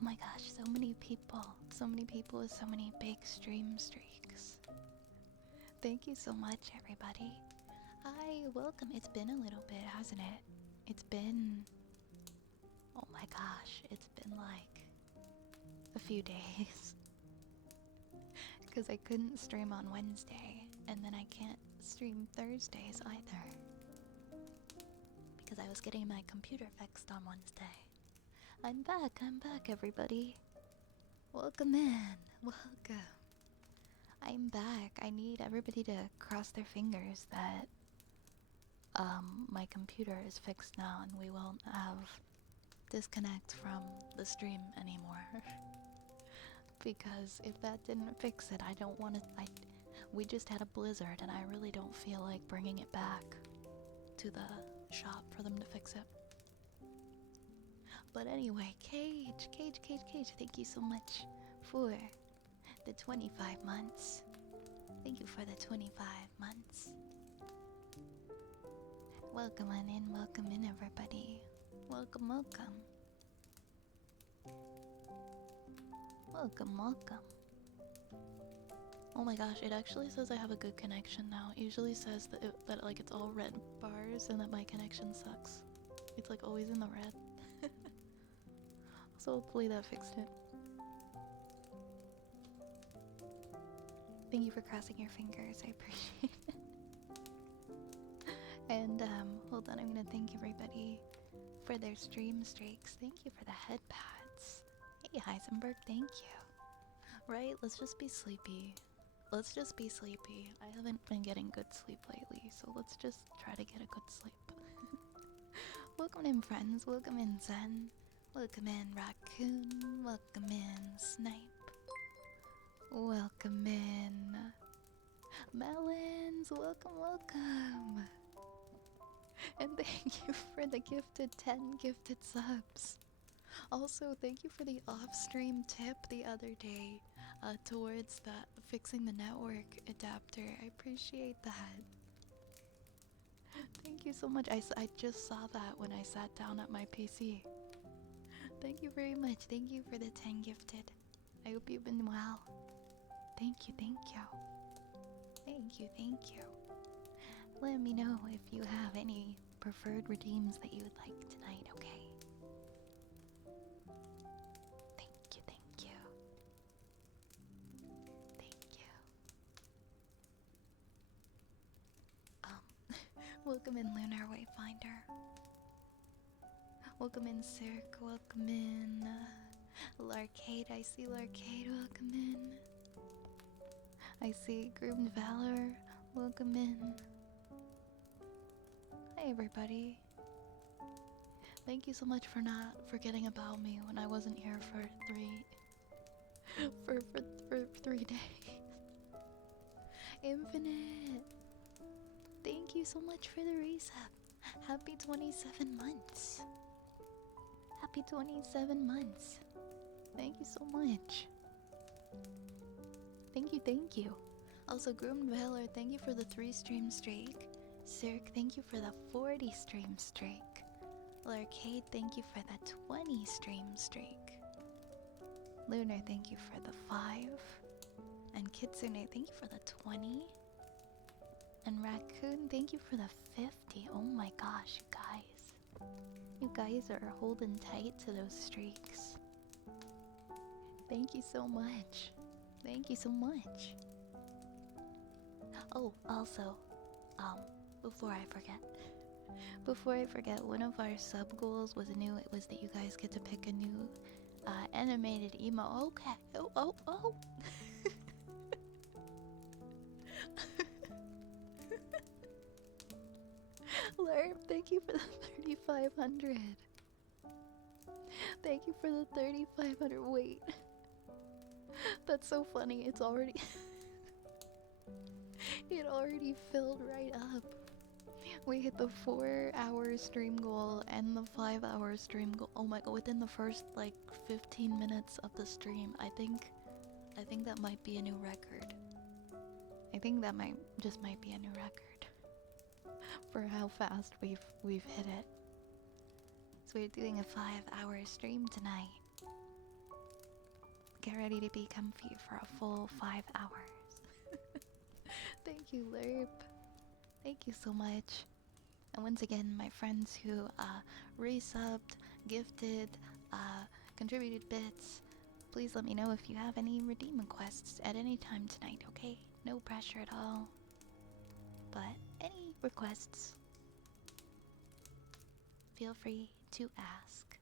Oh my gosh, so many people. So many people with so many big stream streaks. Thank you so much, everybody. Hi, welcome. It's been a little bit, hasn't it? It's been... Oh my gosh, it's been like a few days. Because I couldn't stream on Wednesday, and then I can't stream Thursdays either. Because I was getting my computer fixed on Wednesday. I'm back, everybody. Welcome in, welcome. I'm back. I need everybody to cross their fingers that my computer is fixed now and we won't have disconnect from the stream anymore. Because if that didn't fix it, I don't want to... we just had a blizzard and I really don't feel like bringing it back to the shop for them to fix it. But anyway, Cage, thank you so much for the 25 months. Thank you for the 25 months. Welcome on in everybody. Welcome. Welcome. Oh my gosh, it actually says I have a good connection now. It usually says that like it's all red bars and that my connection sucks. It's like always in the red. So hopefully that fixed it. Thank you for crossing your fingers, I appreciate it. And hold on, I'm gonna thank everybody for their stream streaks. Thank you for the head pads. Hey Heisenberg, thank you. Right, let's just be sleepy. Let's just be sleepy. I haven't been getting good sleep lately, so let's just try to get a good sleep. Welcome in, friends. Welcome in, Zen. Welcome in, Raccoon. Welcome in, Snipe. Welcome in, Melons. Welcome. And thank you for the gifted 10 gifted subs. Also, thank you for the off-stream tip the other day towards fixing the network adapter. I appreciate that. Thank you so much. I just saw that when I sat down at my PC. Thank you very much. Thank you for the 10 gifted. I hope you've been well. Thank you. Let me know if you have any preferred redeems that you would like tonight, okay? Thank you. Welcome in, Lunar Wayfinder. Welcome in, Cirque. Welcome in, Larcade. I see Larcade. Welcome in. I see Groomed Valor. Welcome in. Hi, everybody. Thank you so much for not forgetting about me when I wasn't here for 3 days. Infinite. Thank you so much for the resub. Happy 27 months. Happy 27 months. Thank you so much. Thank you. Also, Groomed Valor, thank you for the 3 stream streak. Cirque, thank you for the 40 stream streak. Larcade, thank you for the 20 stream streak. Lunar, thank you for the 5. And Kitsune, thank you for the 20. And Raccoon, thank you for the 50. Oh my gosh, you guys. You guys are holding tight to those streaks. Thank you so much. Oh, also, before I forget, one of our sub goals was new. It was that you guys get to pick a new animated emo. Okay. Oh. Lerp, thank you for the 3,500. Thank you for the 3,500. Wait. That's so funny. It's already... it already filled right up. We hit the 4-hour stream goal and the 5-hour stream goal. Oh my god, within the first like 15 minutes of the stream. I think that might be a new record. I think that might be a new record for how fast we've hit it. So we're doing a 5-hour stream tonight. Get ready to be comfy for a full 5 hours. Thank you, Lerp. Thank you so much. And once again, my friends who resubbed, gifted, contributed bits, please let me know if you have any redeem requests at any time tonight, okay? No pressure at all. But any requests, feel free to ask.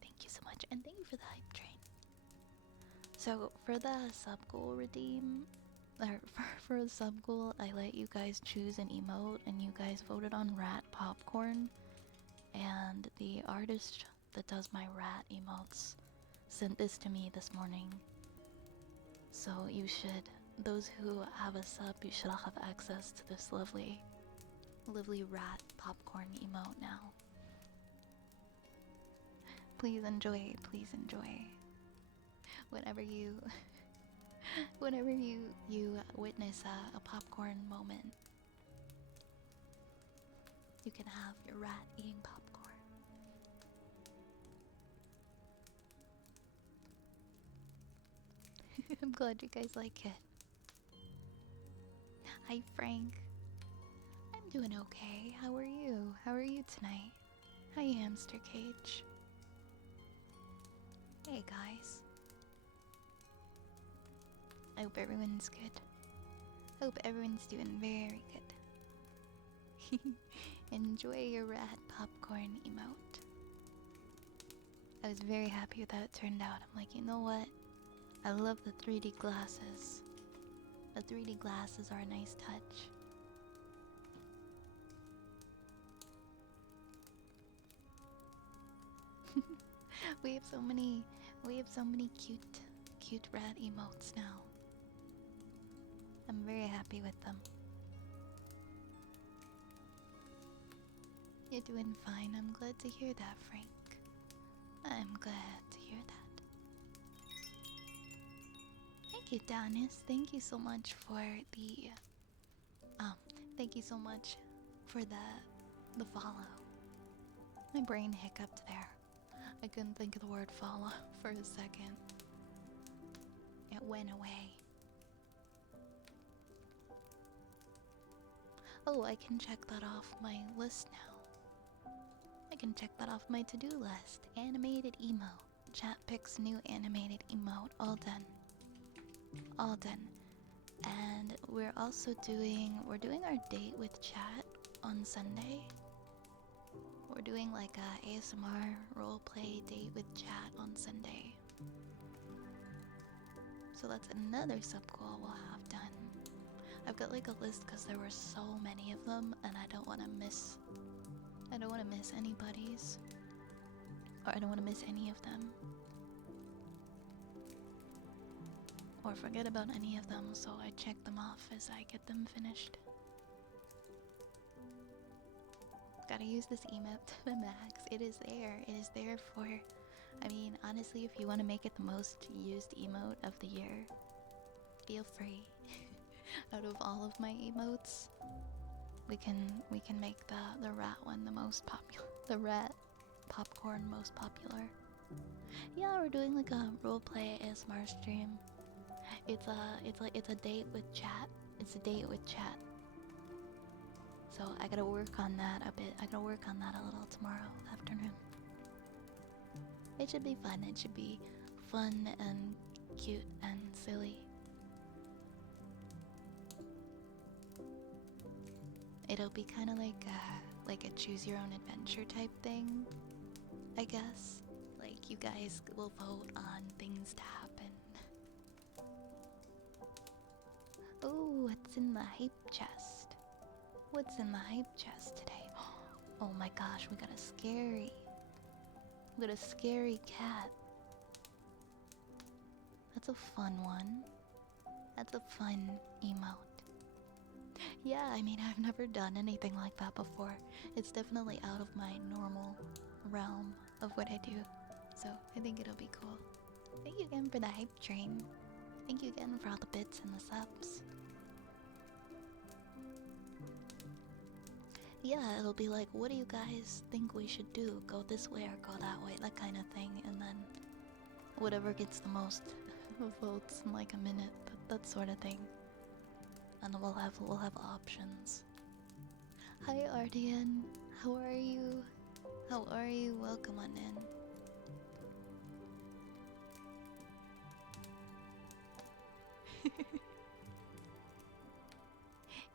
Thank you so much, and thank you for the hype train. So, for the sub goal redeem, or for the sub goal, I let you guys choose an emote, and you guys voted on Rat Popcorn. And the artist that does my rat emotes sent this to me this morning. So you should, those who have a sub, you should all have access to this lovely rat popcorn emote now. Please enjoy, please enjoy. Whenever you witness a popcorn moment, you can have your rat eating popcorn. I'm glad you guys like it. Hi, Frank. I'm doing okay. How are you? How are you tonight? Hi, Hamster Cage. Hey, guys. I hope everyone's good. Hope everyone's doing very good. Enjoy your rat popcorn emote. I was very happy with how it turned out. I'm like, you know what? I love the 3D glasses. The 3D glasses are a nice touch. we have so many cute rat emotes now. I'm very happy with them. You're doing fine. I'm glad to hear that, Frank. I'm glad to hear that. Thank you, Danis. Thank you so much for the thank you so much for the follow. My brain hiccuped there. I couldn't think of the word follow for a second. It went away. Oh, I can check that off my list now. I can check that off my to-do list. Animated emote. Chat picks new animated emote. All done. All done. And we're also doing our date with chat on Sunday. We're doing like a ASMR roleplay date with chat on Sunday. So that's another sub goal we'll have done. I've got like a list because there were so many of them, and I don't want to miss anybody's, or I don't want to miss any of them, or forget about any of them, so I check them off as I get them finished. Gotta use this emote to the max. It is there. It is there for, I mean, honestly, if you want to make it the most used emote of the year, feel free. Out of all of my emotes, we can make the rat one the most popular. The rat popcorn most popular. Yeah, we're doing like a roleplay ASMR stream. It's a date with chat. It's a date with chat. So I gotta work on that a bit. I gotta work on that a little tomorrow afternoon. It should be fun. It should be fun and cute and silly. It'll be kind of like a choose your own adventure type thing, I guess. Like you guys will vote on things to happen. Oh, what's in the hype chest? What's in the hype chest today? Oh my gosh, we got a scary cat. That's a fun one. That's a fun emote. Yeah, I mean, I've never done anything like that before. It's definitely out of my normal realm of what I do. So I think it'll be cool. Thank you again for the hype train. Thank you again for all the bits and the subs. Yeah, it'll be like, what do you guys think we should do? Go this way or go that way, that kind of thing. And then whatever gets the most votes in like a minute, that sort of thing. And we'll have options. Hi Ardian, how are you? How are you? Welcome on in.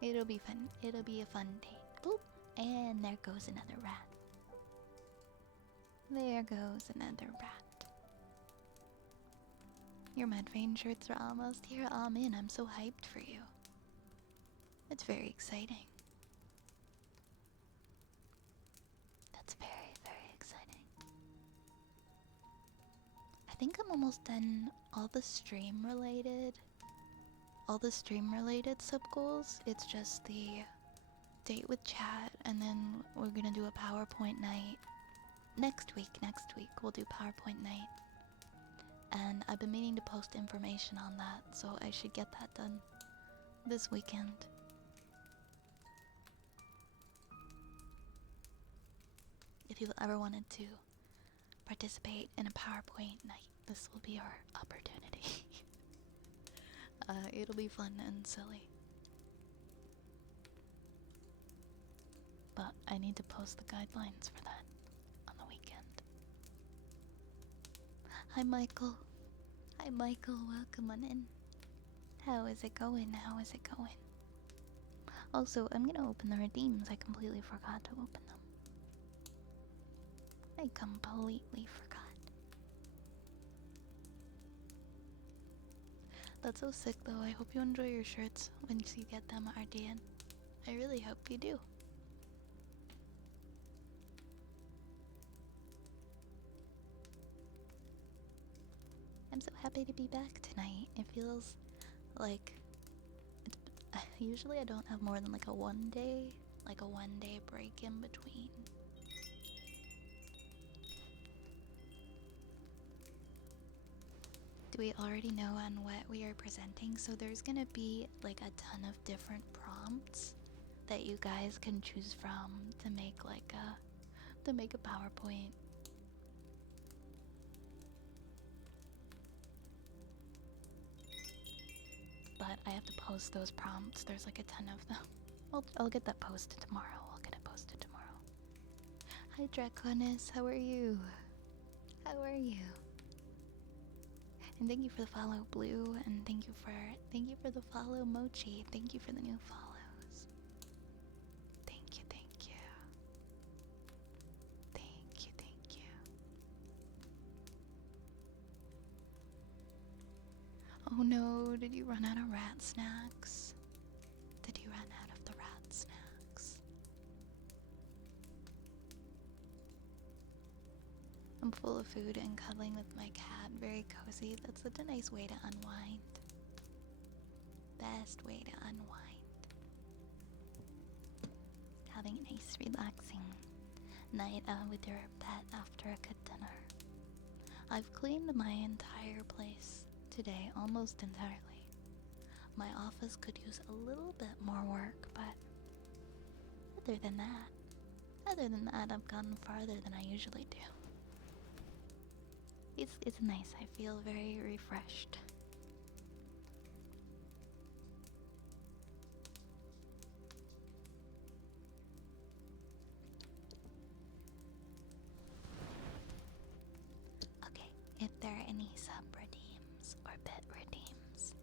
It'll be fun. It'll be a fun day. Boop! And there goes another rat. There goes another rat. Your Medvane shirts are almost here. Oh man, I'm so hyped for you. It's very exciting. That's very, very exciting. I think I'm almost done all the stream related sub goals. It's just the date with chat, and then we're gonna do a PowerPoint night next week. We'll do PowerPoint night, and I've been meaning to post information on that, so I should get that done this weekend. If you've ever wanted to participate in a PowerPoint night, this will be your opportunity. It'll be fun and silly. But I need to post the guidelines for that on the weekend. Hi Michael. Hi Michael, welcome on in. How is it going? Also, I'm gonna open the redeems. I completely forgot to open them. I completely forgot. That's so sick though. I hope you enjoy your shirts once you get them, Ardian. I really hope you do. I'm so happy to be back tonight. It feels like usually I don't have more than like a one day break in between. Do we already know on what we are presenting? So there's gonna be like a ton of different prompts that you guys can choose from to make a PowerPoint. But I have to post those prompts. There's like a ton of them. I'll get that posted tomorrow. Hi Draconis, how are you? And thank you for the follow, Blue, and thank you for the follow, Mochi. Thank you for the new follows. Thank you. Oh no, did you run out of rat snacks? I'm full of food and cuddling with my cat. Very cozy. That's such a nice way to unwind. Best way to unwind. Having a nice, relaxing night with your pet after a good dinner. I've cleaned my entire place today, almost entirely. My office could use a little bit more work, but other than that, I've gotten farther than I usually do. It's nice. I feel very refreshed. Okay, if there are any sub redeems or bit redeems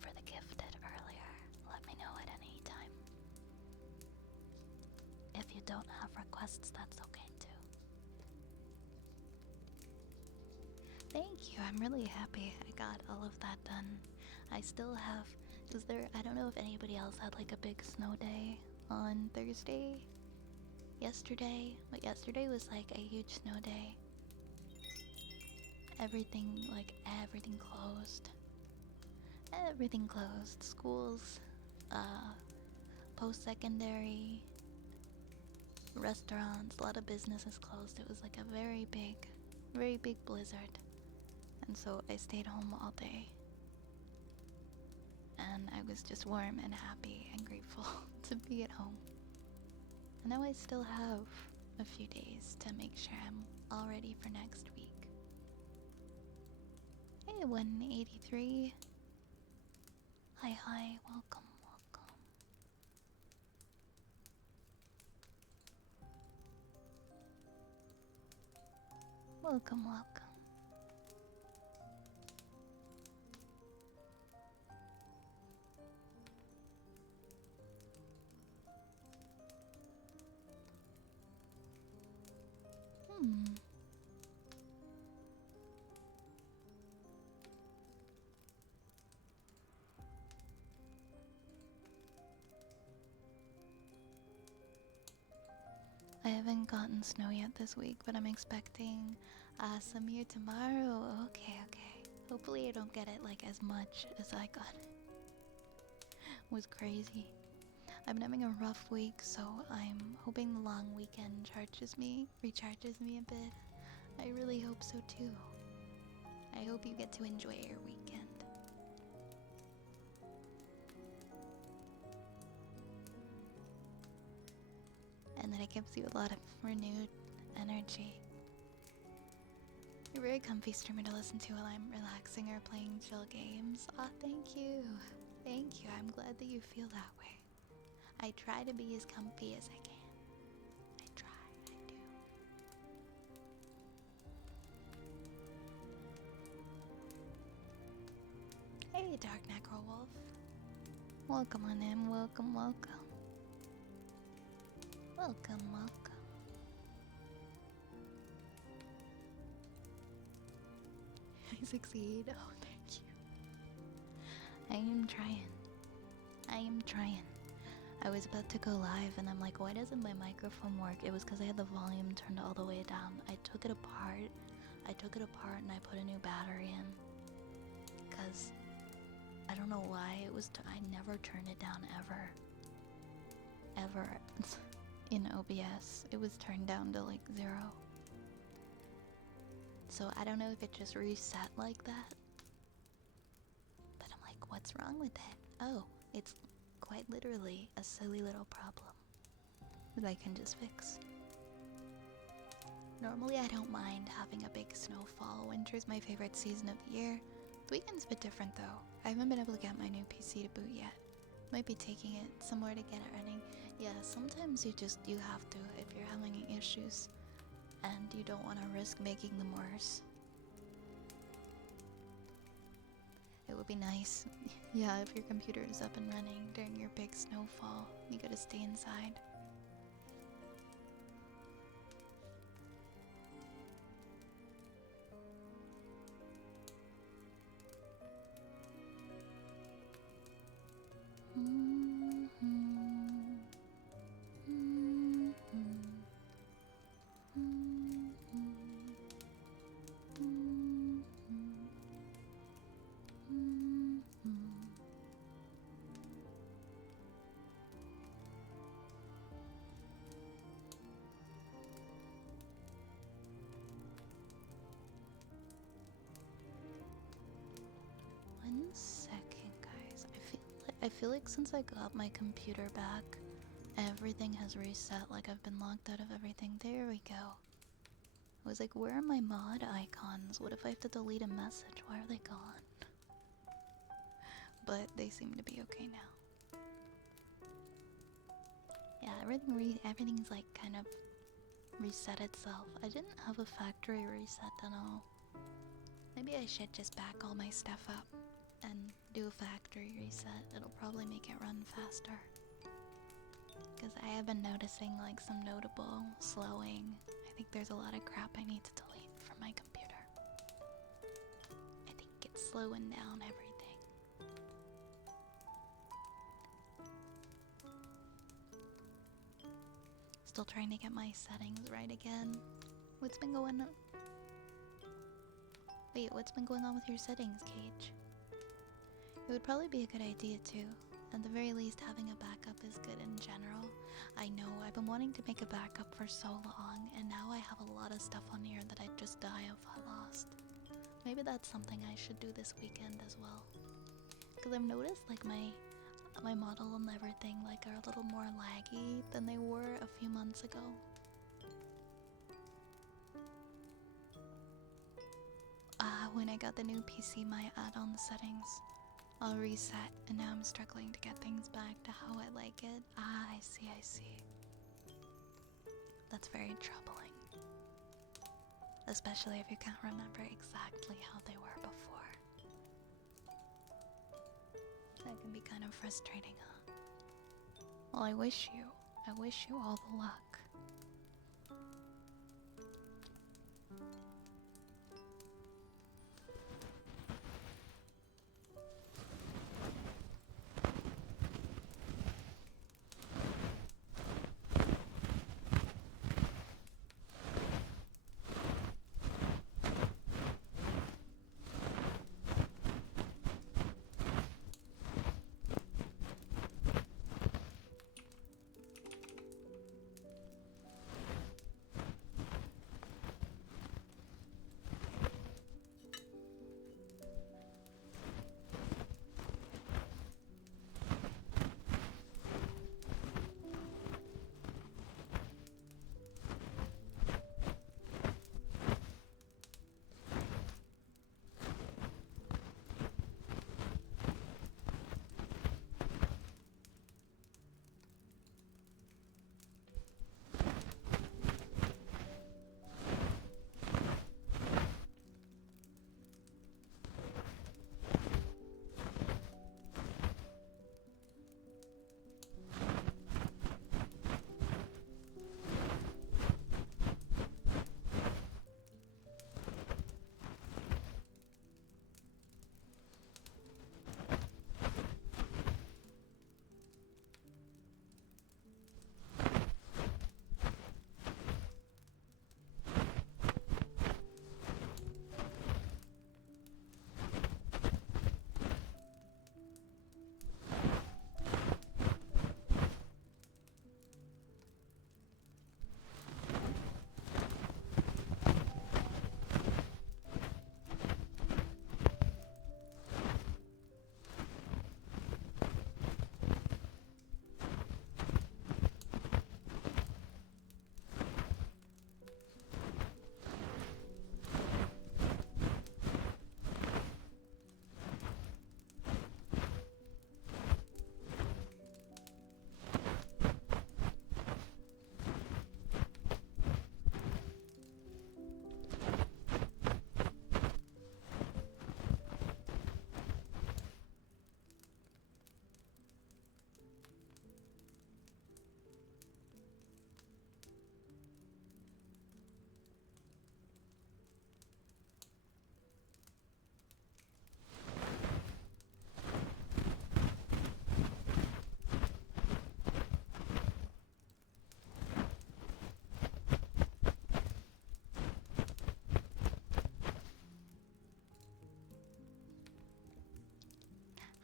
for the gifted earlier, let me know at any time. If you don't have requests, that's okay too. Thank you, I'm really happy I got all of that done. I still have, I don't know if anybody else had like a big snow day on Thursday, yesterday, but yesterday was like a huge snow day. Everything closed. Schools, post-secondary, restaurants, a lot of businesses closed. It was like a very big blizzard. And so I stayed home all day. And I was just warm and happy and grateful to be at home. Now I still have a few days to make sure I'm all ready for next week. Hey, 183. Hi, hi, welcome, welcome. Welcome, welcome. Hmm. I haven't gotten snow yet this week, but I'm expecting some here tomorrow. Okay, okay. Hopefully I don't get it like as much as I got. It was crazy. I've been having a rough week, so I'm hoping the long weekend recharges me a bit. I really hope so too. I hope you get to enjoy your weekend. And that it gives you a lot of renewed energy. You're a very comfy streamer to listen to while I'm relaxing or playing chill games. Aw, thank you. Thank you. I'm glad that you feel that way. I try to be as comfy as I can. I try, I do. Hey, Dark Necro Wolf. Welcome on in, welcome, welcome. Welcome, welcome. I succeed. Oh, thank you. I am trying. I am trying. I was about to go live and I'm like, why doesn't my microphone work? It was because I had the volume turned all the way down. I took it apart and I put a new battery in. Because I don't know why it was, I never turned it down ever. Ever. In OBS. It was turned down to like 0. So I don't know if it just reset like that. But I'm like, what's wrong with it? Oh, it's quite literally a silly little problem that I can just fix. Normally I don't mind having a big snowfall. Winter's my favorite season of the year. The weekend's a bit different though. I haven't been able to get my new PC to boot yet. Might be taking it somewhere to get it running. Yeah, sometimes you have to if you're having issues and you don't want to risk making them worse. It would be nice, yeah, if your computer is up and running during your big snowfall. You gotta stay inside. One second, guys. I feel like since I got my computer back, everything has reset. Like I've been locked out of everything. There we go. I was like, where are my mod icons? What if I have to delete a message? Why are they gone? But they seem to be okay now. Yeah, everything's like kind of reset itself. I didn't have a factory reset at all. Maybe I should just back all my stuff up and do a factory reset. It'll probably make it run faster. Because I have been noticing like some notable slowing. I think there's a lot of crap I need to delete from my computer. I think it's slowing down everything. Still trying to get my settings right again. What's been going on? Wait, what's been going on with your settings, Cage? It would probably be a good idea too. At the very least, having a backup is good in general. I know, I've been wanting to make a backup for so long, and now I have a lot of stuff on here that I'd just die if I lost. Maybe that's something I should do this weekend as well. Because I've noticed, like, my model and everything like are a little more laggy than they were a few months ago. When I got the new PC, my add-on settings all reset, and now I'm struggling to get things back to how I like it. I see, I see. That's very troubling. Especially if you can't remember exactly how they were before. That can be kind of frustrating, huh? Well, I wish you all the luck.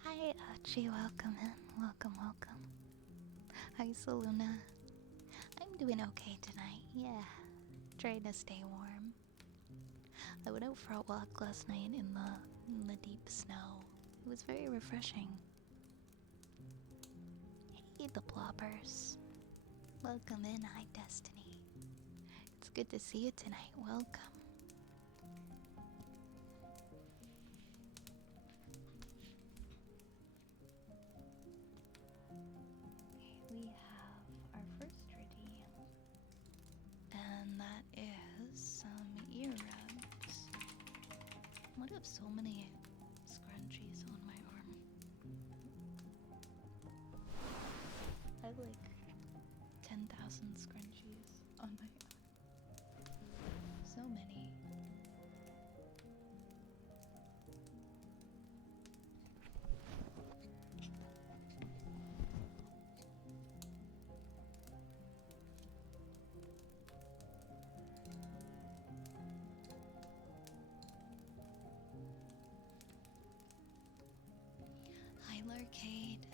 Hi, Archie, welcome in. Welcome, welcome. Hi, Saluna. I'm doing okay tonight, yeah. Trying to stay warm. I went out for a walk last night in the deep snow. It was very refreshing. Hey, the blobbers. Welcome in, High Destiny. It's good to see you tonight. Welcome. We have our first redeem, and that is some earrings. Why do I have so many scrunchies on my arm? I have like 10,000 scrunchies on my arm. So many. Hi, Lurcade.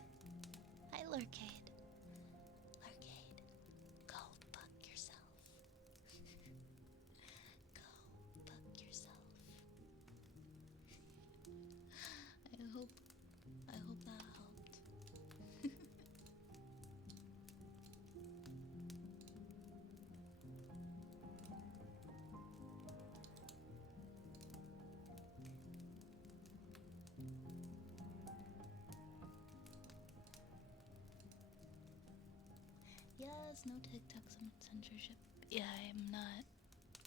Hi, Lurcade. Lurcade, go fuck yourself. Go fuck yourself. I hope that helped. Yes, no TikTok censorship. Yeah, I'm not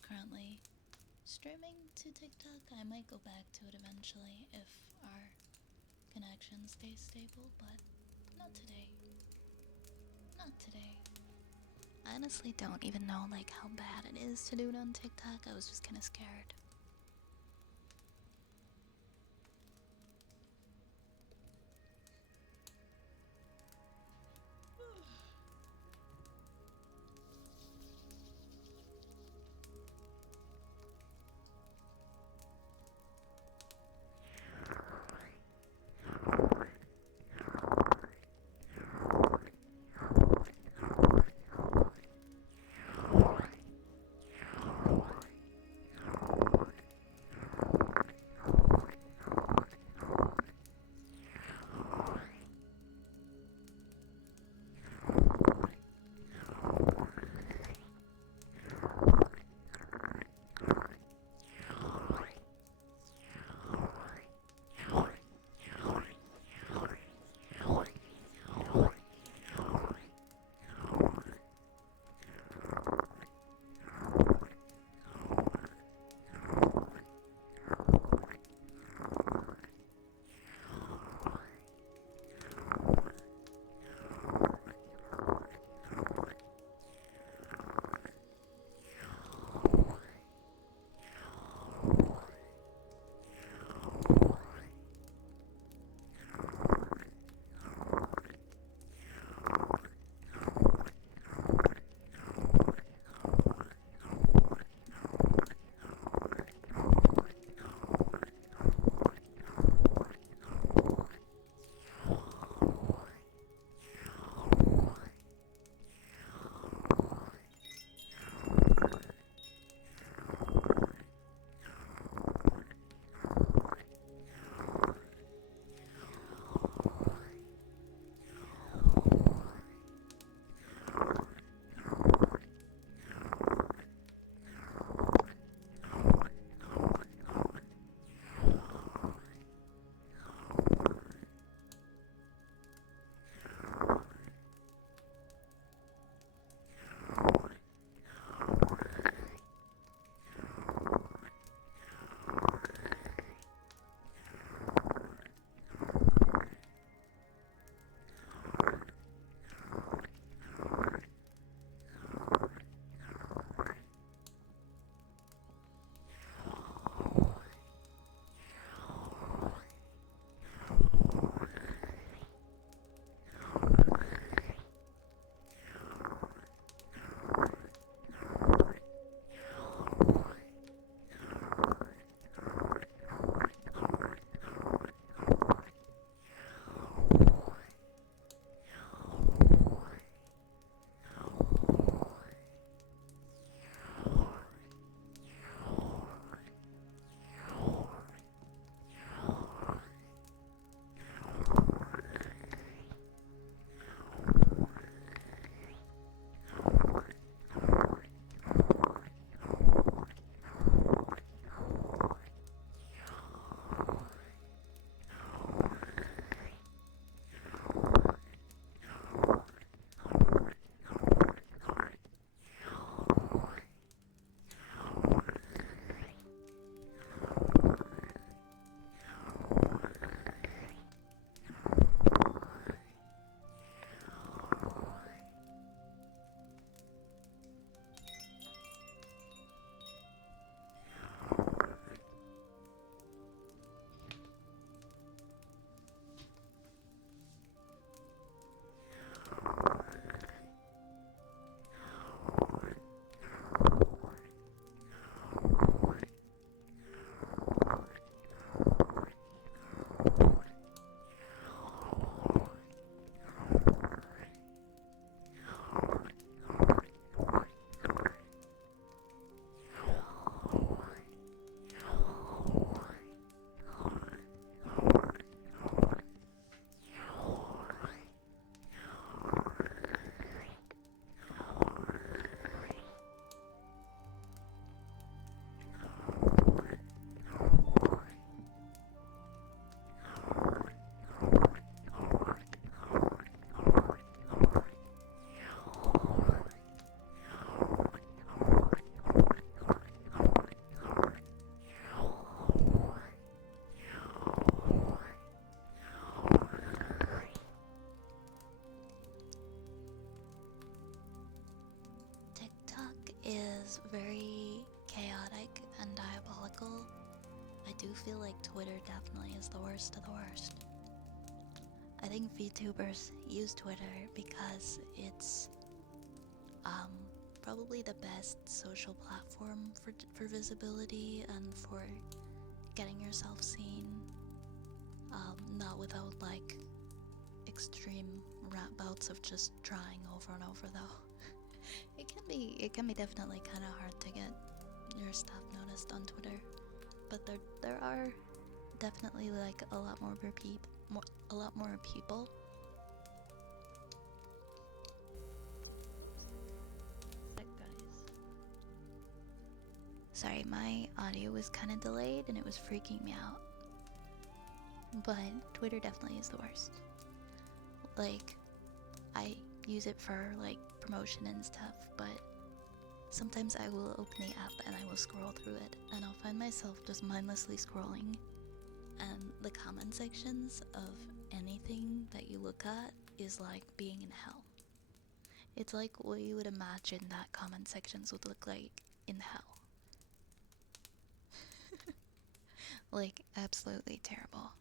currently streaming to TikTok. I might go back to it eventually if our connection stays stable, but not today. Not today. I honestly don't even know like how bad it is to do it on TikTok. I was just kind of scared. is very chaotic and diabolical, I do feel like Twitter definitely is the worst of the worst. I think VTubers use Twitter because it's probably the best social platform for visibility and for getting yourself seen. Not without like extreme rap bouts of just trying over and over though. It can be definitely kind of hard to get your stuff noticed on Twitter, but there are definitely like a lot more people. Sorry, my audio was kind of delayed and it was freaking me out. But Twitter definitely is the worst. Like, I use it for like promotion and stuff, but sometimes I will open the app and I will scroll through it and I'll find myself just mindlessly scrolling, and the comment sections of anything that you look at is like being in hell. It's like what you would imagine that comment sections would look like in hell. Like, absolutely terrible.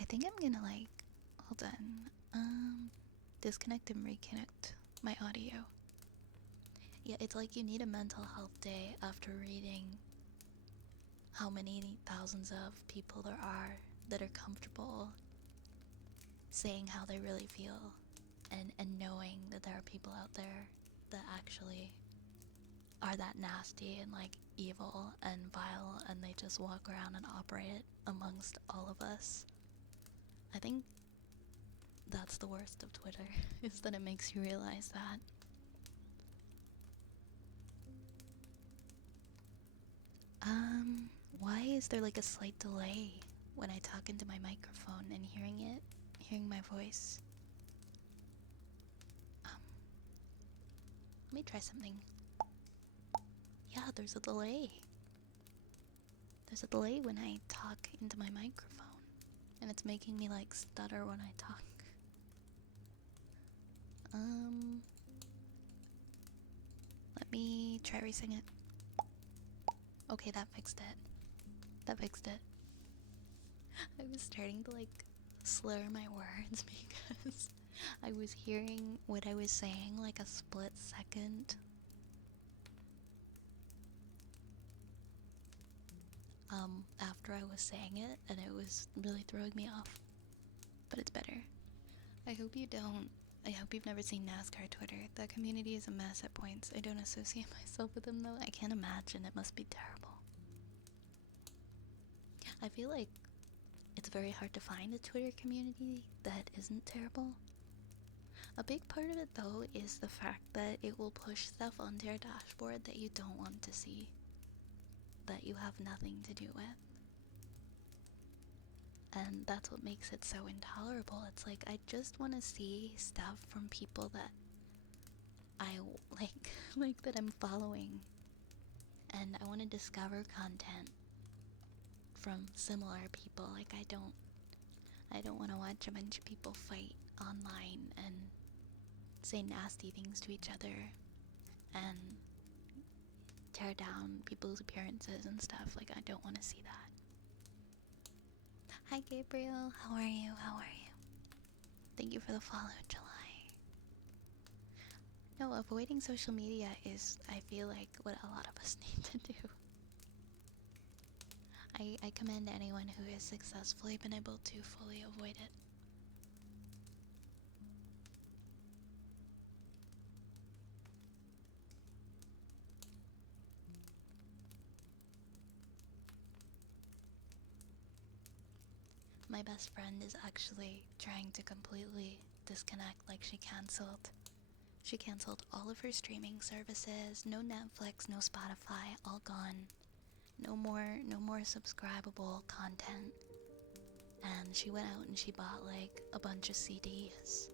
I think I'm gonna like, hold on, disconnect and reconnect my audio. Yeah, it's like you need a mental health day after reading how many thousands of people there are that are comfortable saying how they really feel, and knowing that there are people out there that actually are that nasty and like evil and vile, and they just walk around and operate amongst all of us. I think that's the worst of Twitter, is that it makes you realize that. Why is there like a slight delay when I talk into my microphone and hearing my voice? Let me try something. Yeah, there's a delay. There's a delay when I talk into my microphone, and it's making me like stutter when I talk. Let me try erasing it. Okay, that fixed it. That fixed it. I was starting to like slur my words because I was hearing what I was saying like a split second. After I was saying it, and it was really throwing me off. But it's better. I hope you don't. I hope you've never seen NASCAR Twitter. That community is a mess at points. I don't associate myself with them though. I can't imagine. It must be terrible. I feel like it's very hard to find a Twitter community that isn't terrible. A big part of it though is the fact that it will push stuff onto your dashboard that you don't want to see, that you have nothing to do with. And that's what makes it so intolerable. It's like, I just want to see stuff from people that I like that I'm following. And I want to discover content from similar people. Like, I don't want to watch a bunch of people fight online and say nasty things to each other and tear down people's appearances and stuff. Like, I don't want to see that. Hi Gabriel, how are you? How are you? Thank you for the follow, July. No, avoiding social media is, I feel like, what a lot of us need to do. I commend anyone who has successfully been able to fully avoid it. My best friend is actually trying to completely disconnect. Like, she canceled all of her streaming services. No Netflix, no Spotify, all gone. No more subscribable content. And she went out and she bought like a bunch of CDs.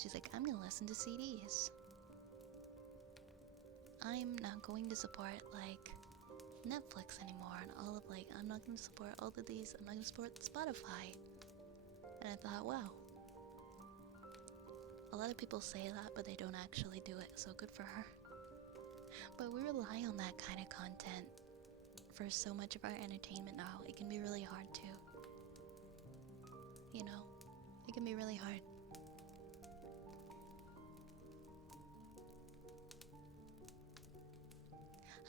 She's like, I'm gonna listen to CDs. I'm not going to support like Netflix anymore and all of like, I'm not going to support all of these. I'm not going to support Spotify. And I thought, wow, A lot of people say that, but they don't actually do it, so good for her. But we rely on that kind of content for so much of our entertainment now. It can be really hard to, you know, it can be really hard.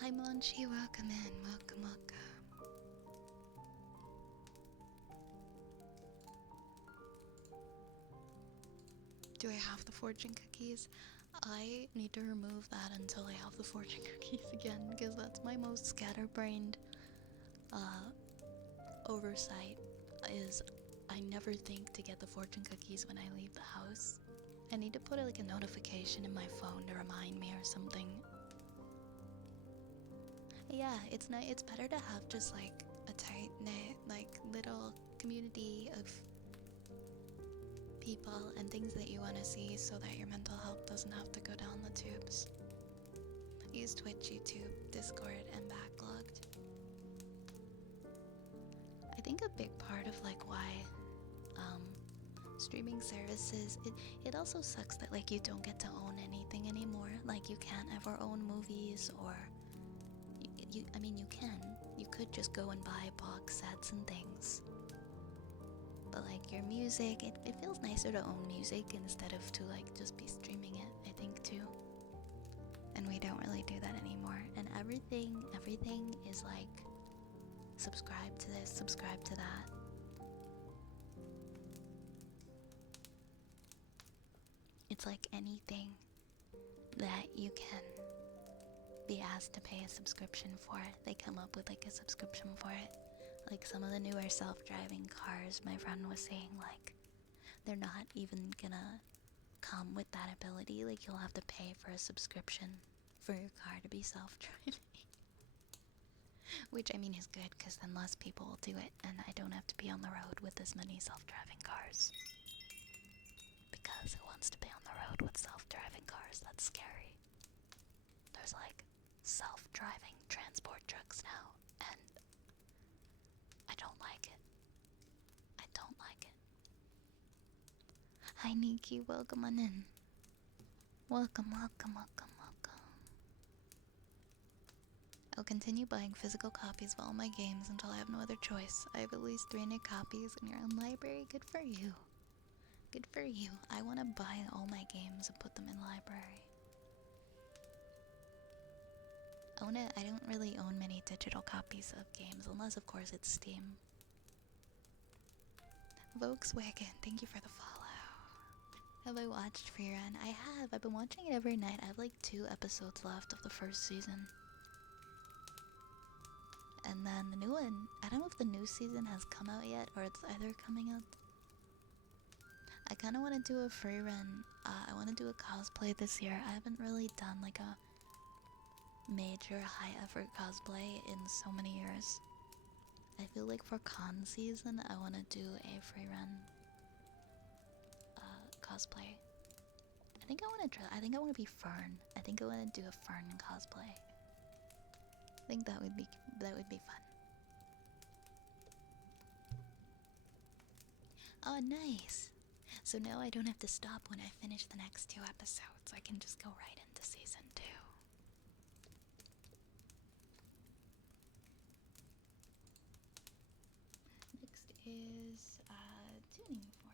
Hi Monchi, welcome in, welcome, welcome. Do I have the fortune cookies? I need to remove that until I have the fortune cookies again, because that's my most scatterbrained oversight, is I never think to get the fortune cookies when I leave the house. I need to put like a notification in my phone to remind me or something. Yeah, it's better to have just like a tight-knit, like little community of people and things that you want to see so that your mental health doesn't have to go down the tubes. Use Twitch, YouTube, Discord, and Backlogged. I think a big part of like why streaming services, it also sucks that like you don't get to own anything anymore. Like you can't ever own movies, or I mean you can. You could just go and buy box sets and things. But like your music, it feels nicer to own music instead of to like just be streaming it, I think too. And we don't really do that anymore. And everything is like subscribe to this, subscribe to that. It's like anything that you can be asked to pay a subscription for, they come up with like a subscription for it. Like some of the newer self-driving cars, my friend was saying, like, they're not even gonna come with that ability. Like you'll have to pay for a subscription for your car to be self-driving. Which I mean is good, because then less people will do it, and I don't have to be on the road with as many self-driving cars. Because who wants to be on the road with self-driving cars? That's scary. There's like self-driving transport trucks now, and I don't like it. I don't like it. Hi Nikki, welcome on in. Welcome, welcome, welcome, welcome. I'll continue buying physical copies of all my games until I have no other choice. I have at least 300 copies in your own library. Good for you. Good for you. I want to buy all my games and put them in library. I don't really own many digital copies of games, unless of course it's Steam. Volkswagen, thank you for the follow. Have I watched Free Run? I have. I've been watching it every night. I have like 2 episodes left of the first season. And then the new one, I don't know if the new season has come out yet, or it's either coming out. I kind of want to do a free run. I want to do a cosplay this year. I haven't really done like a major high effort cosplay in so many years. I feel like for con season I want to do a free run cosplay. I think I want to be Fern. I think I want to do a Fern cosplay. I think that would be fun. Oh nice. So now I don't have to stop when I finish the next 2 episodes. I can just go right into season 2. Next is tuning forks.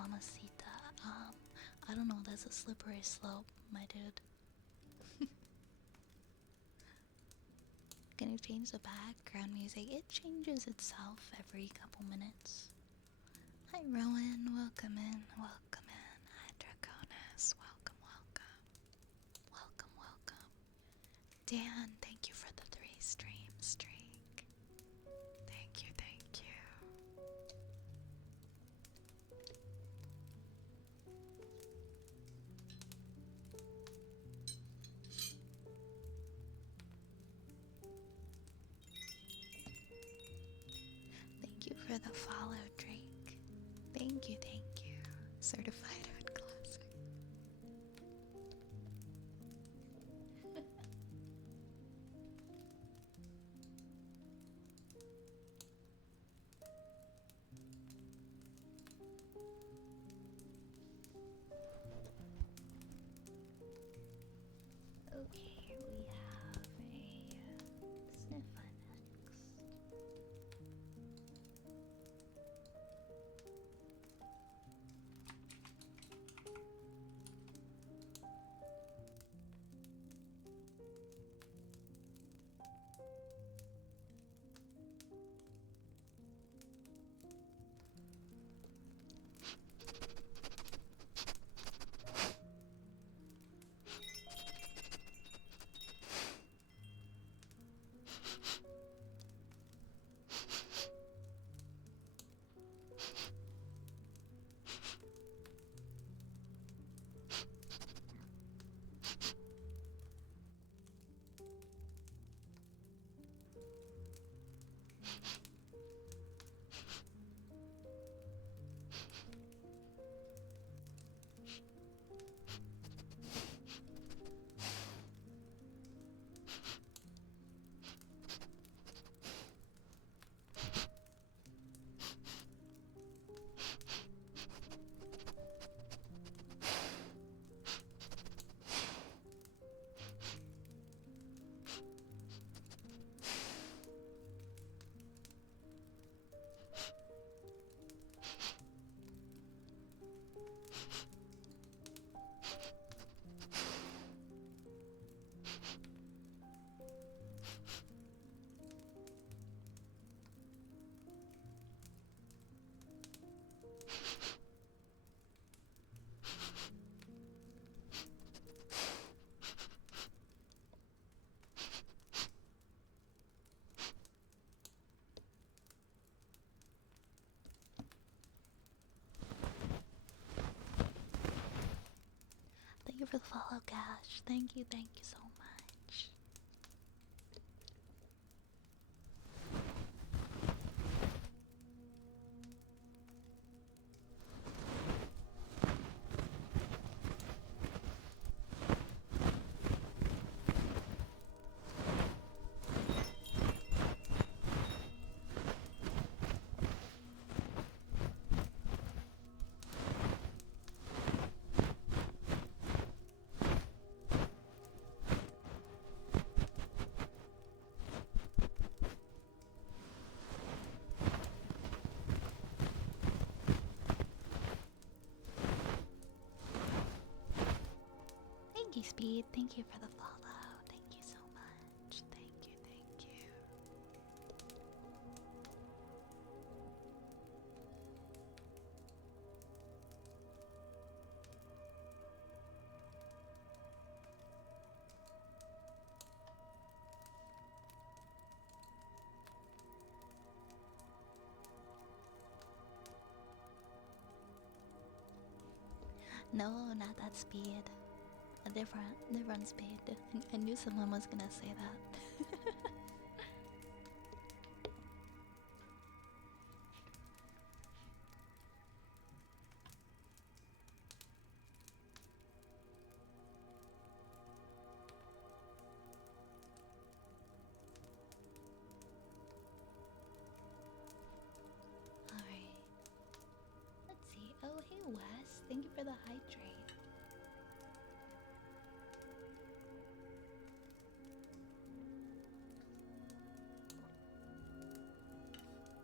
mamacita. I don't know, that's a slippery slope, my dude. Can you change the background music? It changes itself every couple minutes. Hi Rowan, welcome in, welcome in. Hi Draconis, welcome, welcome. Welcome, welcome. Dan, thank you for the 3 stream streak. Thank you, thank you. Thank you for the follow, Drake. Thank you, thank you. Certified Hood Classic. Okay, we have a sniffer next. Thank you for the follow, Cash. Thank you so much. Thank you, Speed. Thank you for the follow. Thank you so much. Thank you, thank you. No, not that Speed. A different Speed. I knew someone was gonna say that. Alright. Let's see. Oh, hey Wes. Thank you for the hydrate.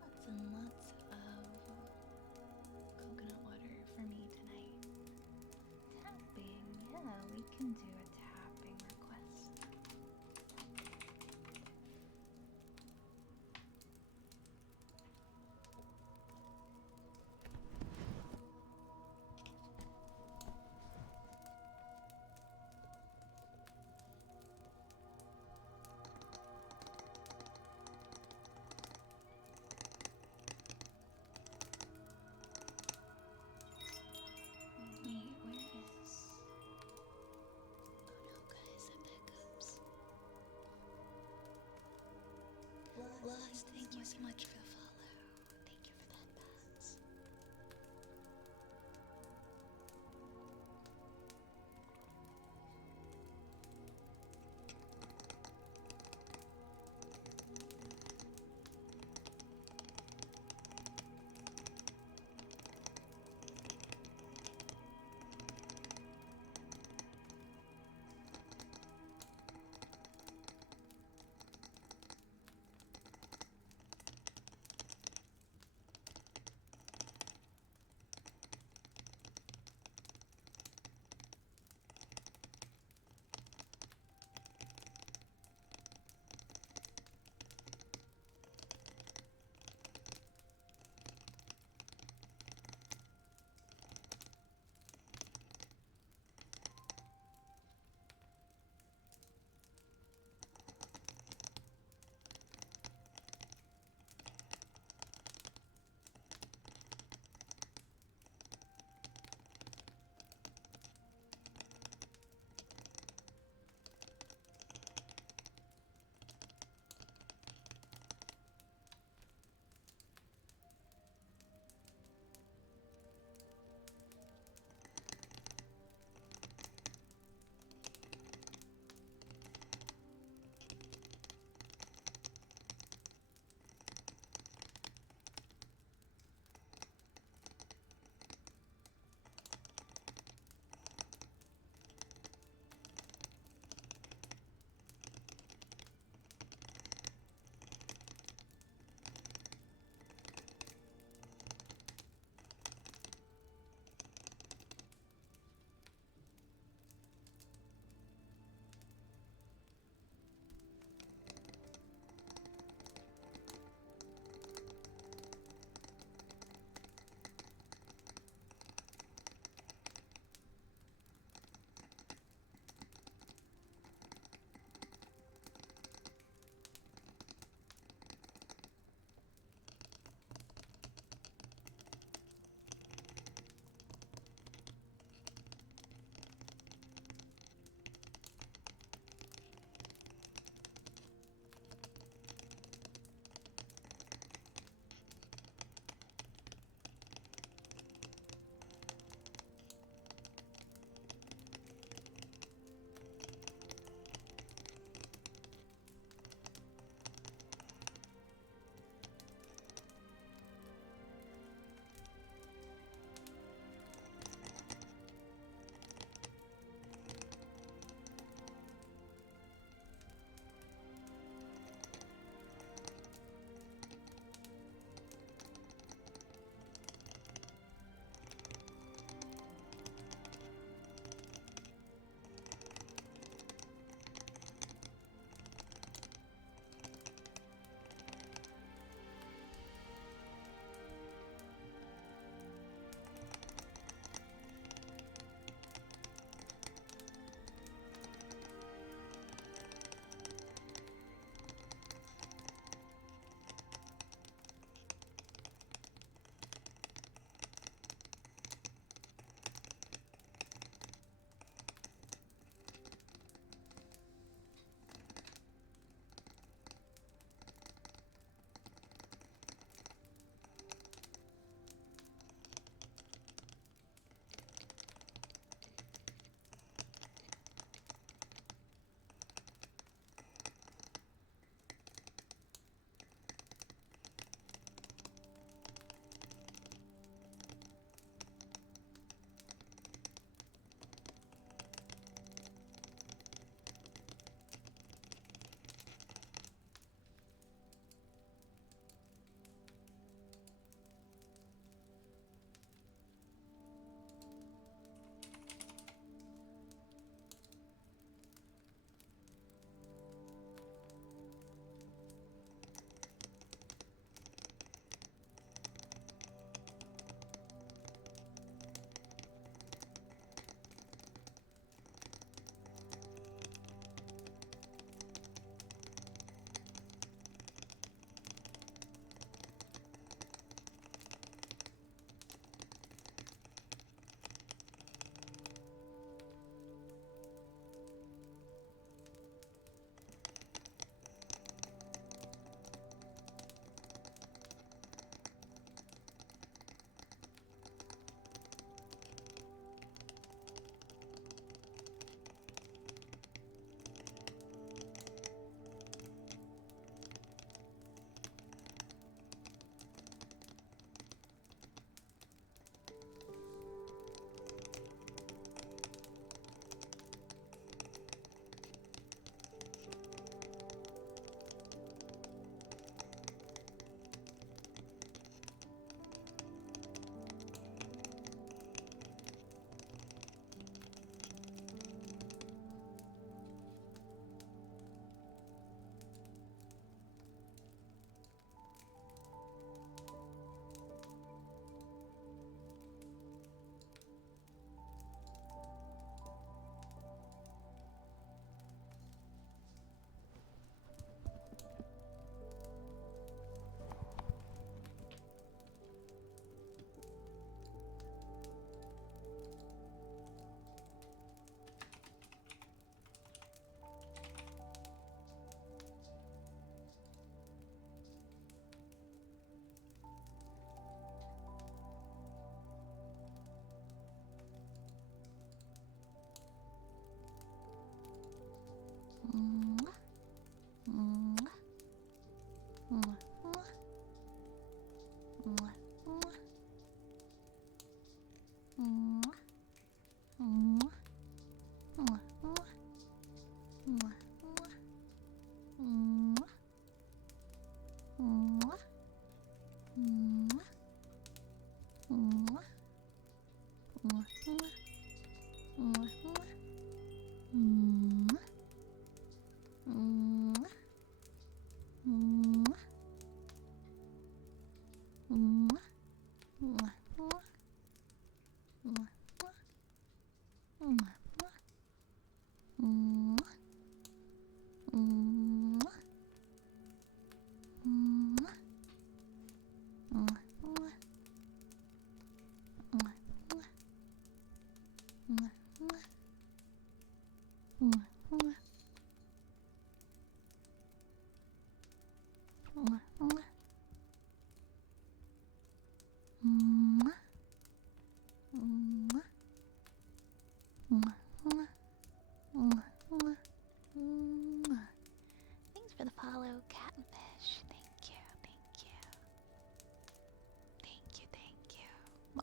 Lots and lots of coconut water for me. so much for the follow. Thank you for that, Bats.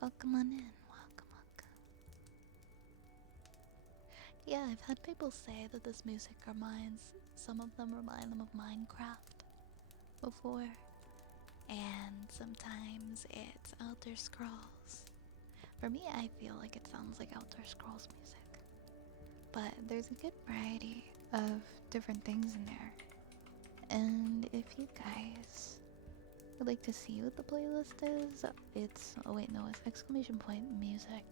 Welcome on in. Welcome, welcome. Yeah, I've had people say that this music reminds, some of them remind them of Minecraft before, and sometimes it's Elder Scrolls. For me, I feel like it sounds like Elder Scrolls music, but there's a good variety of different things in there. And if you guys would like to see what the playlist is, it's, oh wait, no, it's exclamation point music.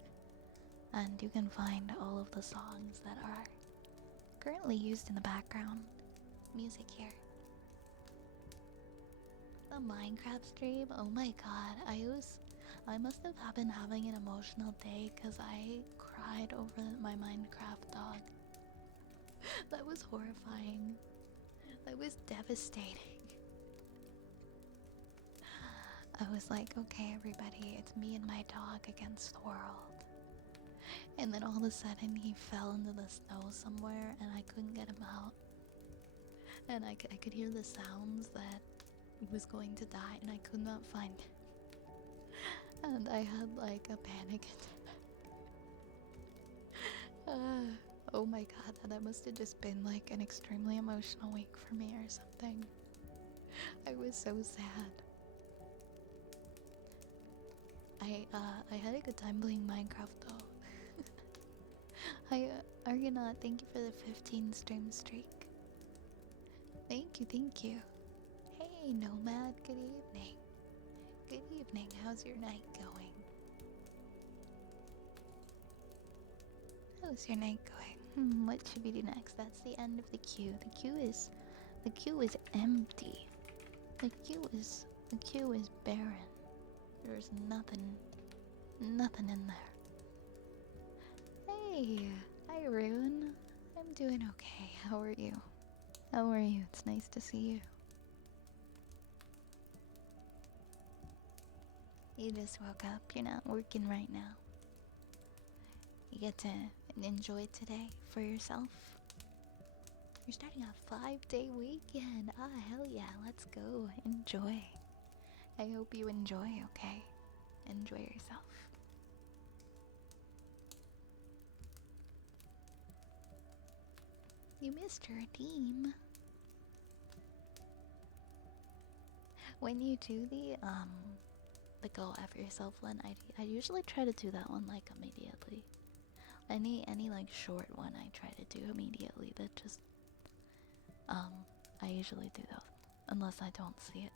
And you can find all of the songs that are currently used in the background music here. The Minecraft stream, oh my god, I must have been having an emotional day because I cried over my Minecraft dog. That was horrifying. That was devastating. I was like, okay, everybody, it's me and my dog against the world. And then all of a sudden he fell into the snow somewhere and I couldn't get him out. And I could hear the sounds that he was going to die and I could not find him. And I had like a panic attack. Oh my god, that must have just been like an extremely emotional week for me or something. I was so sad. I had a good time playing Minecraft though. Hi, Argonaut, thank you for the 15 stream streak. Thank you. Hey, Nomad, good evening. Good evening, how's your night going? How's your night going? What should we do next? That's the end of the queue. The queue is empty. The queue is barren. There's nothing in there. Hey, hi Rune. I'm doing okay. How are you? It's nice to see you. You just woke up. You're not working right now. You get to enjoy today for yourself. You're starting a 5-day weekend. Ah, hell yeah. Let's go. Enjoy. I hope you enjoy, okay? Enjoy yourself. You missed your redeem. When you do the go F yourself one, I usually try to do that one like immediately. Any like short one I try to do immediately. That just I usually do those unless I don't see it.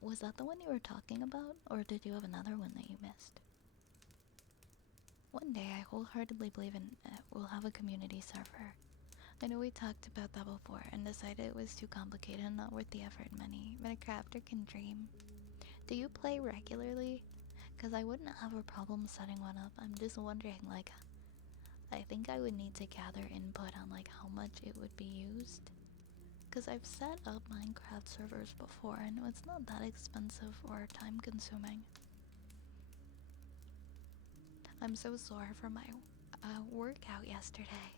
Was that the one you were talking about, or did you have another one that you missed? One day I wholeheartedly believe we'll have a community server. I know we talked about that before and decided it was too complicated and not worth the effort and money, but a crafter can dream. Do you play regularly? Because I wouldn't have a problem setting one up. I'm just wondering, like, I think I would need to gather input on like how much it would be used. Because I've set up Minecraft servers before and it's not that expensive or time consuming. I'm so sore for my workout yesterday.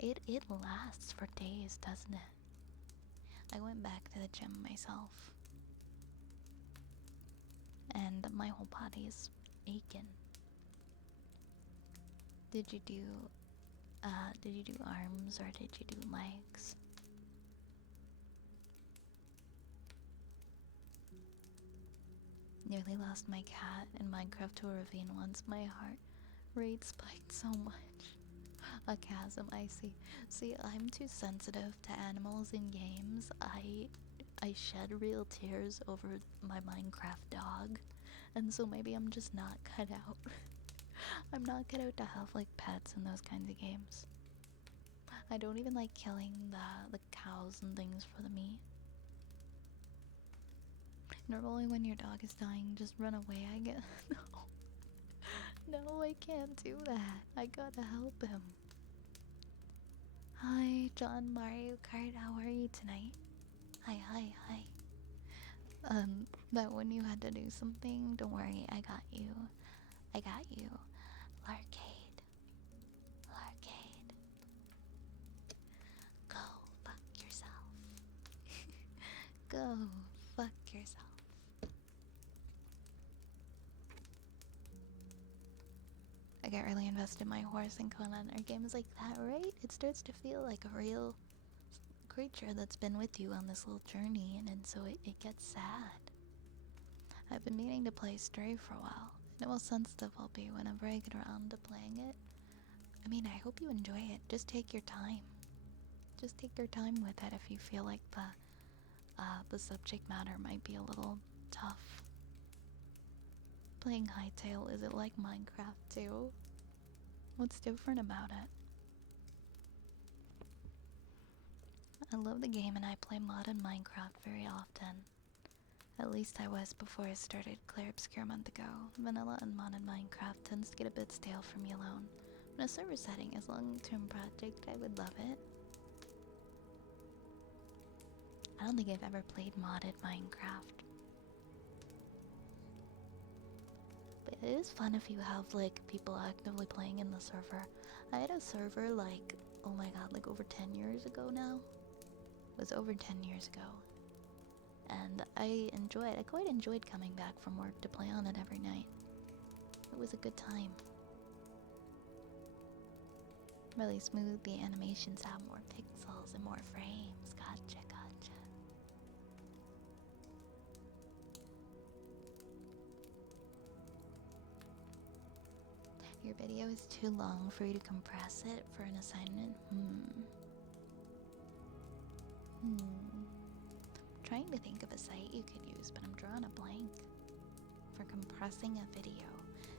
It lasts for days, doesn't it? I went back to the gym myself. And my whole body's aching. Did you do arms or did you do legs? Nearly lost my cat in Minecraft to a ravine once. My heart rate spiked so much. A chasm, I see. See, I'm too sensitive to animals in games. I shed real tears over my Minecraft dog. And so maybe I'm just not cut out. I'm not cut out to have like pets in those kinds of games. I don't even like killing the cows and things for the meat. Normally when your dog is dying, just run away, I guess. No, I can't do that. I gotta help him. Hi, John Mario Kart, how are you tonight? Hi. That when you had to do something, don't worry, I got you. Larcade. Go fuck yourself. Go fuck yourself. invested my horse in Conan or games like that, right? It starts to feel like a real creature that's been with you on this little journey, and so it gets sad. I've been meaning to play Stray for a while. I know how sensitive I'll be whenever I get around to playing it. I mean, I hope you enjoy it. Just take your time. Just take your time with it if you feel like the subject matter might be a little tough. Playing Hytale, is it like Minecraft too? What's different about it? I love the game and I play modded Minecraft very often. At least I was before I started Clear Obscure a month ago. Vanilla and modded Minecraft tends to get a bit stale for me alone. In a server setting, as long-term project, I would love it. I don't think I've ever played modded Minecraft. But it is fun if you have like people actively playing in the server. I had a server like, oh my god, like over 10 years ago now. It was over 10 years ago. And I quite enjoyed coming back from work to play on it every night. It was a good time. Really smooth, the animations have more pixels and more frames. Gotcha, gotcha. Your video is too long for you to compress it for an assignment? Trying to think of a site you could use, but I'm drawing a blank. For compressing a video.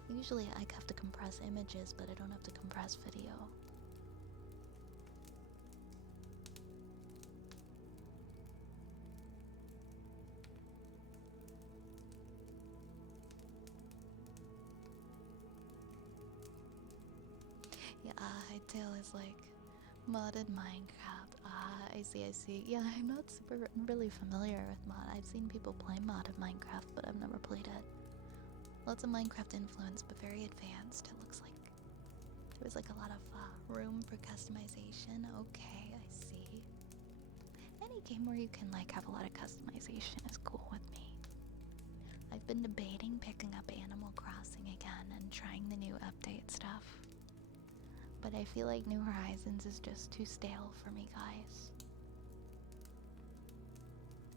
Usually I have to compress images, but I don't have to compress video. Yeah, Hytale is like modded Minecraft. I see. Yeah, I'm not really familiar with mod. I've seen people play modded Minecraft, but I've never played it. Lots of Minecraft influence, but very advanced. It looks like there was like a lot of room for customization. Okay, I see. Any game where you can like have a lot of customization is cool with me. I've been debating picking up Animal Crossing again and trying the new update stuff. But I feel like New Horizons is just too stale for me, guys.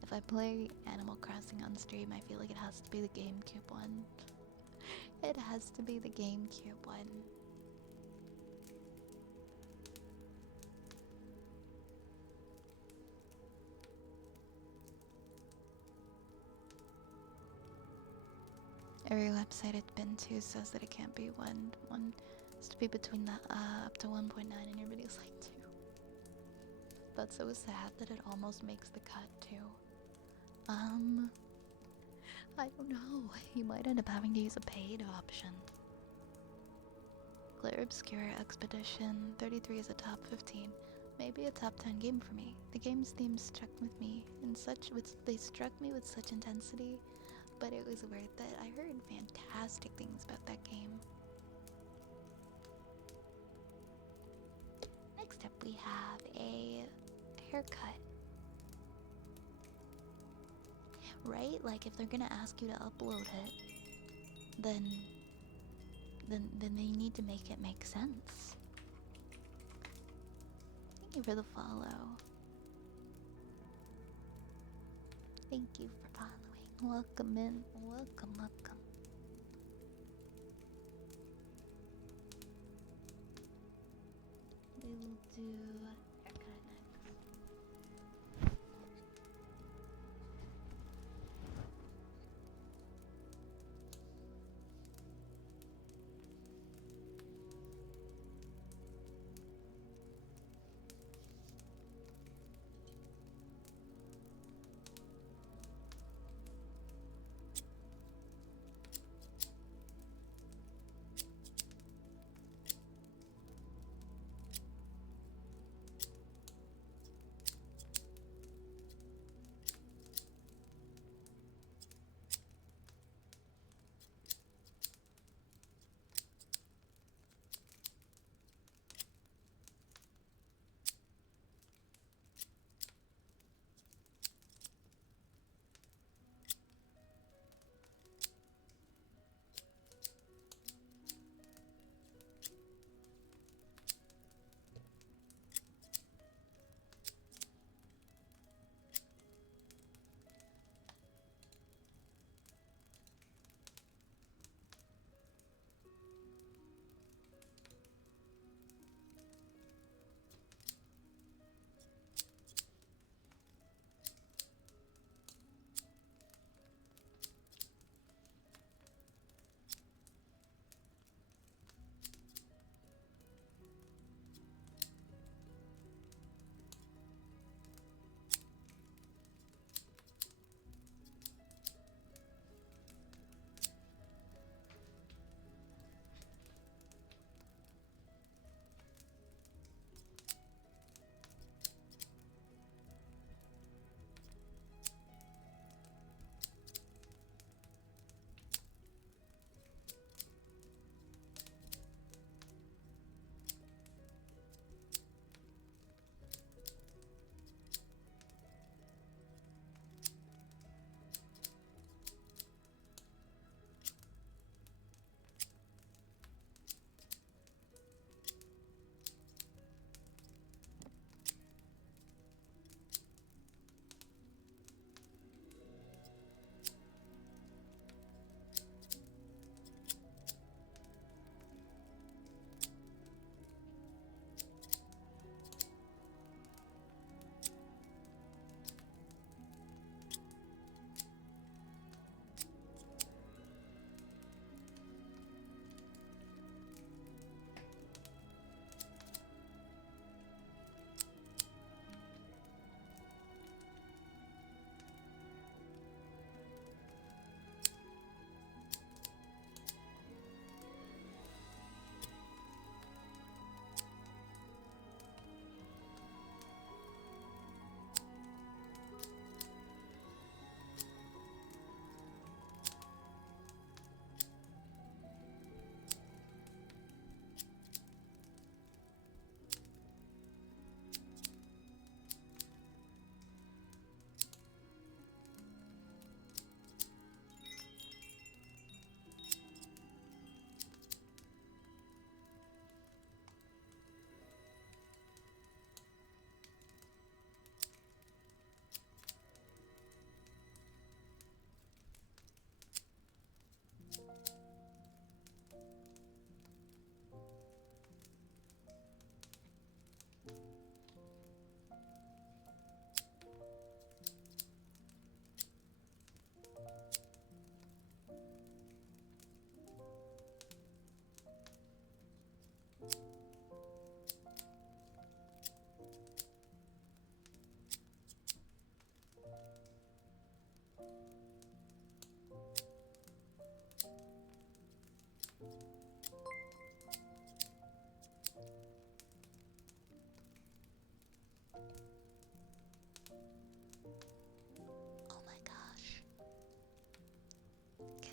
If I play Animal Crossing on stream, I feel like it has to be the GameCube one. It has to be the GameCube one. Every website it's been to says that it can't be one has to be between the up to 1.9 and your video's like 2. That's so sad that it almost makes the cut too. I don't know. You might end up having to use a paid option. Clear Obscure Expedition 33 is a top 15. Maybe a top 10 game for me. The game's themes struck with me they struck me with such intensity, but it was worth it. I heard fantastic things about that game. Next up we have a haircut. Right? Like if they're gonna ask you to upload it, then they need to make it make sense. Thank you for the follow. Thank you for following. Welcome in. Welcome. We will do haircut next.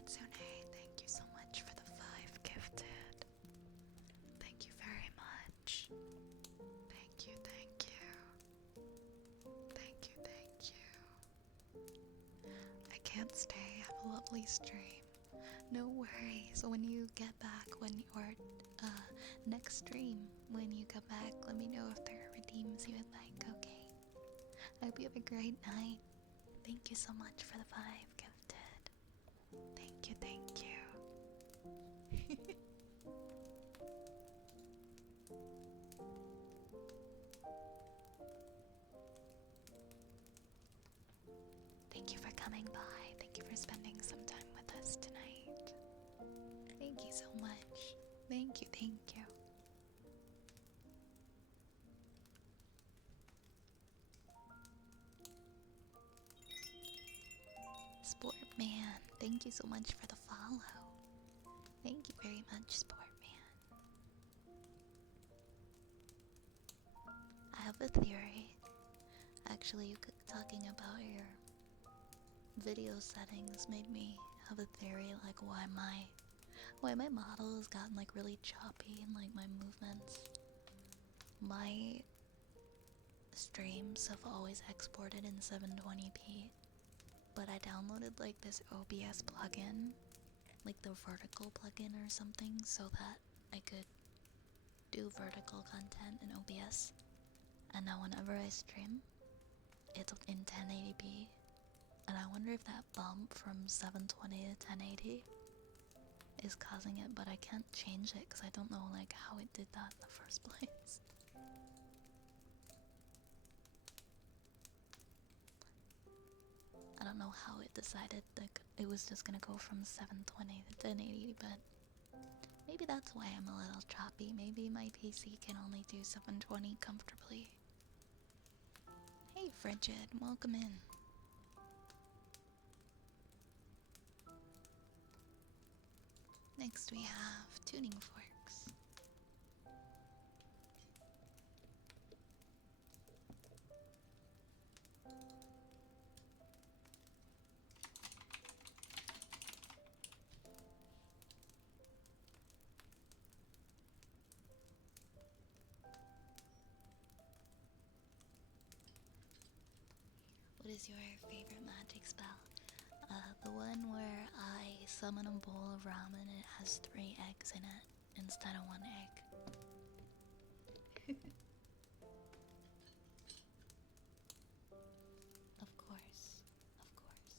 Kitsune, thank you so much for the 5 gifted. Thank you very much. Thank you, thank you. Thank you, thank you. I can't stay, have a lovely stream. No worries, when you get back, next stream, when you come back, let me know if there are redeems you would like, okay? I hope you have a great night. Thank you so much for the 5 gifted. Thank you, thank you. Thank you for coming by. Thank you for spending some time with us tonight. Thank you so much. Thank you, thank you. Sportman, thank you so much for the follow. Thank you very much, Sportman. I have a theory. Actually, talking about your video settings made me have a theory like why my model has gotten like really choppy and like my movements. My streams have always exported in 720p, but I downloaded like this OBS plugin, like the vertical plugin or something, so that I could do vertical content in OBS. And now whenever I stream, it's in 1080p. And I wonder if that bump from 720 to 1080 is causing it, but I can't change it because I don't know like how it did that in the first place. I don't know how it decided like it was just gonna go from 720 to 1080, but maybe that's why I'm a little choppy. Maybe my PC can only do 720 comfortably. Hey Frigid, welcome in. Next we have tuning forks. What is your favorite magic spell? The one where I summon a bowl of ramen and it has 3 eggs in it instead of 1 egg. Of course, of course.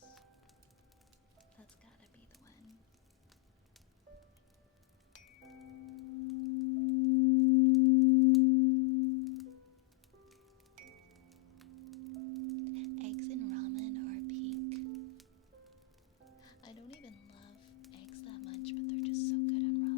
That's gotta be the one. Eggs in ramen are peak. I don't even love eggs that much, but they're just so good in ramen.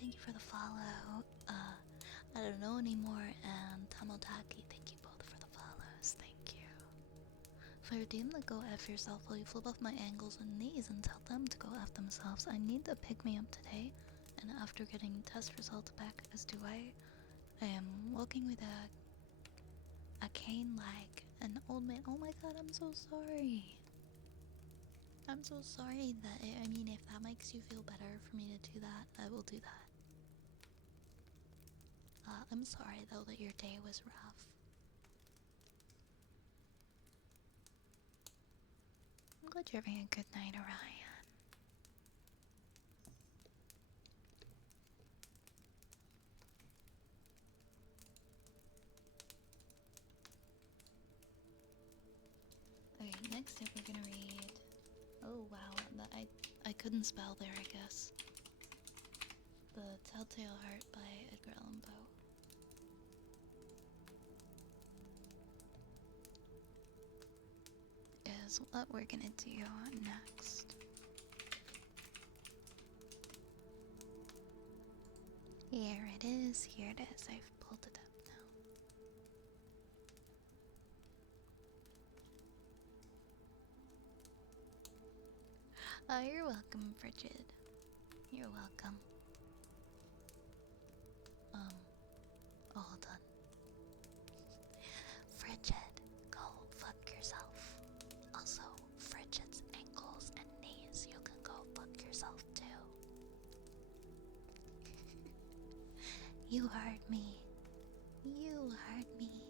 thank you for the follow. I don't know anymore, and Tamotaki, thank you both for the follows. Thank you. If I redeem the go F yourself, will you flip off my ankles and knees and tell them to go F themselves? I need to pick me up today, and after getting test results back, as do I am walking with a cane like an old man. Oh my god, I'm so sorry. I'm so sorry that, I mean, if that makes you feel better for me to do that, I will do that. I'm sorry though that your day was rough. I'm glad you're having a good night, Orion. Okay, next up we're gonna read. Oh wow, I couldn't spell there, I guess. The Telltale Heart by Edgar Allan Poe. Is what we're gonna do next. Here it is, I've pulled it up now. You're welcome, Frigid. You're welcome. All done. Frigid, go fuck yourself. Also, Frigid's ankles and knees, you can go fuck yourself too. You heard me. You heard me.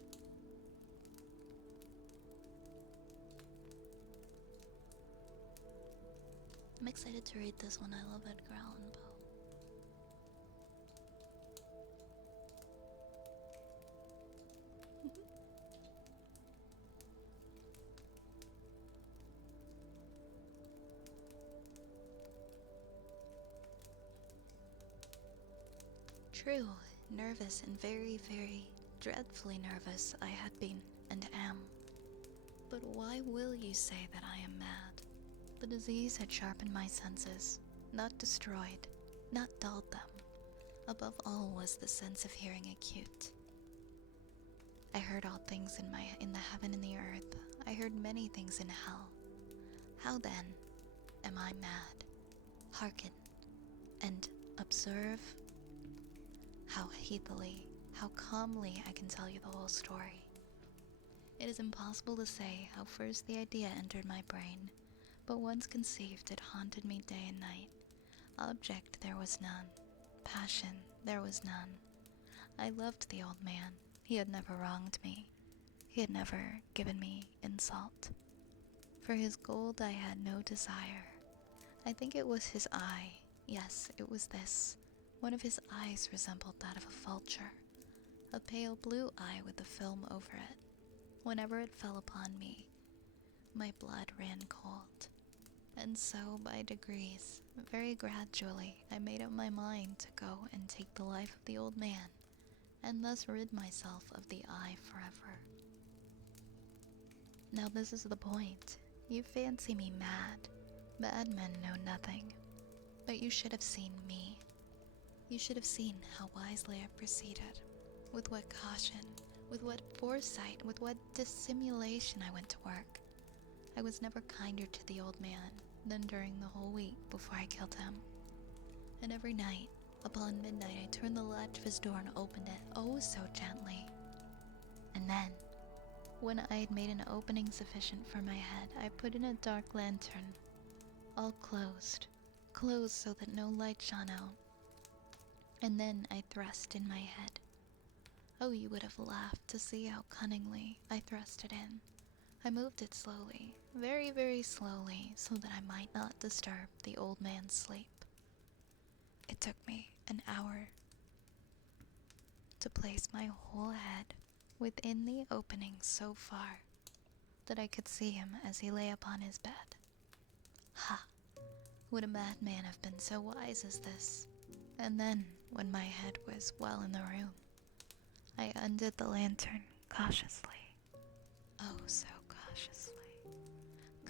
I'm excited to read this one. I love Edgar Allan Poe. True, nervous and very, very dreadfully nervous I had been and am. But why will you say that I am mad? The disease had sharpened my senses, not destroyed, not dulled them. Above all was the sense of hearing acute. I heard all things in the heaven and the earth. I heard many things in hell. How then am I mad? Hearken and observe how heathily, how calmly I can tell you the whole story. It is impossible to say how first the idea entered my brain, but once conceived it haunted me day and night. Object there was none. Passion there was none. I loved the old man. He had never wronged me. He had never given me insult. For his gold I had no desire. I think it was his eye. Yes, it was this. One of his eyes resembled that of a vulture, a pale blue eye with a film over it. Whenever it fell upon me, my blood ran cold. And so, by degrees, very gradually, I made up my mind to go and take the life of the old man, and thus rid myself of the eye forever. Now this is the point. You fancy me mad. Bad men know nothing. But you should have seen me. You should have seen how wisely I proceeded, with what caution, with what foresight, with what dissimulation I went to work. I was never kinder to the old man than during the whole week before I killed him. And every night, upon midnight, I turned the latch of his door and opened it, oh so gently. And then, when I had made an opening sufficient for my head, I put in a dark lantern, all closed so that no light shone out. And then I thrust in my head. Oh, you would have laughed to see how cunningly I thrust it in. I moved it slowly, very, very slowly, so that I might not disturb the old man's sleep. It took me an hour to place my whole head within the opening so far that I could see him as he lay upon his bed. Ha! Would a madman have been so wise as this? And then, when my head was well in the room, I undid the lantern cautiously. Oh, so cautiously.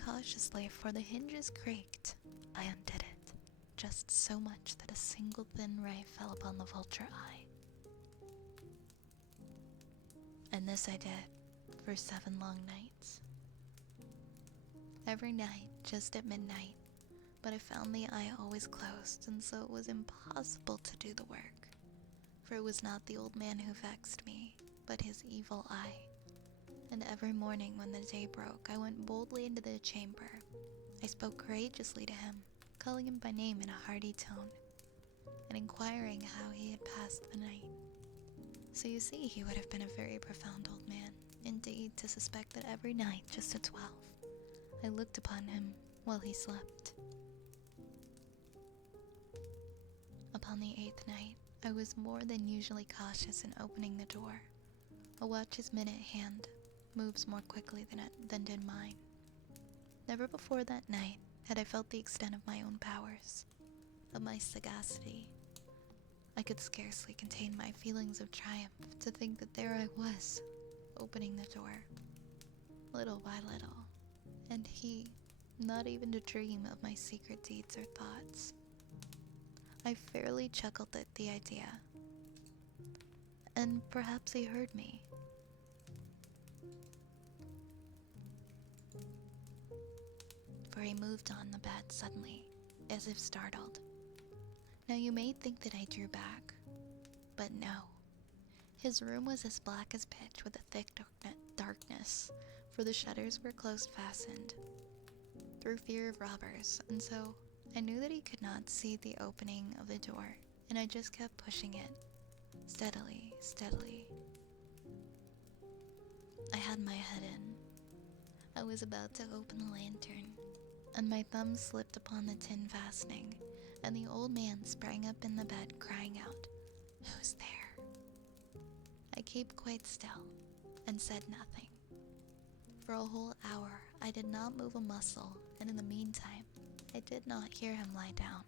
Cautiously, for the hinges creaked. I undid it, just so much that a single thin ray fell upon the vulture eye. And this I did for 7 long nights. Every night, just at midnight, but I found the eye always closed, and so it was impossible to do the work. For it was not the old man who vexed me, but his evil eye. And every morning when the day broke, I went boldly into the chamber. I spoke courageously to him, calling him by name in a hearty tone, and inquiring how he had passed the night. So you see, he would have been a very profound old man, indeed, to suspect that every night, just at 12, I looked upon him while he slept. Upon the 8th night, I was more than usually cautious in opening the door. A watch's minute hand moves more quickly than did mine. Never before that night had I felt the extent of my own powers, of my sagacity. I could scarcely contain my feelings of triumph to think that there I was, opening the door, little by little, and he, not even to dream of my secret deeds or thoughts. I fairly chuckled at the idea, and perhaps he heard me. For he moved on the bed suddenly, as if startled. Now you may think that I drew back, but no. His room was as black as pitch with a thick darkness, for the shutters were close fastened, through fear of robbers, and so I knew that he could not see the opening of the door, and I just kept pushing it, steadily, steadily. I had my head in. I was about to open the lantern, and my thumb slipped upon the tin fastening, and the old man sprang up in the bed, crying out, "Who's there?" I kept quite still, and said nothing. For a whole hour I did not move a muscle, and in the meantime I did not hear him lie down.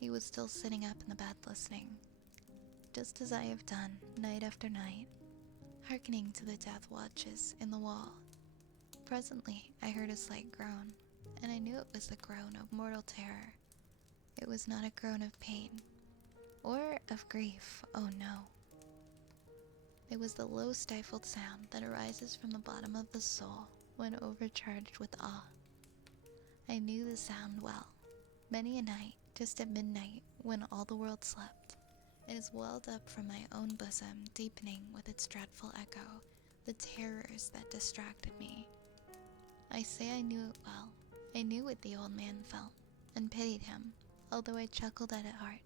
He was still sitting up in the bed listening, just as I have done night after night, hearkening to the death watches in the wall. Presently I heard a slight groan, and I knew it was the groan of mortal terror. It was not a groan of pain, or of grief, oh no. It was the low stifled sound that arises from the bottom of the soul when overcharged with awe. I knew the sound well. Many a night, just at midnight, when all the world slept, it has welled up from my own bosom, deepening with its dreadful echo the terrors that distracted me. I say I knew it well. I knew what the old man felt, and pitied him, although I chuckled at it hard.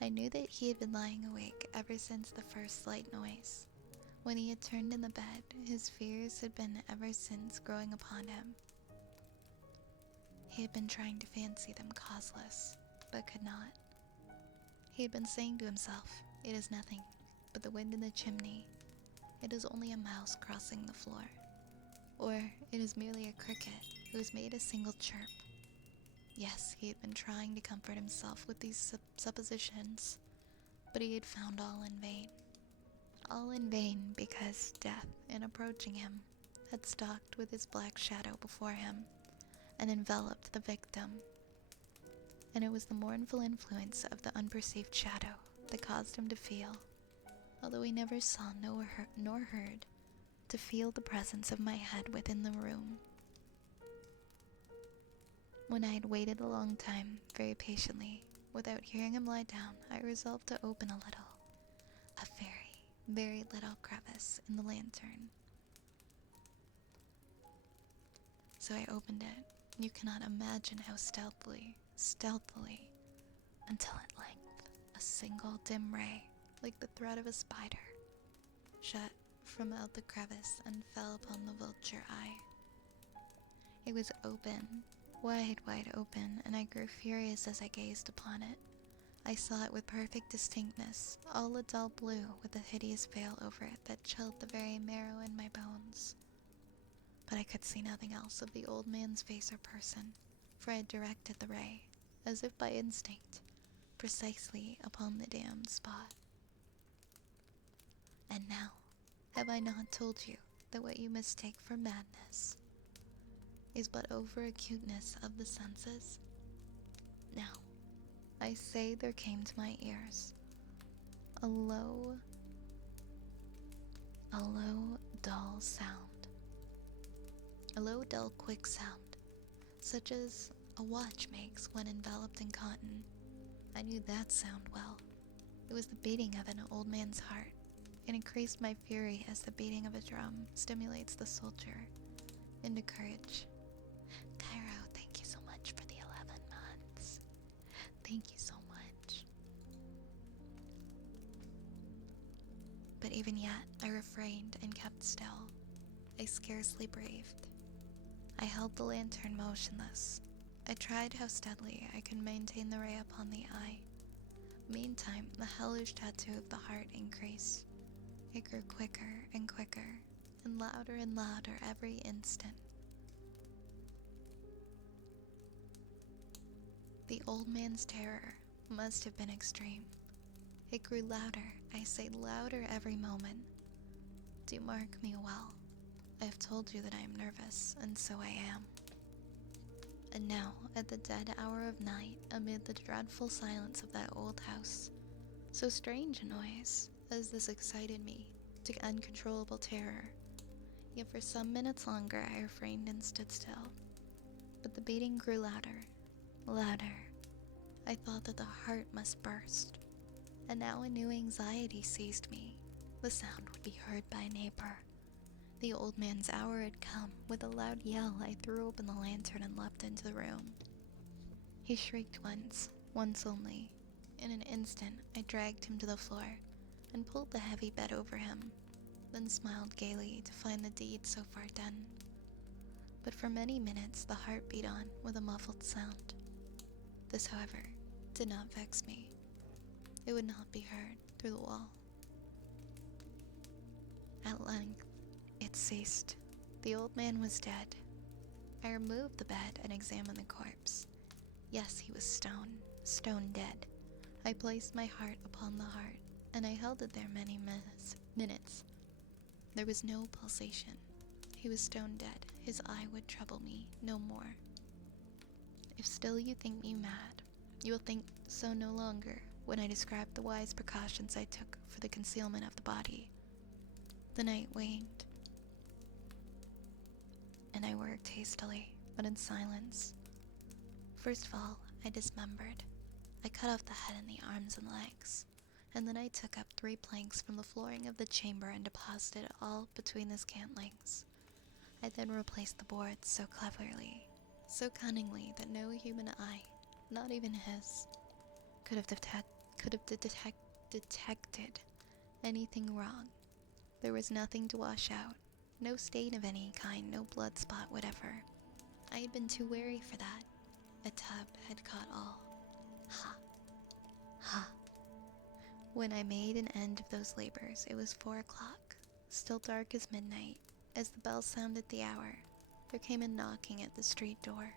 I knew that he had been lying awake ever since the first slight noise. When he had turned in the bed, his fears had been ever since growing upon him. He had been trying to fancy them causeless, but could not. He had been saying to himself, "It is nothing but the wind in the chimney. It is only a mouse crossing the floor. Or it is merely a cricket who has made a single chirp." Yes, he had been trying to comfort himself with these suppositions, but he had found all in vain. All in vain, because death, in approaching him, had stalked with his black shadow before him, and enveloped the victim. And it was the mournful influence of the unperceived shadow that caused him to feel, although he never saw nor heard, to feel the presence of my head within the room. When I had waited a long time, very patiently, without hearing him lie down, I resolved to open a very, very little crevice in the lantern. So I opened it. You cannot imagine how stealthily, until at length a single dim ray, like the thread of a spider, shot from out the crevice and fell upon the vulture eye. It was open, wide open, and I grew furious as I gazed upon it. I saw it with perfect distinctness, all a dull blue with a hideous veil over it that chilled the very marrow in my bones. But I could see nothing else of the old man's face or person, for I had directed the ray, as if by instinct, precisely upon the damned spot. And now, have I not told you that what you mistake for madness is but over-acuteness of the senses? Now, I say there came to my ears a low, dull sound. A low, dull, quick sound, such as a watch makes when enveloped in cotton. I knew that sound well. It was the beating of an old man's heart. It increased my fury as the beating of a drum stimulates the soldier into courage. Cairo, thank you so much for the 11 months. Thank you so much. But even yet, I refrained and kept still. I scarcely breathed. I held the lantern motionless. I tried how steadily I could maintain the ray upon the eye. Meantime, the hellish tattoo of the heart increased. It grew quicker and quicker, and louder every instant. The old man's terror must have been extreme. It grew louder, I say louder every moment. Do mark me well. I have told you that I am nervous, and so I am. And now, at the dead hour of night, amid the dreadful silence of that old house, so strange a noise as this excited me to uncontrollable terror. Yet for some minutes longer I refrained and stood still. But the beating grew louder. I thought that the heart must burst. And now a new anxiety seized me. The sound would be heard by a neighbor. The old man's hour had come. With a loud yell, I threw open the lantern and leapt into the room. He shrieked once only. In an instant, I dragged him to the floor and pulled the heavy bed over him, then smiled gaily to find the deed so far done. But for many minutes the heart beat on with a muffled sound. This, however, did not vex me. It would not be heard through the wall. At length, it ceased. The old man was dead. I removed the bed and examined the corpse. Yes, he was stone dead. I placed my heart upon the heart, and I held it there many minutes. There was no pulsation. He was stone dead. His eye would trouble me no more. If still you think me mad, you will think so no longer when I describe the wise precautions I took for the concealment of the body. The night waned, and I worked hastily, but in silence. First of all, I dismembered. I cut off the head and the arms and legs, and then I took up 3 planks from the flooring of the chamber and deposited it all between the scantlings. I then replaced the boards so cleverly, so cunningly that no human eye, not even his, could have detected anything wrong. There was nothing to wash out, no stain of any kind, no blood spot whatever. I had been too wary for that. A tub had caught all. Ha! When I made an end of those labors, it was 4 o'clock, still dark as midnight. As the bell sounded the hour, there came a knocking at the street door.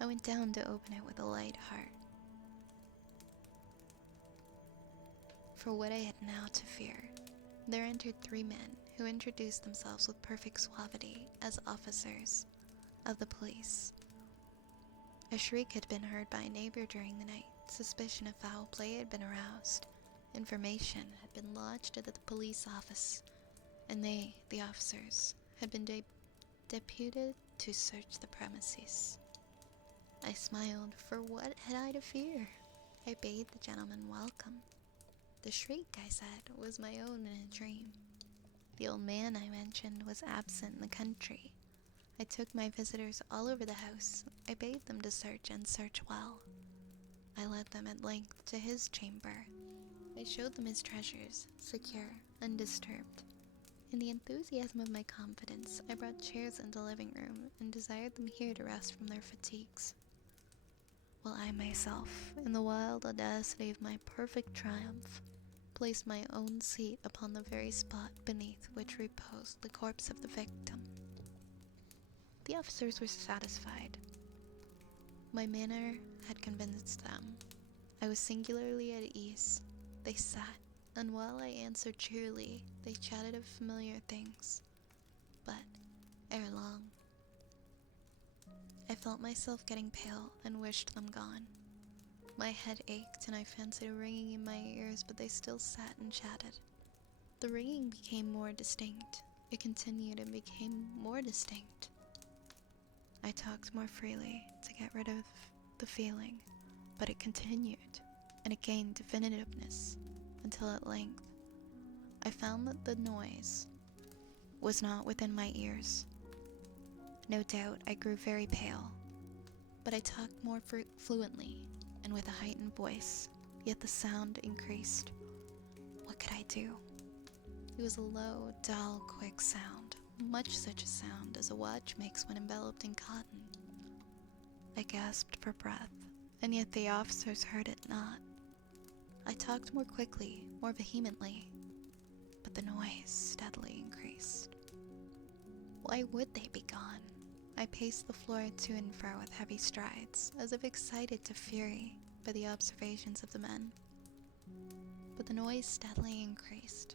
I went down to open it with a light heart. For what I had now to fear, there entered 3 men who introduced themselves with perfect suavity as officers of the police. A shriek had been heard by a neighbor during the night. Suspicion of foul play had been aroused. Information had been lodged at the police office, and they, the officers, had been deputed to search the premises. I smiled, for what had I to fear? I bade the gentleman welcome. The shriek, I said, was my own in a dream. The old man I mentioned was absent in the country. I took my visitors all over the house. I bade them to search and search well. I led them at length to his chamber. I showed them his treasures, secure, undisturbed. In the enthusiasm of my confidence, I brought chairs into the living room and desired them here to rest from their fatigues, while I myself, in the wild audacity of my perfect triumph, placed my own seat upon the very spot beneath which reposed the corpse of the victim. The officers were satisfied. My manner had convinced them. I was singularly at ease. They sat, and while I answered cheerily, they chatted of familiar things. But, ere long, I felt myself getting pale and wished them gone. My head ached and I fancied a ringing in my ears, but they still sat and chatted. The ringing became more distinct. It continued and became more distinct. I talked more freely to get rid of the feeling, but it continued, and it gained definitiveness, until at length I found that the noise was not within my ears. No doubt I grew very pale, but I talked more fluently and with a heightened voice, yet the sound increased. What could I do? It was a low, dull, quick sound, much such a sound as a watch makes when enveloped in cotton. I gasped for breath, and yet the officers heard it not. I talked more quickly, more vehemently, but the noise steadily increased. Why would they be gone? I paced the floor to and fro with heavy strides, as if excited to fury by the observations of the men. But the noise steadily increased.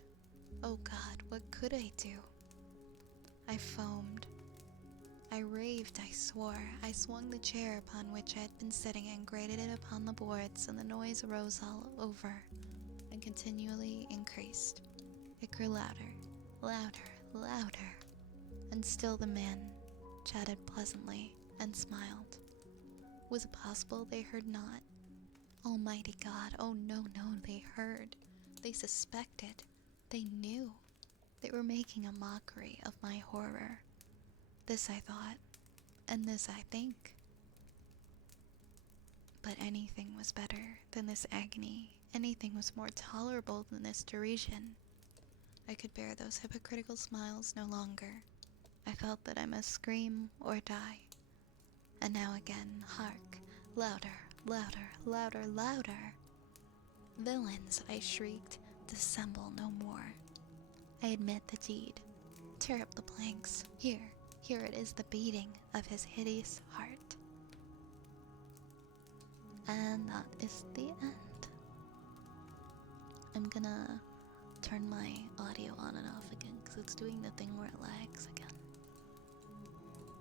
Oh God, what could I do? I foamed. I raved, I swore. I swung the chair upon which I had been sitting and grated it upon the boards, and the noise arose all over and continually increased. It grew louder, louder, louder, and still the men chatted pleasantly and smiled. Was it possible they heard not? Almighty God, oh no, they heard. They suspected. They knew. They were making a mockery of my horror. This I thought, and this I think. But anything was better than this agony. Anything was more tolerable than this derision. I could bear those hypocritical smiles no longer. I felt that I must scream or die. And now again, hark, louder, louder, louder, louder. Villains, I shrieked, dissemble no more. I admit the deed. Tear up the planks. Here it is, the beating of his hideous heart. And that is the end. I'm gonna turn my audio on and off again because it's doing the thing where it lags again.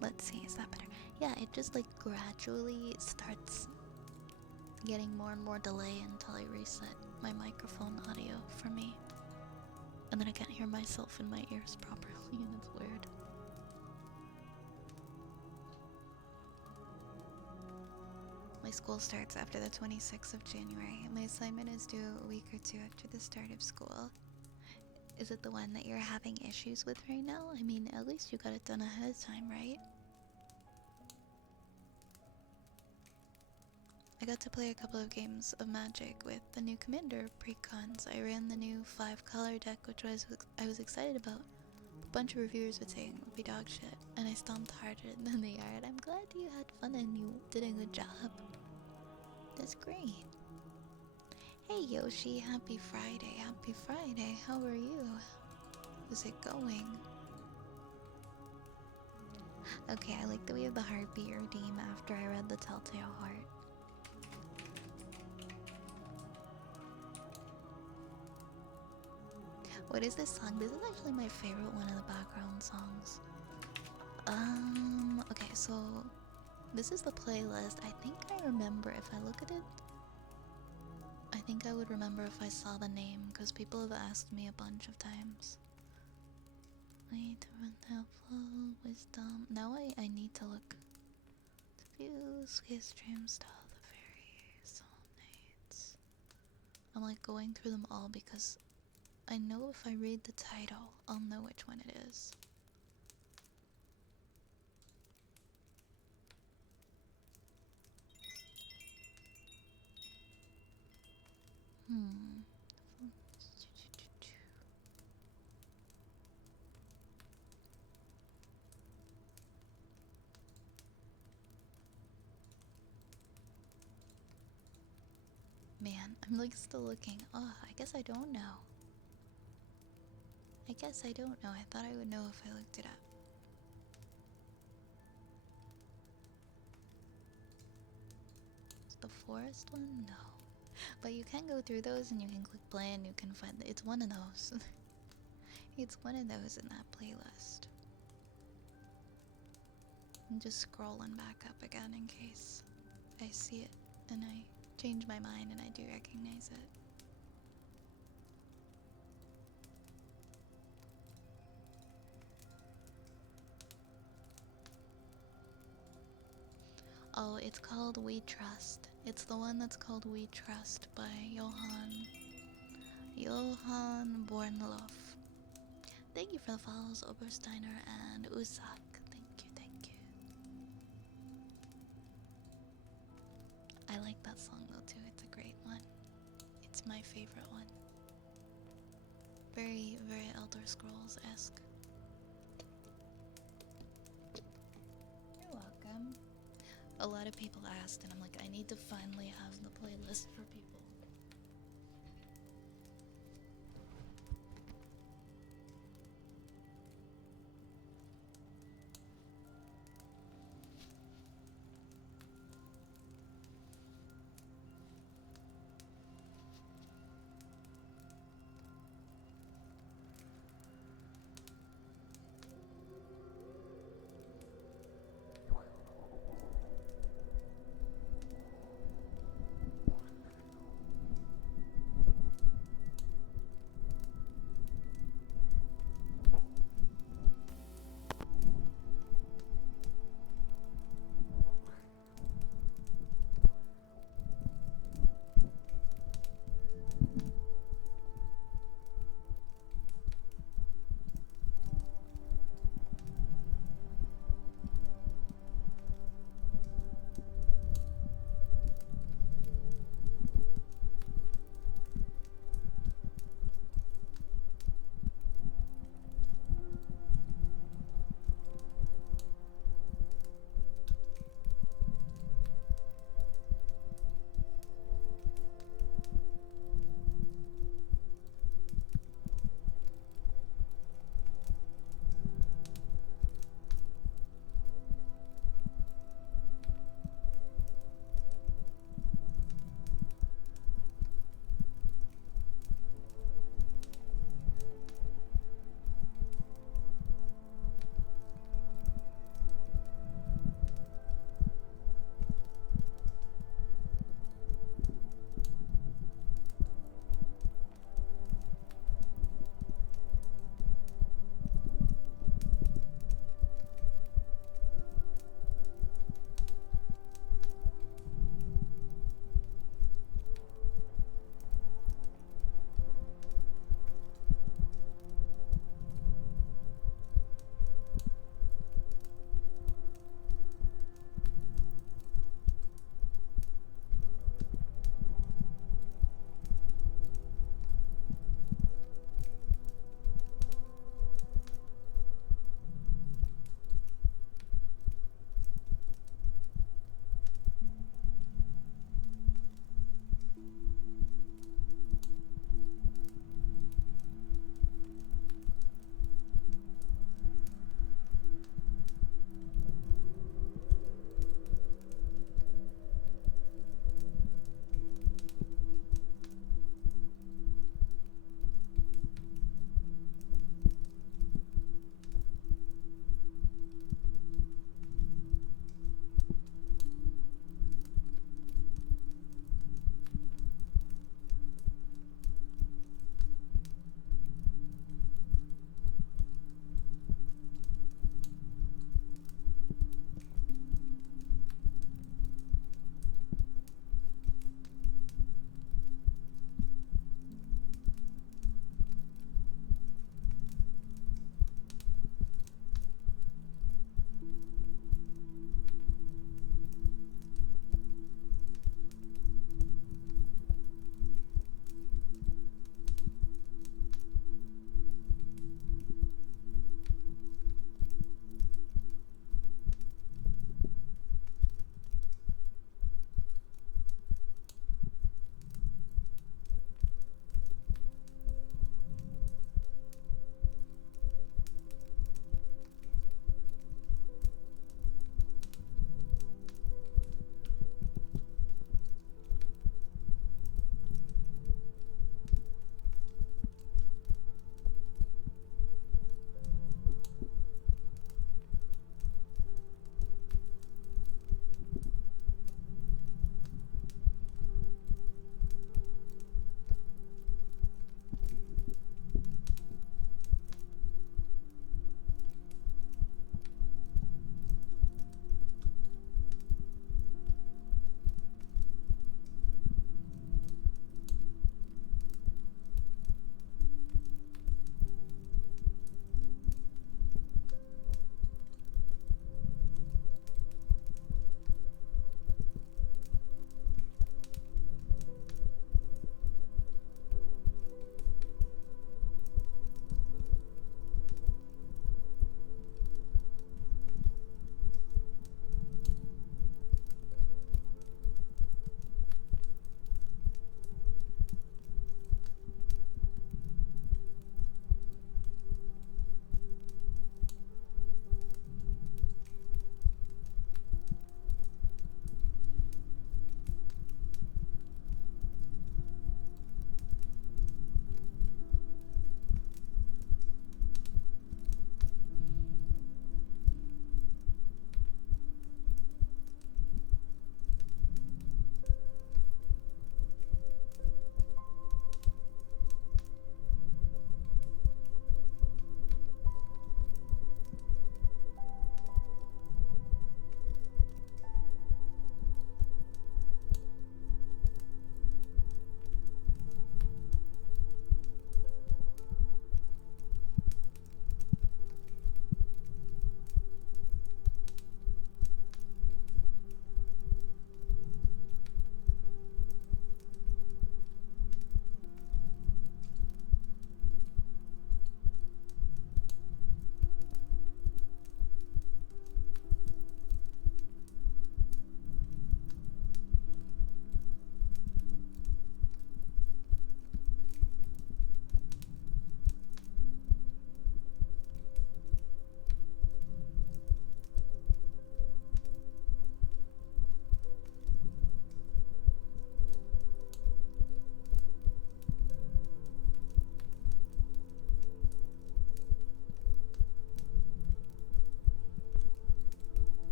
Let's see, is that better? Yeah, it just like gradually starts getting more and more delay until I reset my microphone audio for me. And then I can't hear myself in my ears properly, and it's weird. My school starts after the 26th of January. My assignment is due a week or two after the start of school. Is it the one that you're having issues with right now? I mean, at least you got it done ahead of time, right? I got to play a couple of games of Magic with the new commander precons. I ran the new 5-color deck, which I was excited about. A bunch of reviewers would say it would be dog shit, and I stomped harder than they are, and I'm glad you had fun and you did a good job. That's great. Hey Yoshi, happy Friday, happy Friday. How are you? How's it going? Okay, I like that we have the heartbeat redeem after I read the Telltale Heart. What is this song? This is actually my favorite one of the background songs. Okay, so this is the playlist. I think I remember if I look at it. I think I would remember if I saw the name, because people have asked me a bunch of times. I need to run helpful wisdom. Now I need to look. To view sweet streams to all the fairy soulmates. I'm like going through them all because I know if I read the title, I'll know which one it is. Man, I'm like still looking. Oh, I guess I don't know. I thought I would know if I looked it up. Is the forest one? No. But you can go through those and you can click play and you can find it's one of those. It's one of those in that playlist. I'm just scrolling back up again in case I see it and I change my mind and I do recognize it. Oh, it's called We Trust. It's the one that's called We Trust by Johann Bornlof. Thank you for the follows, Obersteiner and Usak. Thank you, thank you. I like that song though too, it's a great one. It's my favorite one. Very, very Elder Scrolls-esque. You're welcome. A lot of people asked and I'm like, I need to finally have the playlist for people.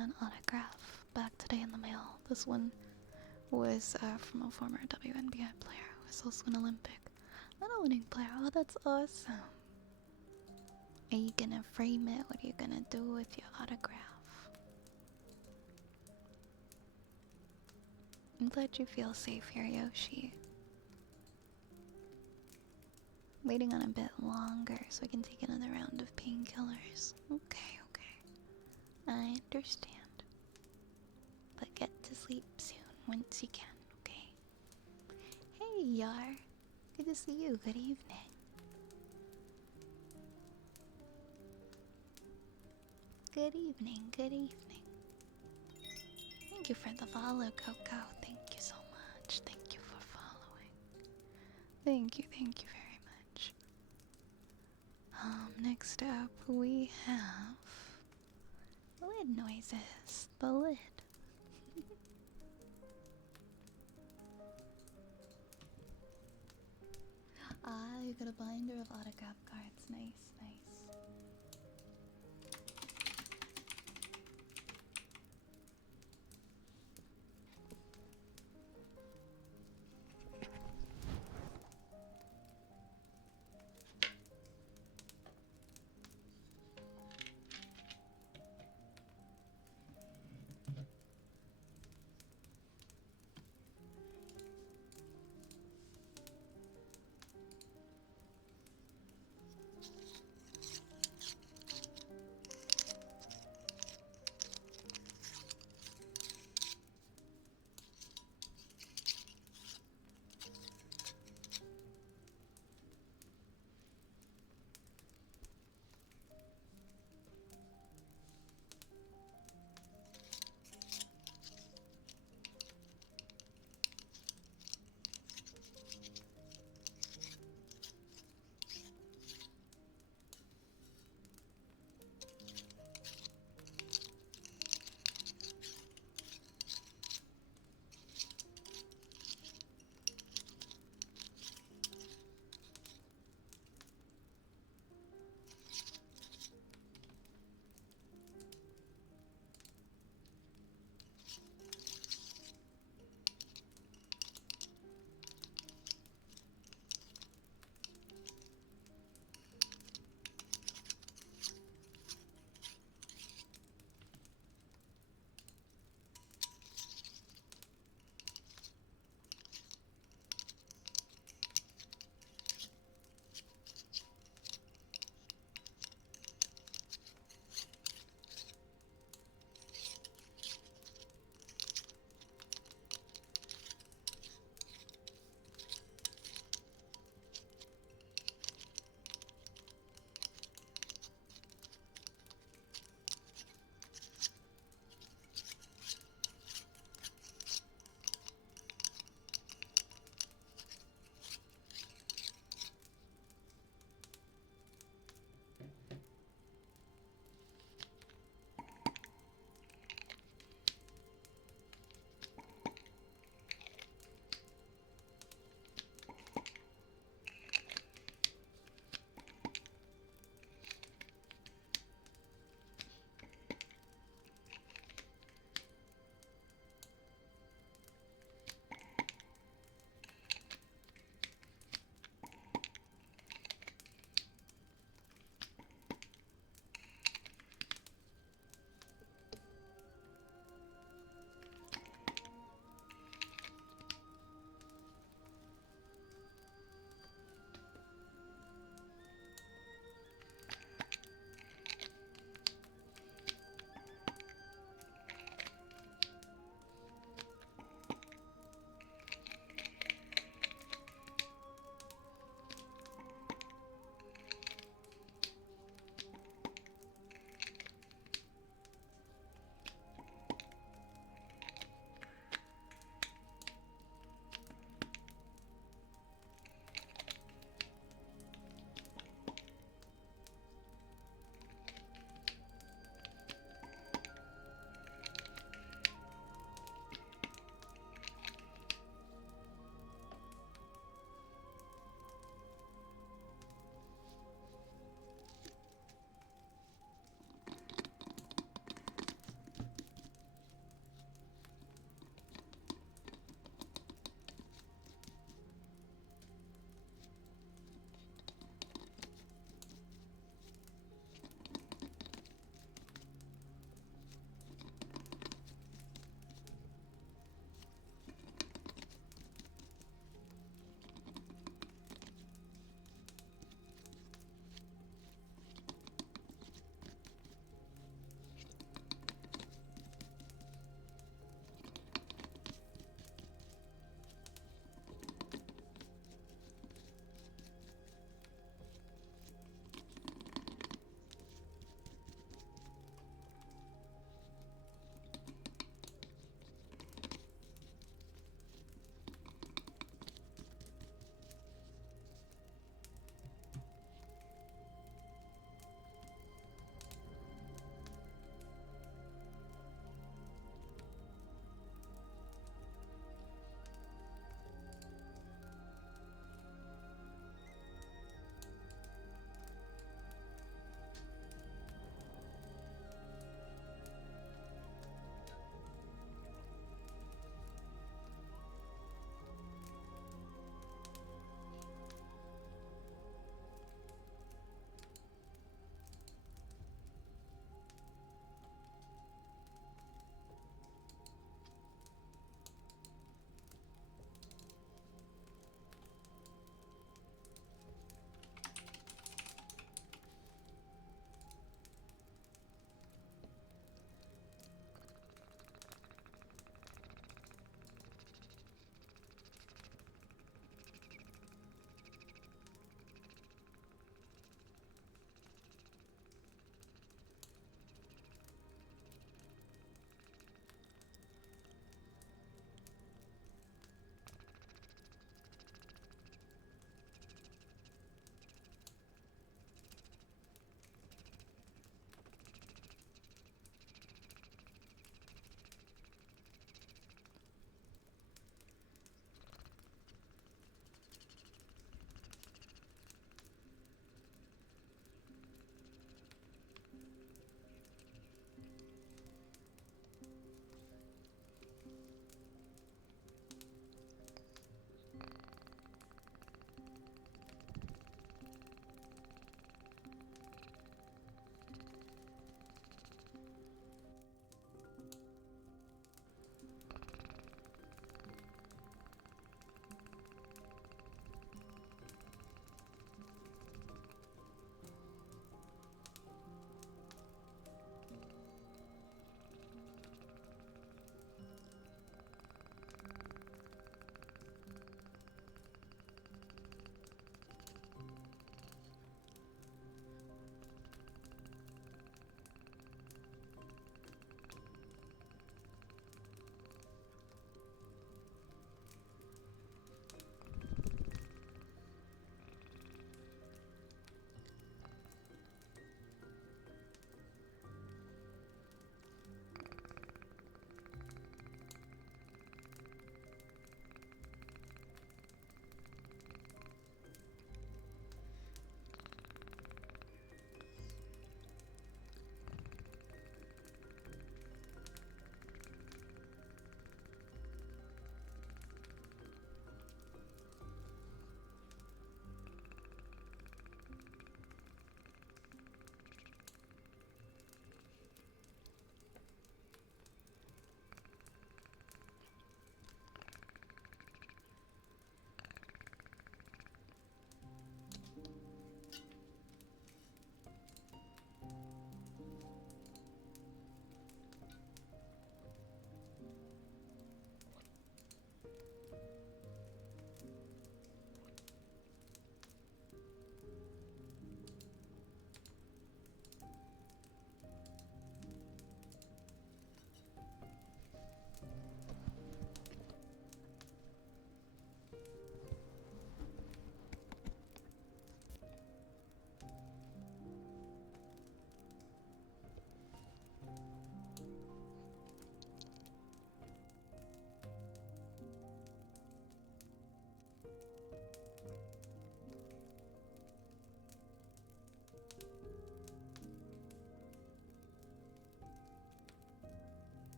an autograph back today in the mail. This one was from a former WNBA player who was also an Olympic medal-winning player. Oh, that's awesome. Are you gonna frame it? What are you gonna do with your autograph? I'm glad you feel safe here, Yoshi. Waiting on a bit longer so I can take another round of painkillers. Okay, okay. I understand. But get to sleep soon once you can, okay? Hey, Yar. Good to see you. Good evening. Good evening, good evening. Thank you for the follow, Coco. Thank you so much. Thank you for following. Thank you very much. Next up we have lid noises. The lid. Ah, you got a binder of autograph cards. Nice, nice.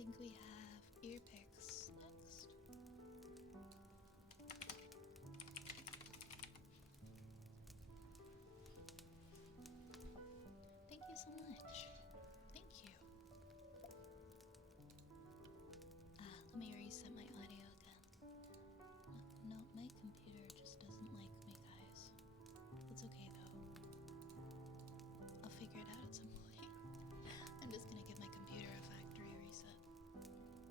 think we have ear picks next. Thank you so much. Thank you. Let me reset my audio again. No, my computer just doesn't like me, guys. It's okay though. I'll figure it out at some point. I'm just gonna give my computer a factory reset.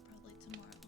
Probably tomorrow.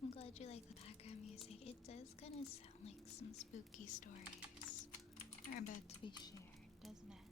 I'm glad you like the background music. It does kind of sound like some spooky stories are about to be shared, doesn't it?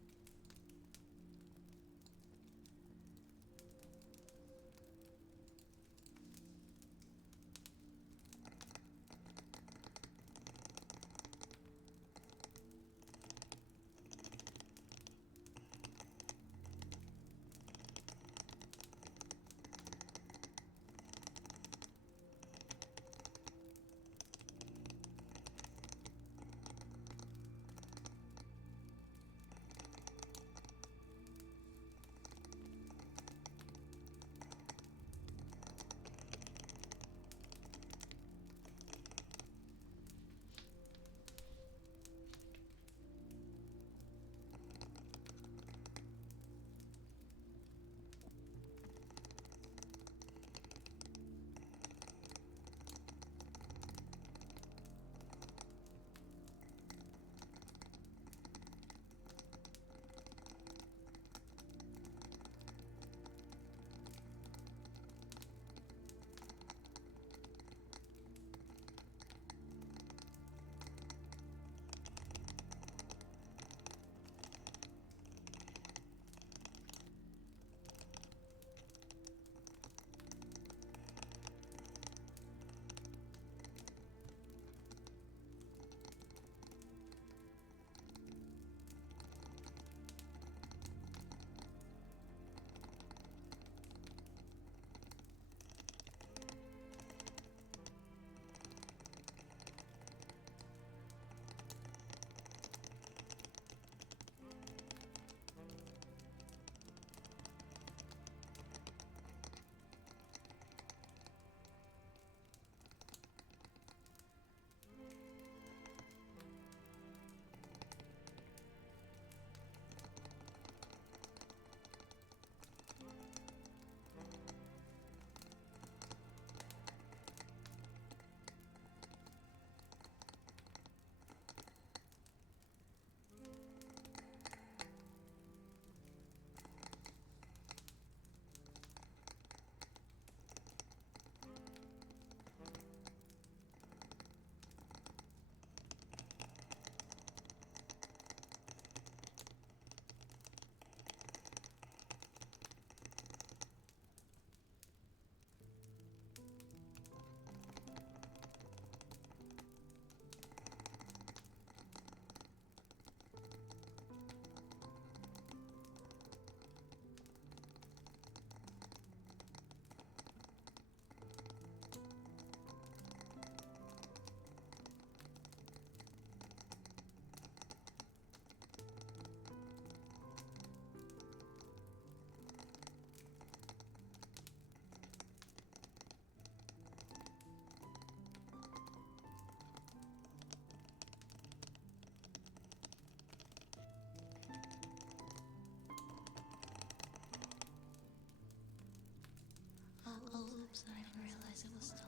Oh, oops, I didn't realize it was still.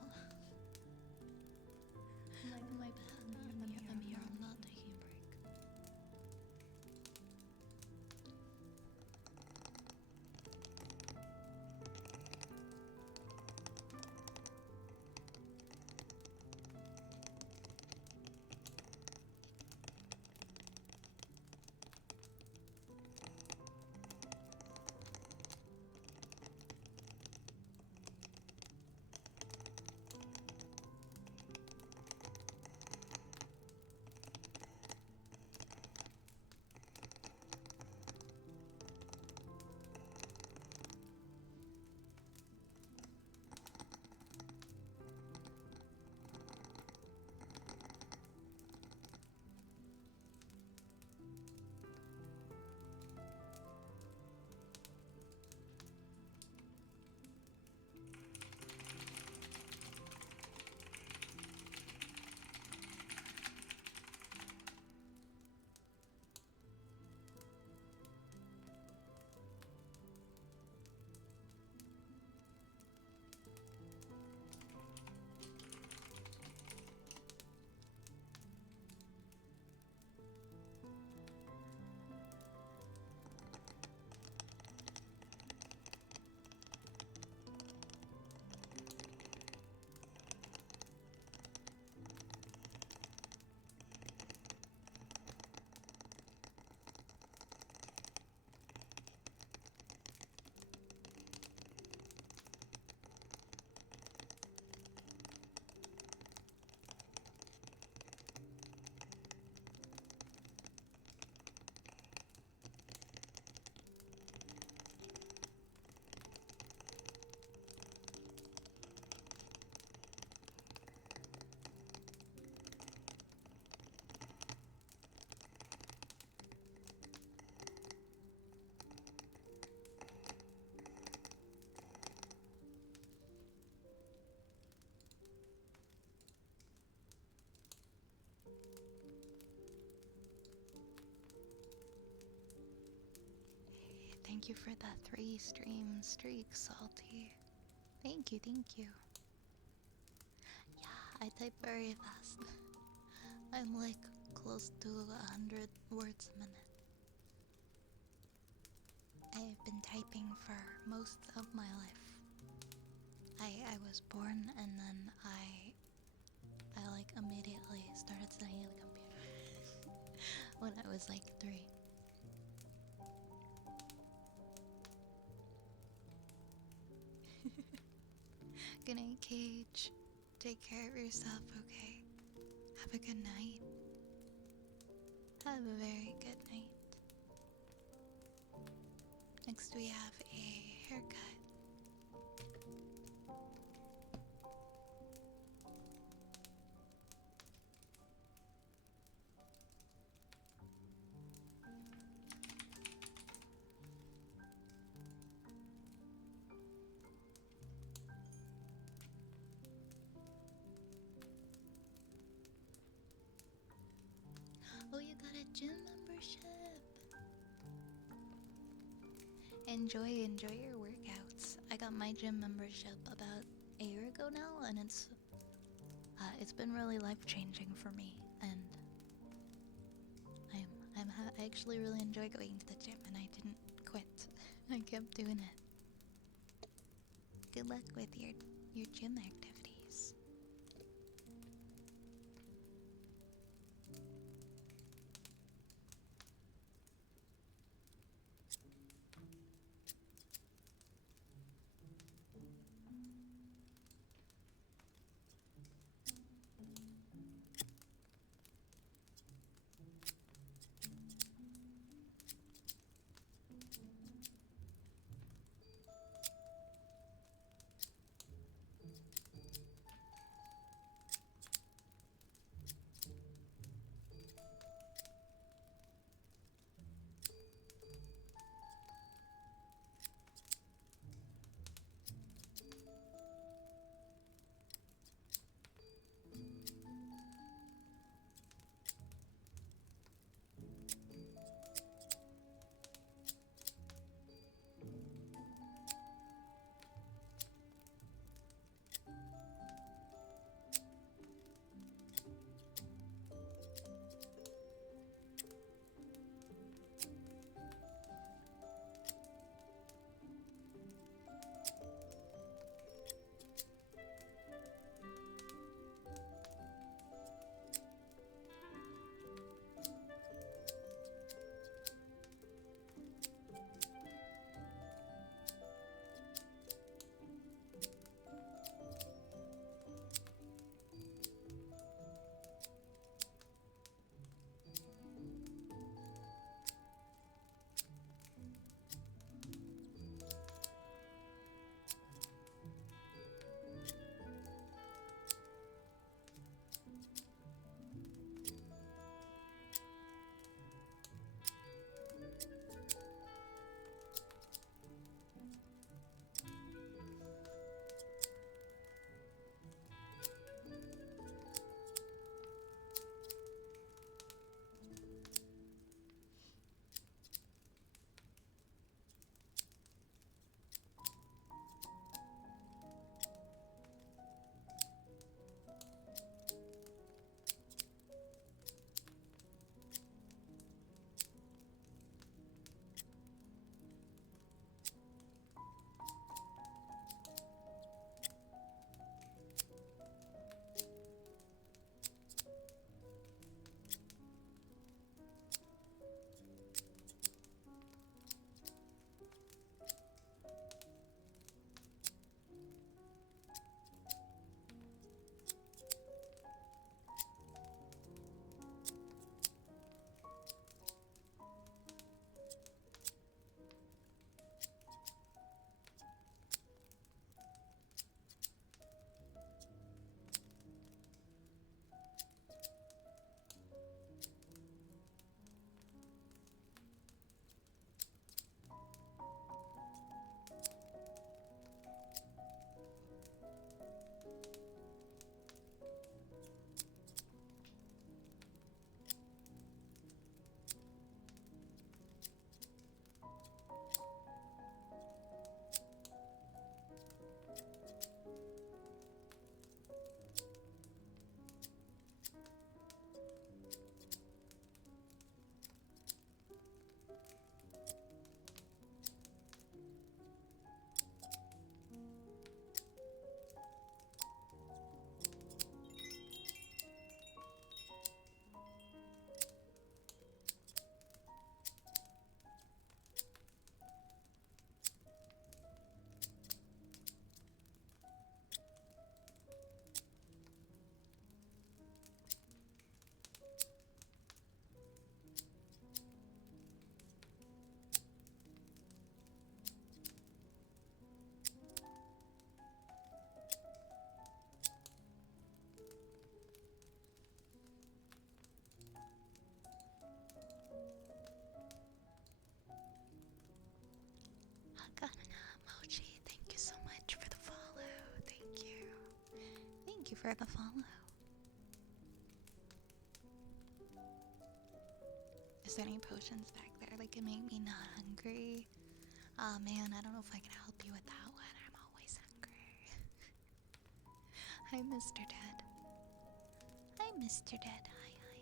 My bad. I'm here. I'm not taking a break. thank you for that 3 stream streak, Salty. Thank you, thank you. Yeah, I type very fast. I'm like close to 100 words a minute. I've been typing for most of my life. I was born and then I like immediately started studying at the computer when I was like 3. Good night, Cage. Take care of yourself, okay? Have a good night. Have a very good night. Next we have a haircut. Oh, you got a gym membership. Enjoy your workouts. I got my gym membership about a year ago now, and it's been really life-changing for me. And I actually really enjoy going to the gym, and I didn't quit. I kept doing it. Good luck with your gym activities. for the follow. Is there any potions back there that can make me not hungry? Oh man, I don't know if I can help you with that one. I'm always hungry. Hi, Mr. Dead. Hi, Mr. Dead. Hi, hi.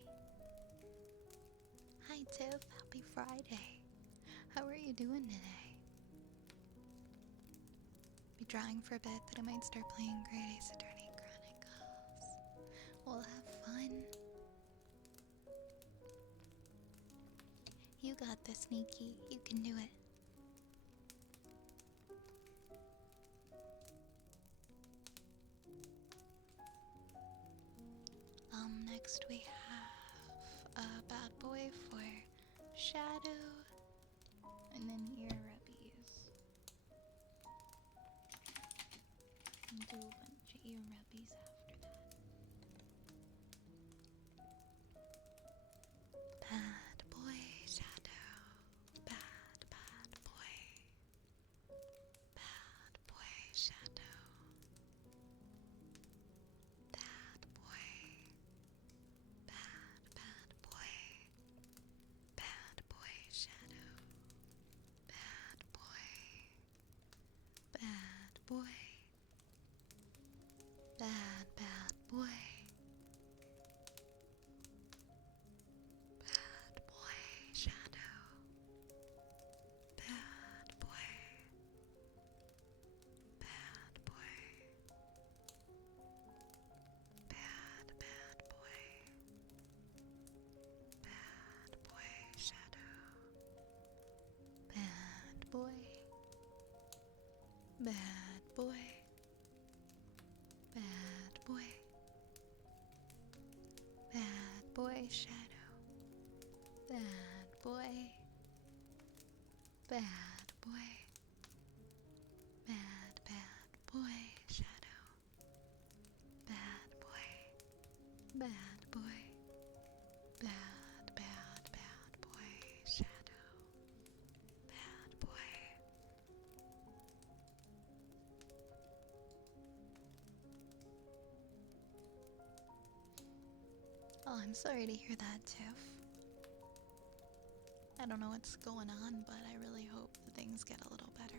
Hi, Tiff. Happy Friday. How are you doing today? Be drawing for a bit, that I might start playing Great Ace Attorney Chronicles. We'll have fun. You got this, Sneaky. You can do it. Next we have a bad boy for Shadow, and then ear rubbies. And do a bunch of ear rubbies after that. Bad boy Shadow. Bad boy. Bad boy Shadow. Bad boy. Bad boy. Bad boy Shadow. Bad boy. Bad boy. Bad boy. Bad boy Shadow. Bad boy. Bad boy. Bad boy. Bad boy Shadow. Bad boy. Bad boy. Bad boy. Bad boy Shadow. Bad boy. Bad boy. Bad boy Shadow. Bad boy. Bad boy. Bad boy Shadow. Bad boy. Oh, I'm sorry to hear that, Tiff. I don't know what's going on, but I really hope that things get a little better.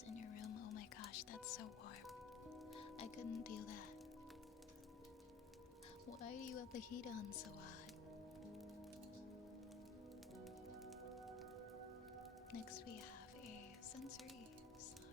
degrees in your room. Oh my gosh, that's so warm. I couldn't do that. Why do you have the heat on so hot? Next we have a sensory slug.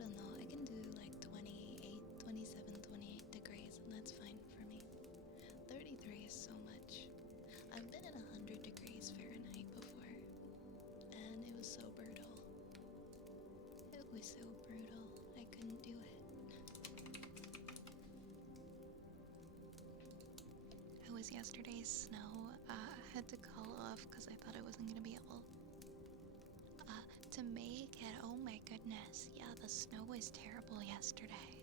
don't know. I can do like 28, 27, 28 degrees, and that's fine for me. 33 is so much. I've been at 100 degrees Fahrenheit before, and it was so brutal. It was so brutal. I couldn't do it. It was yesterday's snow. I had to call off because I thought I wasn't gonna be able to make it. Oh my goodness. Yeah, the snow was terrible yesterday.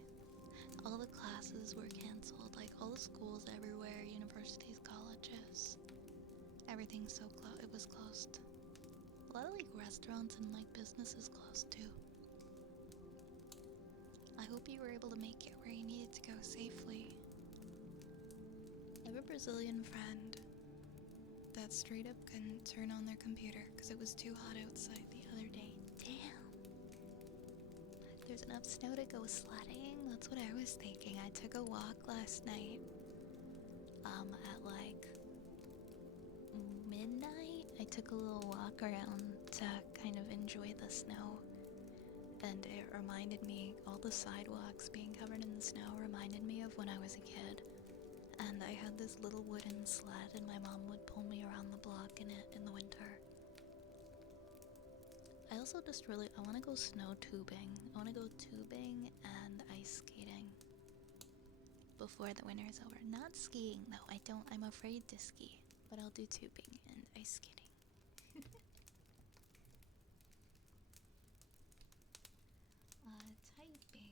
All the classes were canceled, like all the schools everywhere, universities, colleges. Everything's so close. It was closed. A lot of like restaurants and like businesses closed too. I hope you were able to make it where you needed to go safely. I have a Brazilian friend that straight up couldn't turn on their computer because it was too hot outside the other day. Damn. There's enough snow to go sledding. That's what I was thinking. I took a walk last night. At like midnight. I took a little walk around to kind of enjoy the snow. And it reminded me, all the sidewalks being covered in snow reminded me of when I was a kid. And I had this little wooden sled, and my mom would pull me around the block in it in the winter. I also just really, I want to go snow tubing. I want to go tubing and ice skating before the winter is over. Not skiing though, I'm afraid to ski, but I'll do tubing and ice skating. Typing.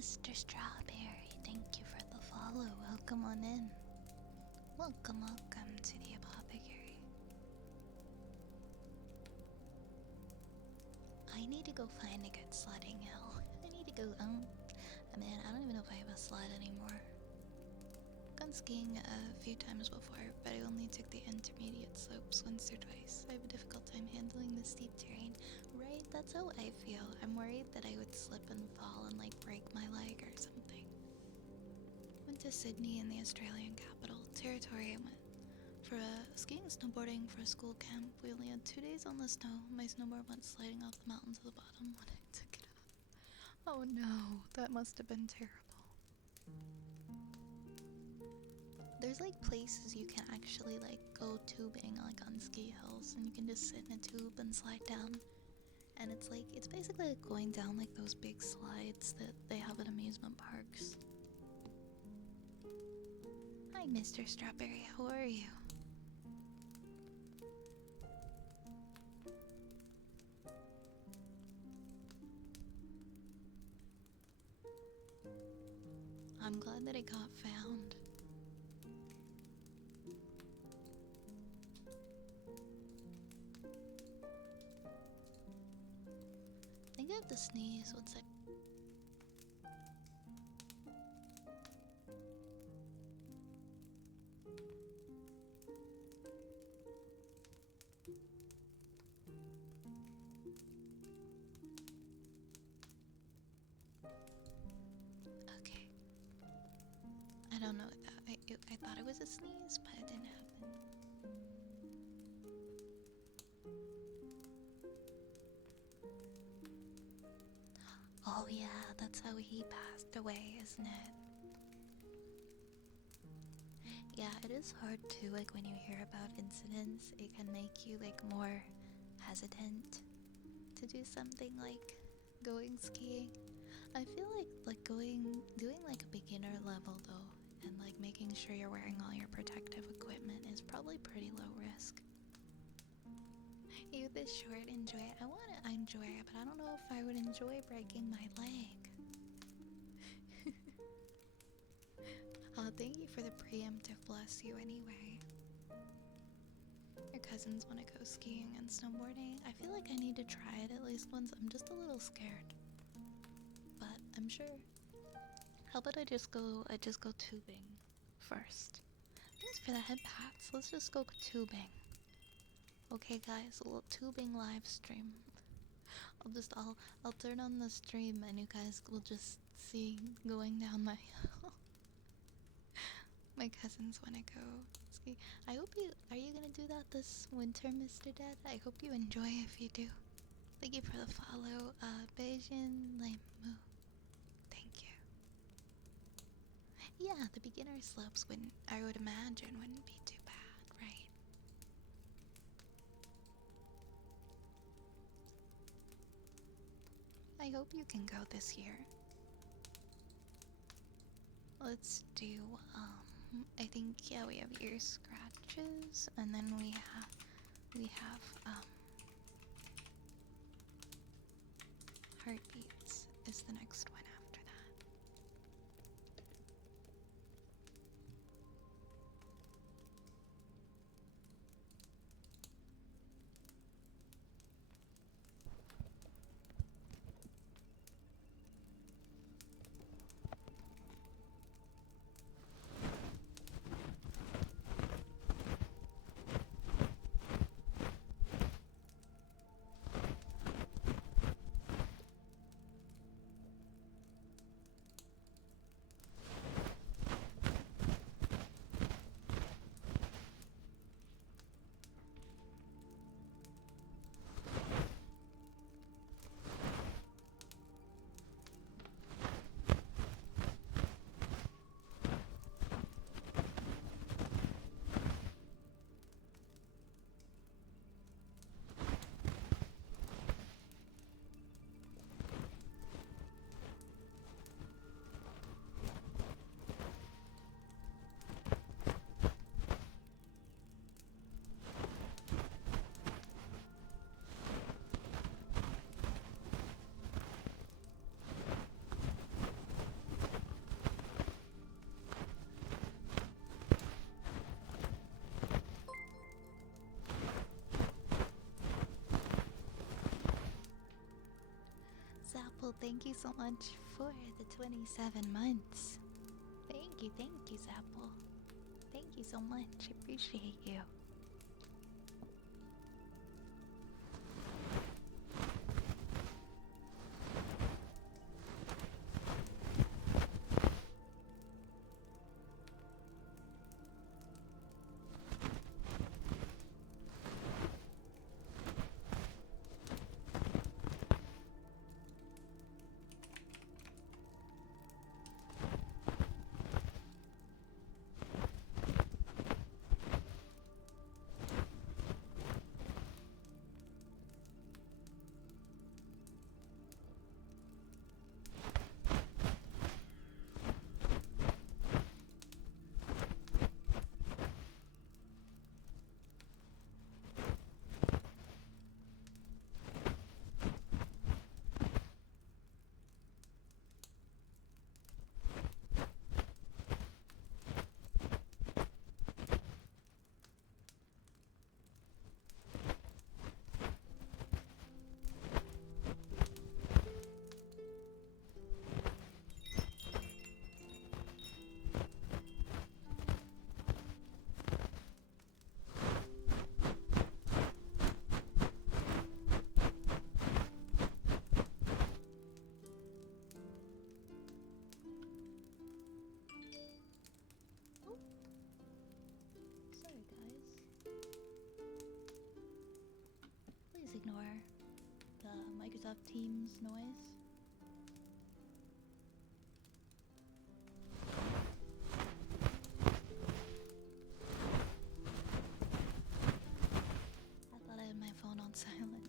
Mr. Strawberry, thank you for the follow. Welcome on in. Welcome to the apothecary. I need to go find a good sledding hill. I need to go. Man, I don't even know if I have a sled anymore. I've gone skiing a few times before, but I only took the intermediate slopes once or twice. I have a difficult time handling the steep terrain. Right? That's how I feel. I'm worried that I would slip and fall and like break my leg or something. Went to Sydney in the Australian capital territory. I went for skiing and snowboarding for a school camp. We only had 2 days on the snow. My snowboard went sliding off the mountain to the bottom when I took it off. Oh no, that must have been terrible. There's like places you can actually like go tubing like on ski hills, and you can just sit in a tube and slide down. And it's like, it's basically like going down like those big slides that they have at amusement parks. Hi, Mr. Strawberry, how are you? I'm glad that it got found. I think I have to sneeze. What's that? Okay. I don't know what that. I thought it was a sneeze, but it didn't happen. Oh yeah, that's how he passed away, isn't it? Yeah, it is hard too, like when you hear about incidents, it can make you like more hesitant to do something like going skiing. I feel like doing like a beginner level though, and like making sure you're wearing all your protective equipment is probably pretty low risk. Youth is short, enjoy it. I want to enjoy it, but I don't know if I would enjoy breaking my leg. Thank you for the preemptive bless you anyway. Your cousins want to go skiing and snowboarding. I feel like I need to try it at least once. I'm just a little scared, but I'm sure. How about I just go tubing first? Thanks for the head pats. Let's just go tubing. Okay guys, a little tubing live stream. I'll turn on the stream and you guys will just see going down my hill. My cousins want to go ski. Are you gonna do that this winter, Mr. Dead? I hope you enjoy if you do. Thank you for the follow, Beijing Lemu. Thank you. Yeah, the beginner slopes I would imagine wouldn't be too bad, right? I hope you can go this year. Let's do, I think, yeah, we have ear scratches, and then we have, heartbeats is the next one after that. Zapple, thank you so much for the 27 months. Thank you, Zapple. Thank you so much. Appreciate you. Sorry, guys. Please ignore the Microsoft Teams noise. I thought I had my phone on silent.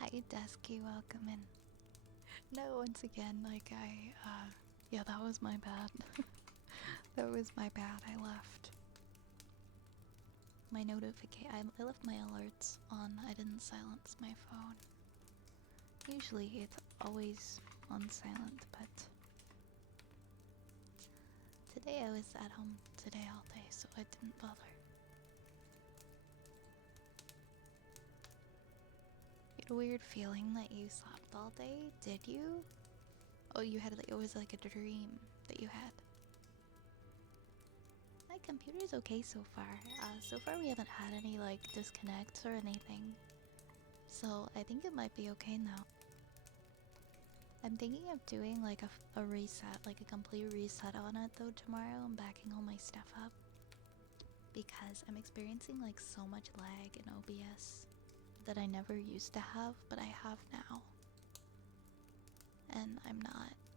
Hi, Dusky, welcome in. No, once again, yeah, that was my bad. That was my bad, I left my I left my alerts on, I didn't silence my phone. Usually it's always on silent, but today I was at home today all day, so I didn't bother. You had a weird feeling that you slept all day, did you? Oh, you had it was like a dream that you had. My computer's okay so far. So far we haven't had any like disconnects or anything. So I think it might be okay now. I'm thinking of doing like a reset, like a complete reset on it though tomorrow and backing all my stuff up. Because I'm experiencing like so much lag in OBS that I never used to have, but I have now. and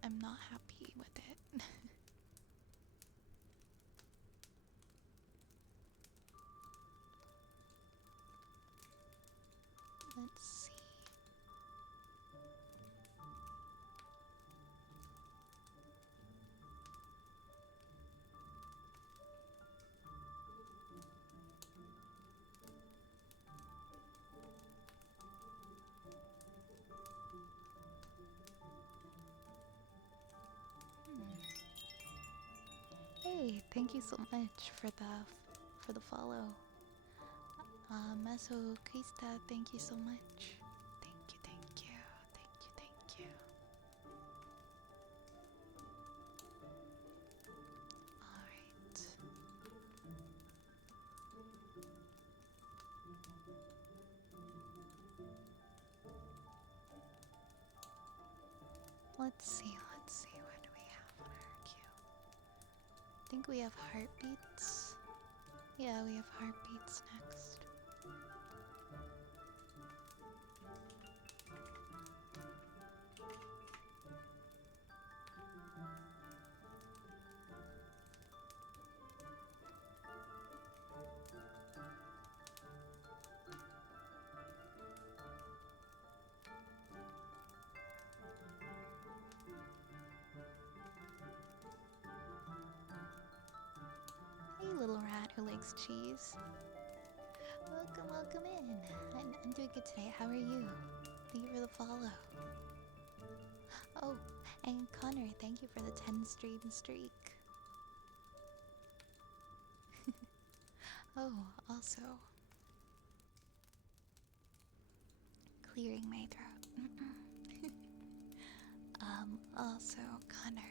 I'm not happy with it. Let's see. Hey, thank you so much for the follow. Maso Krista, thank you so much. Thank you, thank you, thank you, thank you. Alright. Let's see, what do we have on our queue? I think we have heartbeats. Yeah, we have heartbeats next. Hey, little rat who likes cheese. Welcome, welcome in. I'm doing good today. How are you? Thank you for the follow. Oh, and Connor, thank you for the 10 stream streak. Oh, also clearing my throat. Also Connor.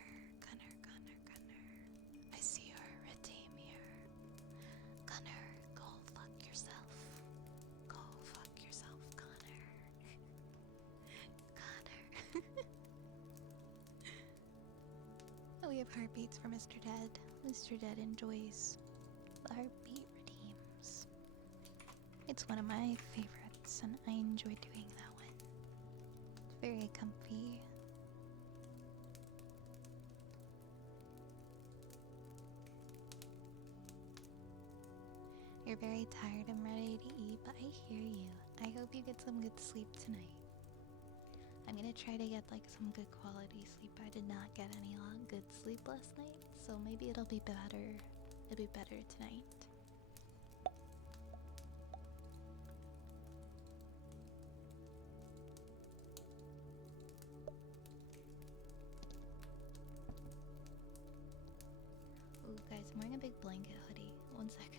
I see your redeem here. Connor, go fuck yourself. Go fuck yourself, Connor. Connor. Oh, we have heartbeats for Mr. Dead. Mr. Dead enjoys the heartbeat redeems. It's one of my favorites, and I enjoy doing that one. It's very comfy. You're very tired and ready to eat, but I hear you. I hope you get some good sleep tonight. I'm gonna try to get like some good quality sleep. I did not get any good sleep last night, so maybe it'll be better. It'll be better tonight. Ooh, guys, I'm wearing a big blanket hoodie. One second.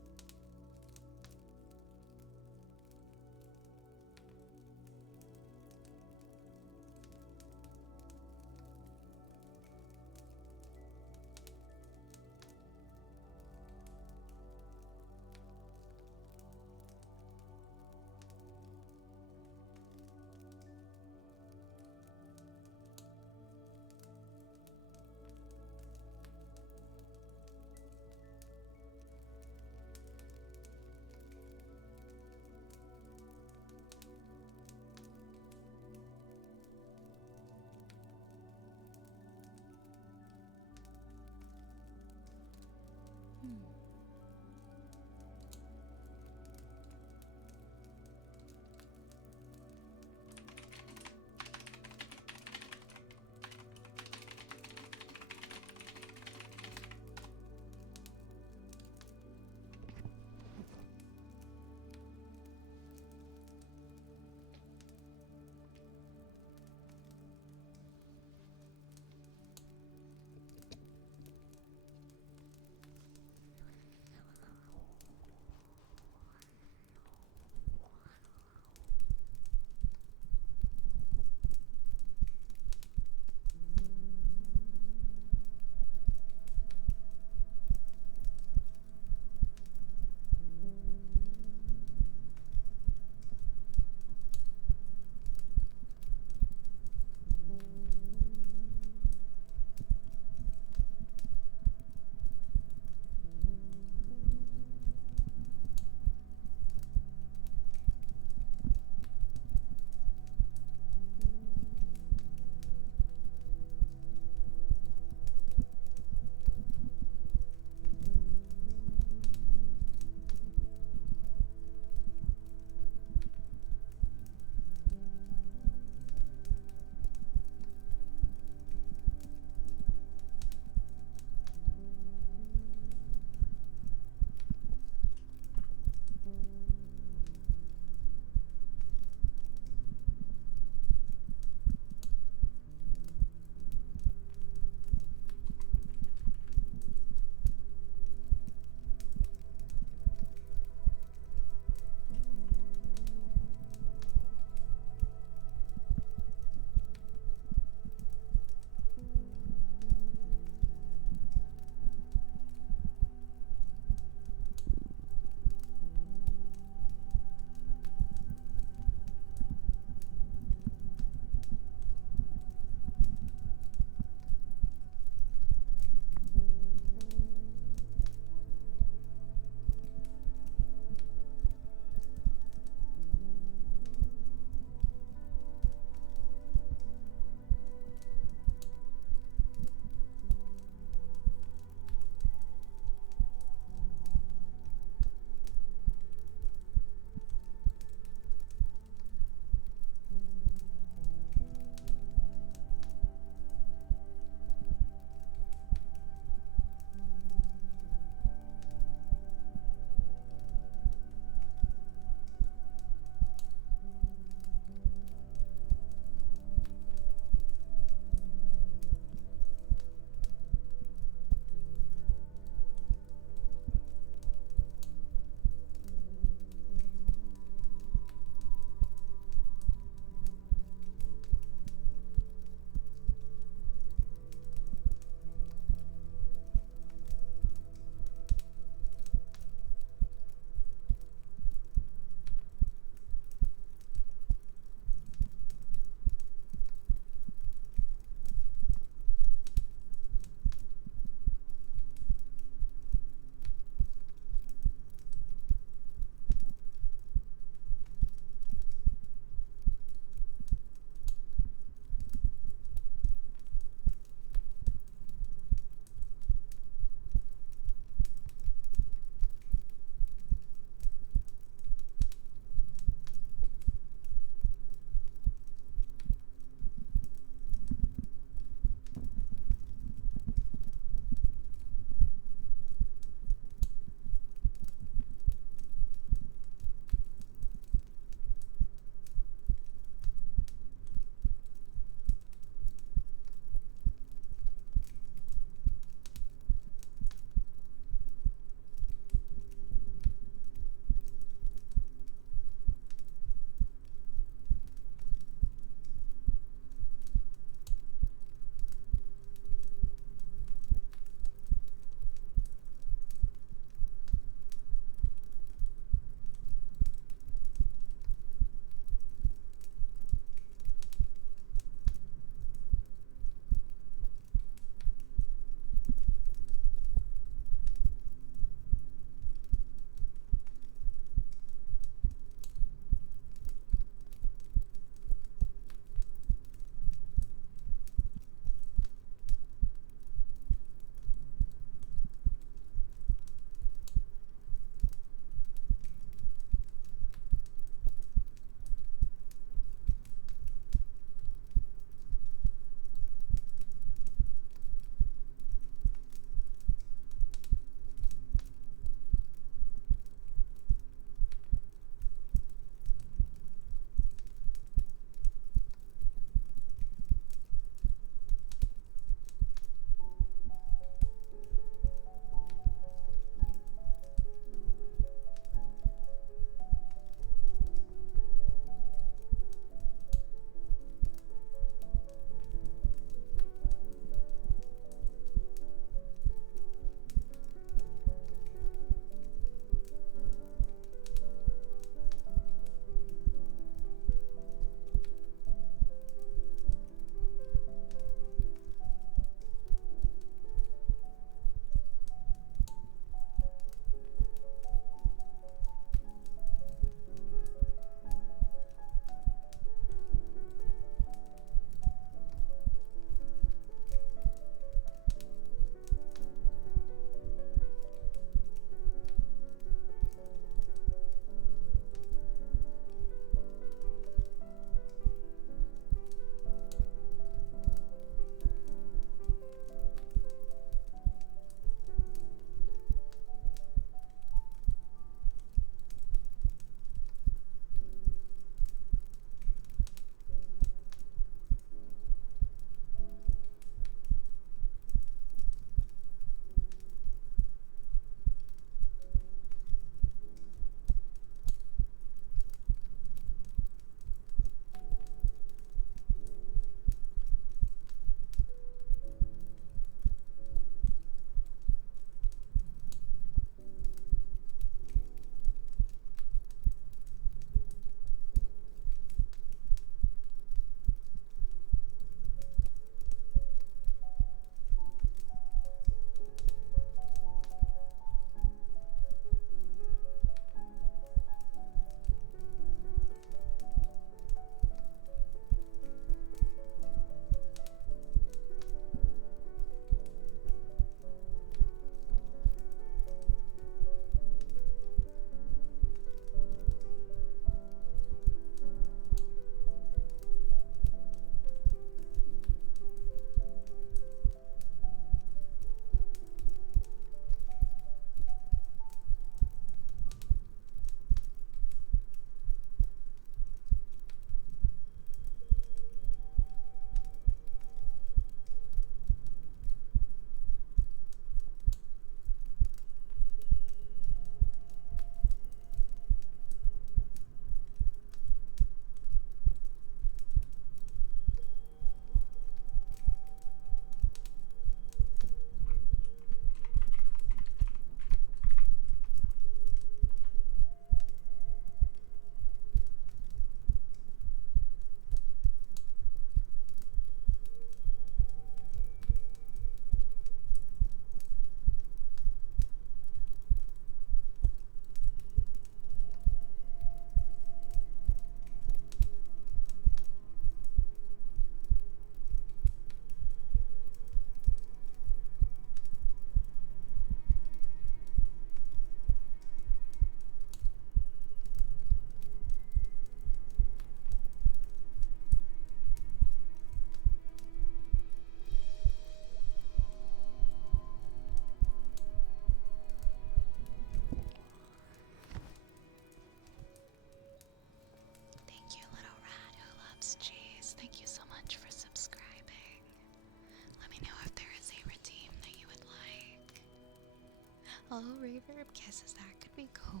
reverb kisses. That could be cool.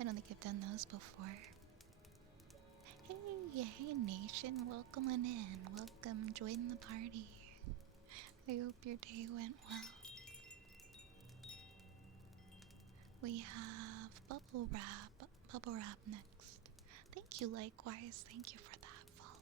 I don't think I've done those before. Hey nation, welcome on in. Welcome, join the party. I hope your day went well. We have bubble wrap next. Thank you, likewise. Thank you for that follow.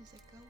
is it going?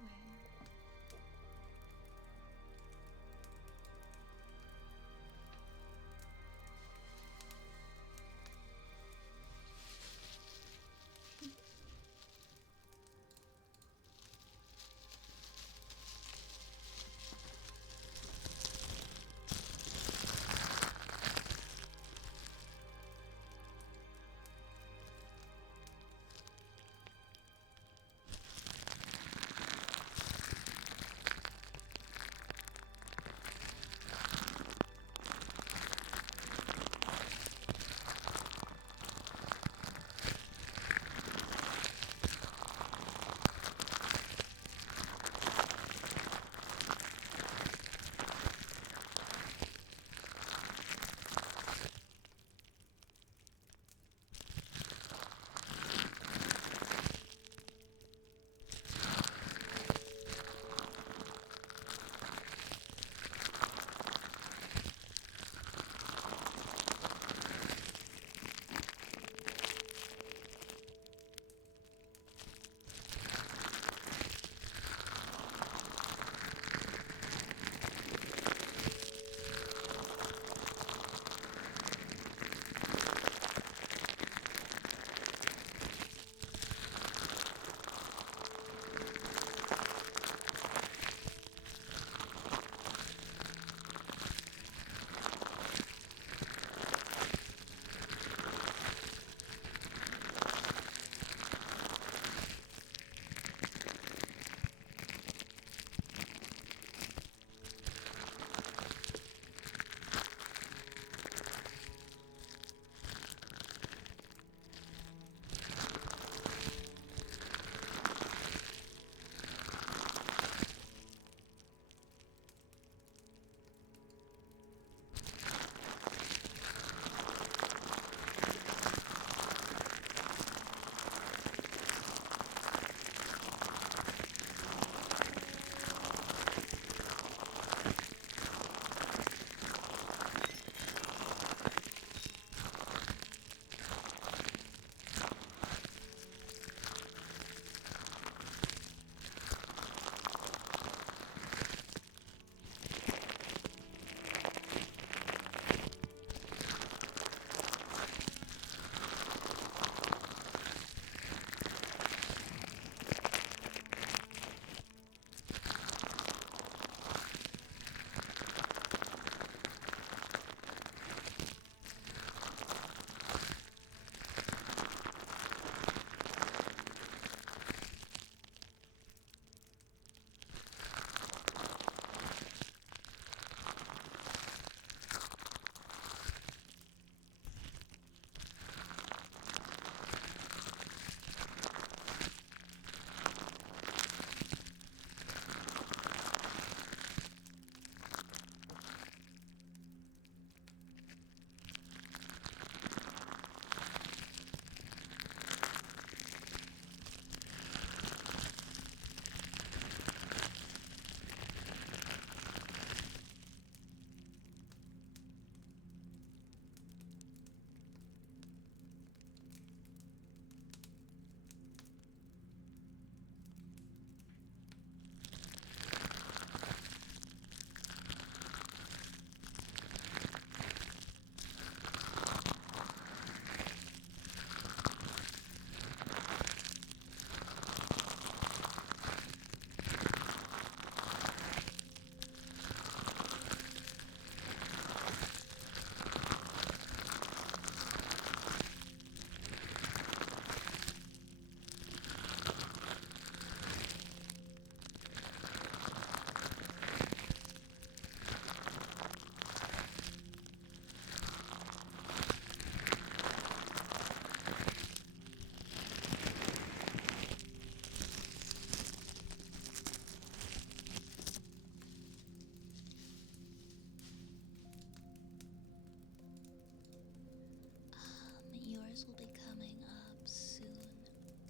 Yours will be coming up soon.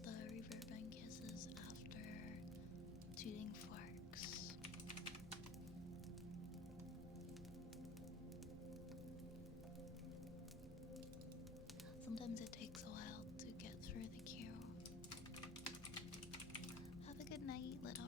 The reverb and kisses after tooting forks. Sometimes it takes a while to get through the queue. Have a good night, little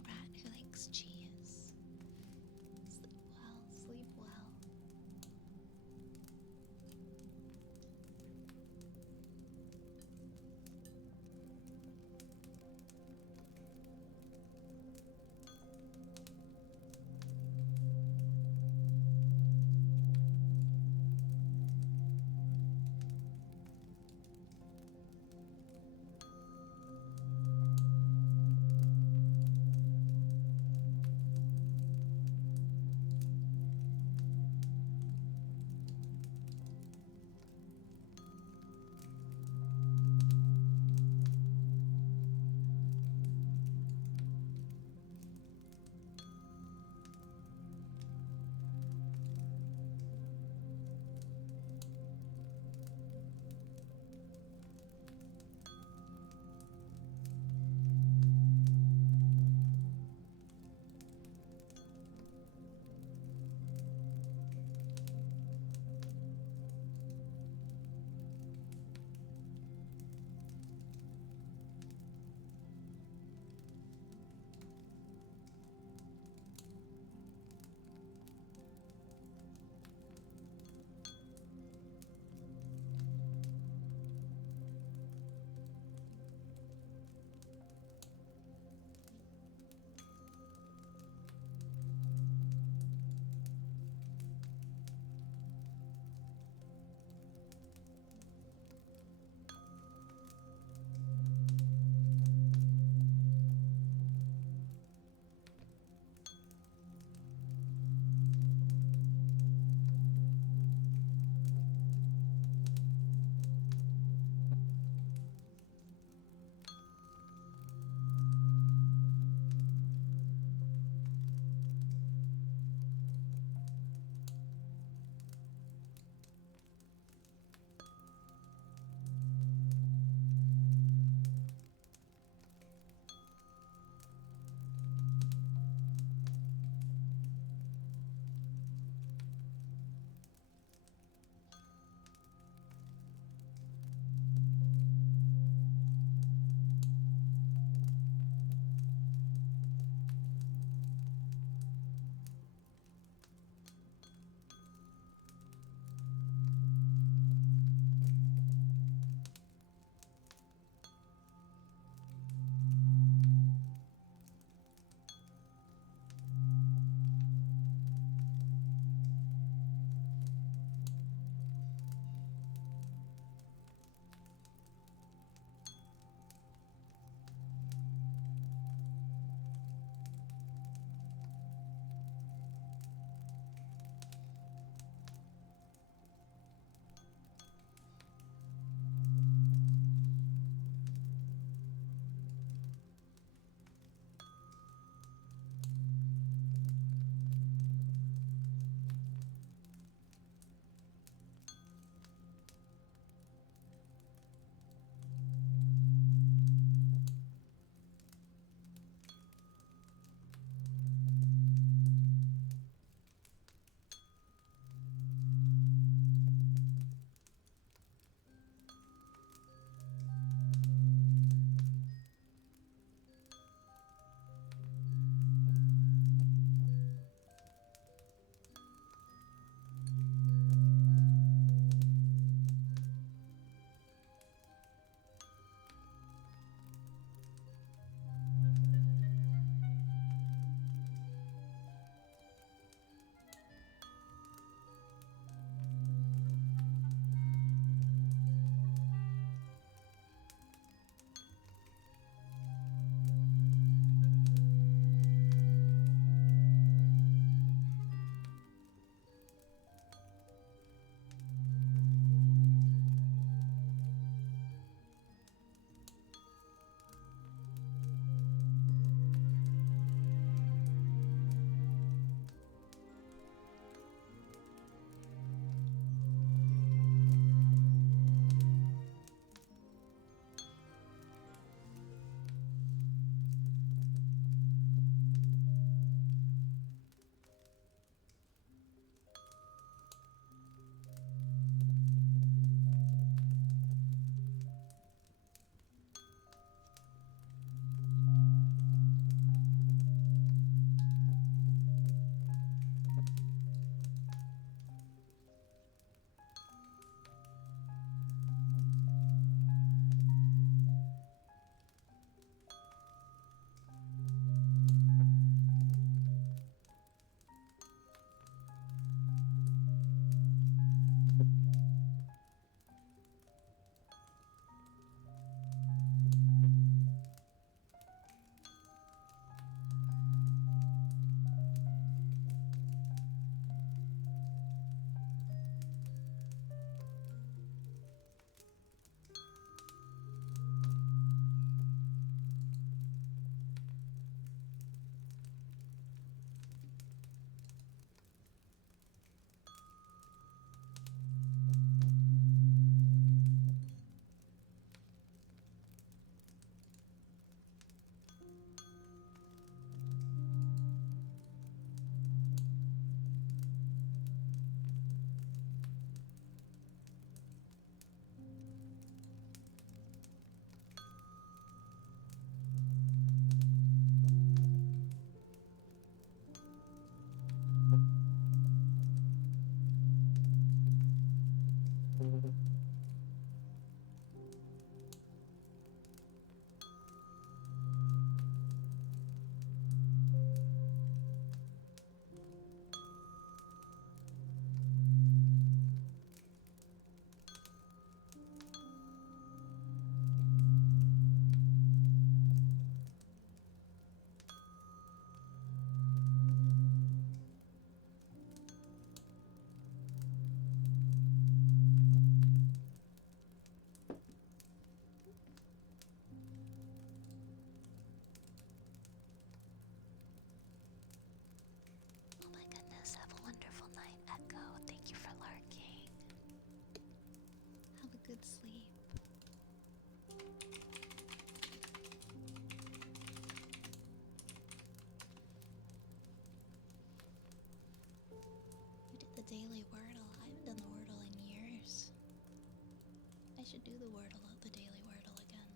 the wordle, the daily wordle again.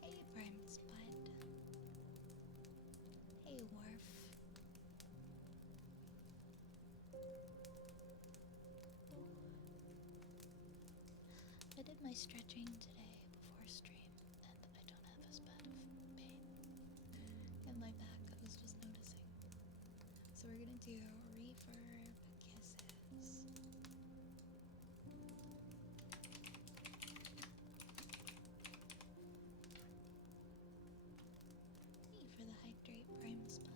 Hey, Prime Spud. Hey, Worf. I did my stretching today before stream, and I don't have as bad of pain in my back. I was just noticing. So we're gonna do reverb kisses. Hey, for the hydrate Prime Spud.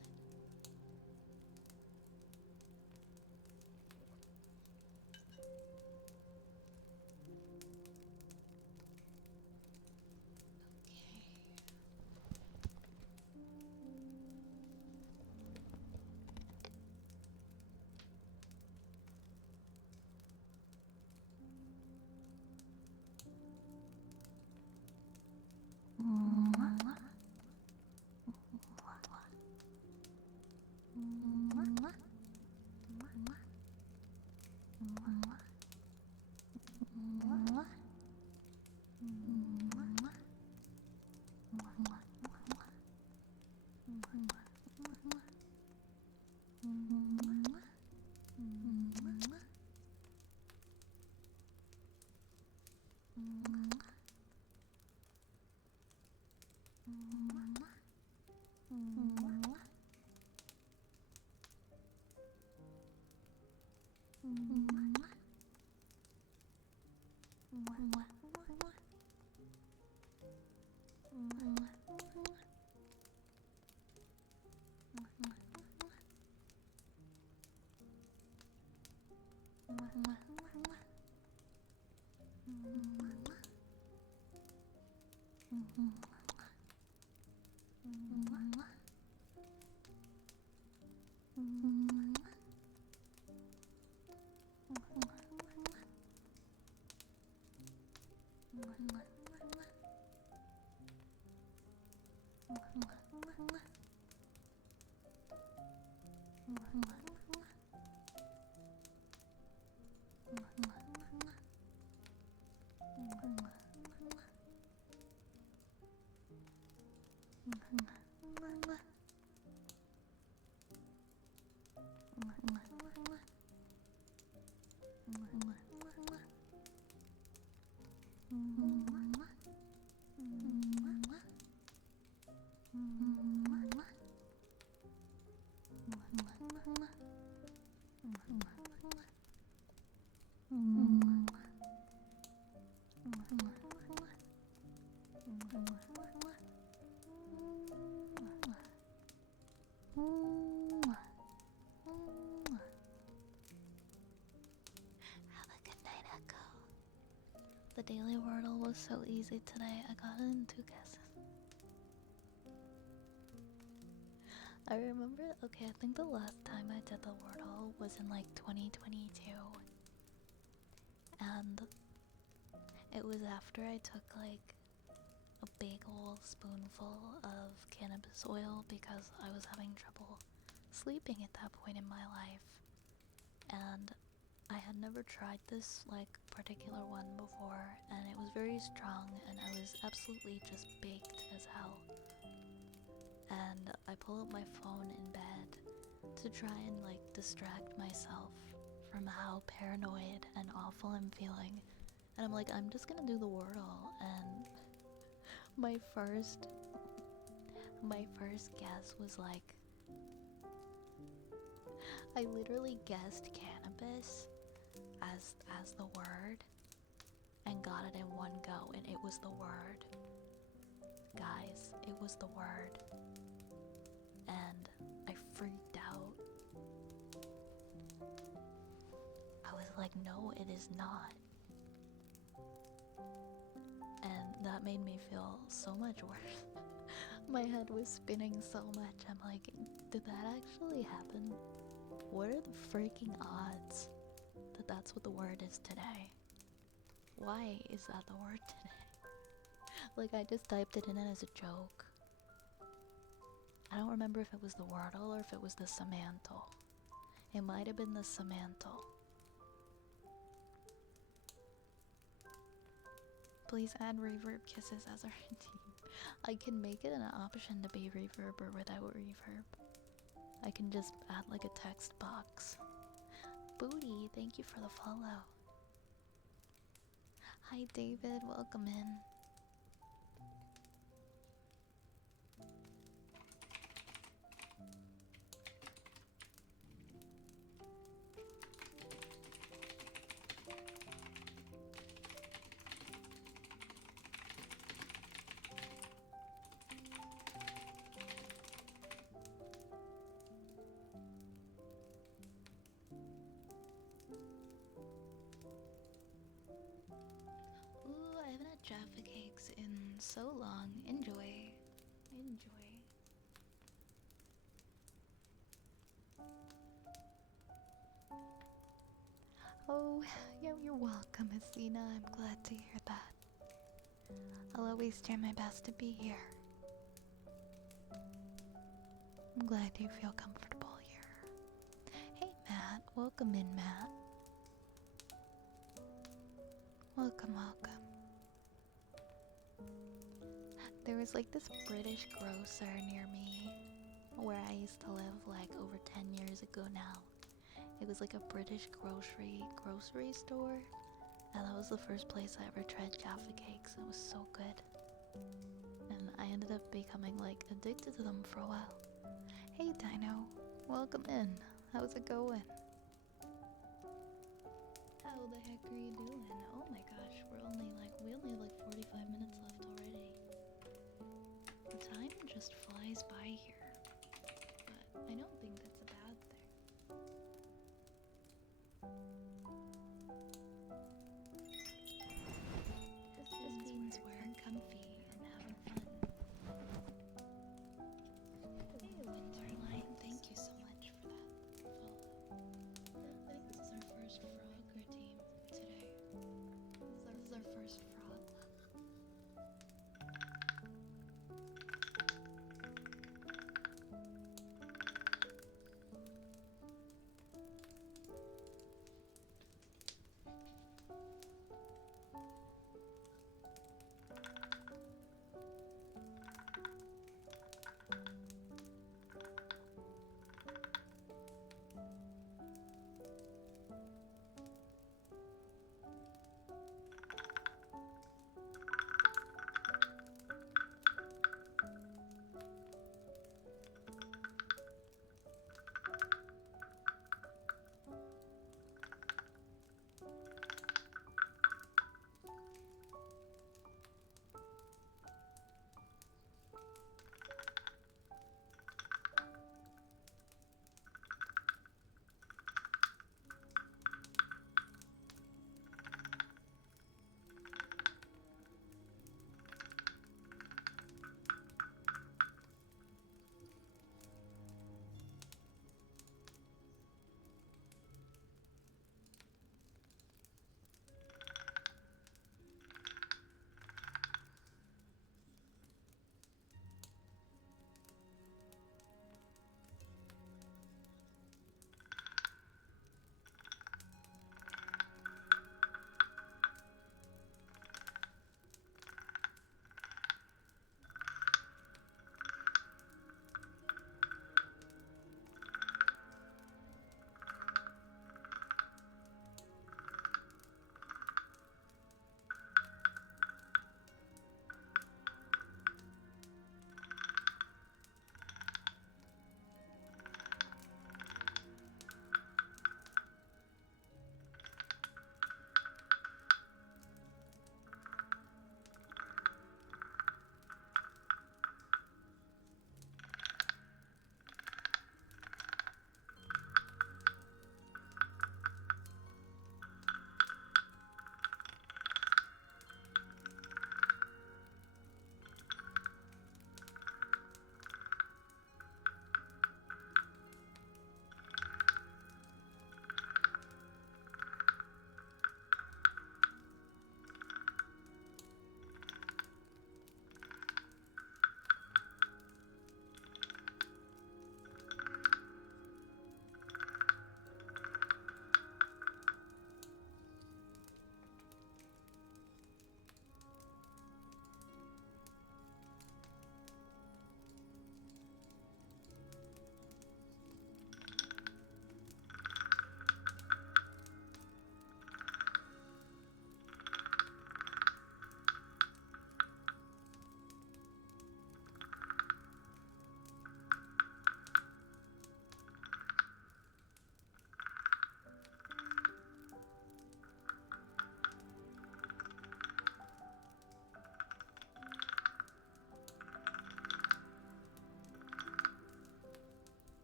Have a good night, Echo. The daily wordle was so easy today. I got it in 2 guesses. I remember, okay, I think the last time I did the wordle was in like 2022. And it was after I took like a big old spoonful of cannabis oil because I was having trouble sleeping at that point in my life. And I had never tried this like particular one before, and it was very strong, and I was absolutely just baked as hell. And I pull up my phone in bed to try and like distract myself from how paranoid and awful I'm feeling. And I'm like, I'm just gonna do the wordle, and my first guess was like, I literally guessed cannabis as the word and got it in one go, and it was the word. Guys, it was the word. And I freaked out. I was like, no, it is not. And that made me feel so much worse. My head was spinning so much. I'm like, did that actually happen? What are the freaking odds that that's what the word is today? Why is that the word today? Like, I just typed it in as a joke. I don't remember if it was the wordle or if it was the semantle. It might have been the semantle. please add reverb kisses as our team. I can make it an option to be reverb or without reverb. I can just add like a text box. Booty, thank you for the follow. Hi David, welcome in. Ooh, I haven't had Jaffa cakes in so long. Enjoy. Enjoy. Oh, yeah, you're welcome, Asina. I'm glad to hear that. I'll always try my best to be here. I'm glad you feel comfortable here. Hey, Matt. Welcome in, Matt. Welcome, welcome. There was like this British grocer near me where I used to live like over 10 years ago now. It was like a British grocery store, and that was the first place I ever tried Jaffa cakes. It was so good. And I ended up becoming like addicted to them for a while. Hey Dino, welcome in. How's it going? How the heck are you doing? Oh my gosh, we only have 45 minutes left already. The time just flies by here. But I don't think that's a bad thing. This means we're comfy and having fun. Hey Winterline, thank you so much for that follow. I think this is our first Frogger team today. This is our first frog.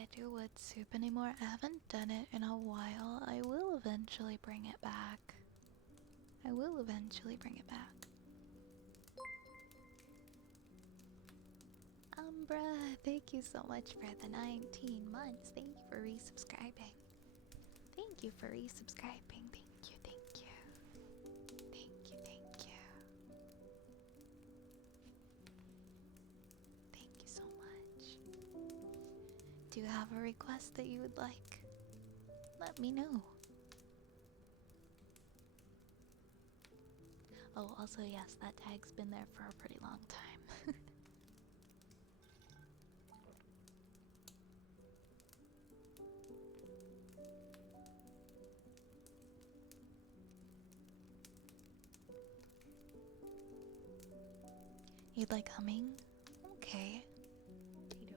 I do wood soup anymore. I haven't done it in a while. I will eventually bring it back. I will eventually bring it back. Umbra, thank you so much for the 19 months. Thank you for resubscribing. Thank you for resubscribing. Thank you, thank you. Thank you, thank you. Thank you so much. Do you have a request that you would like? Let me know. Oh, also, yes, that tag's been there for a pretty long time. You'd like humming? Okay. Okie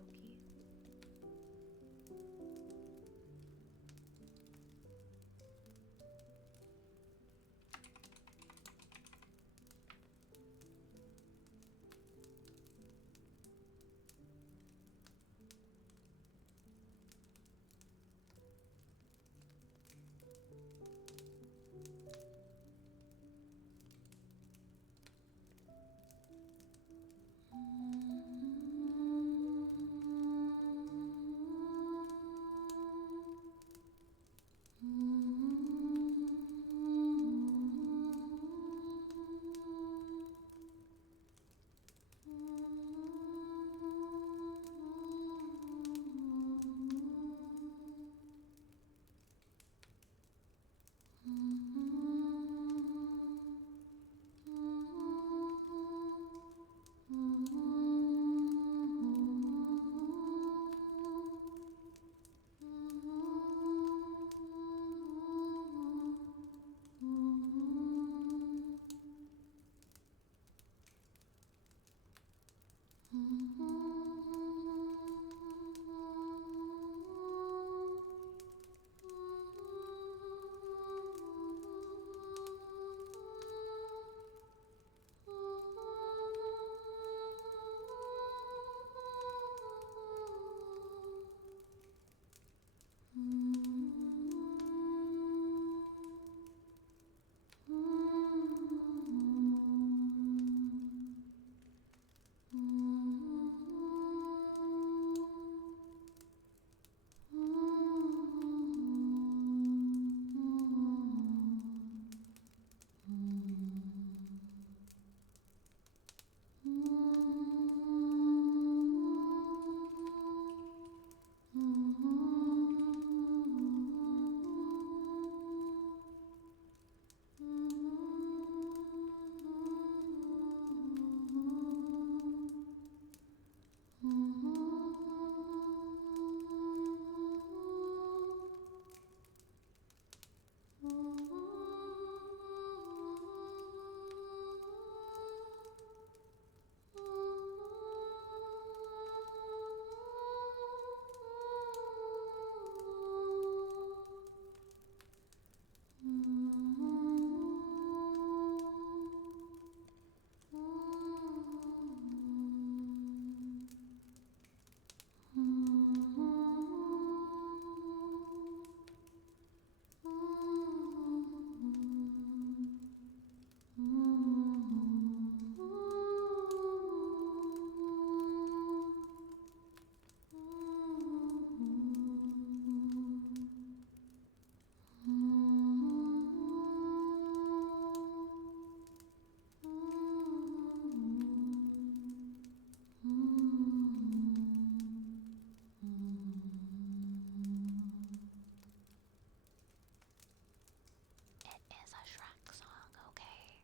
It is a Shrek song, okay?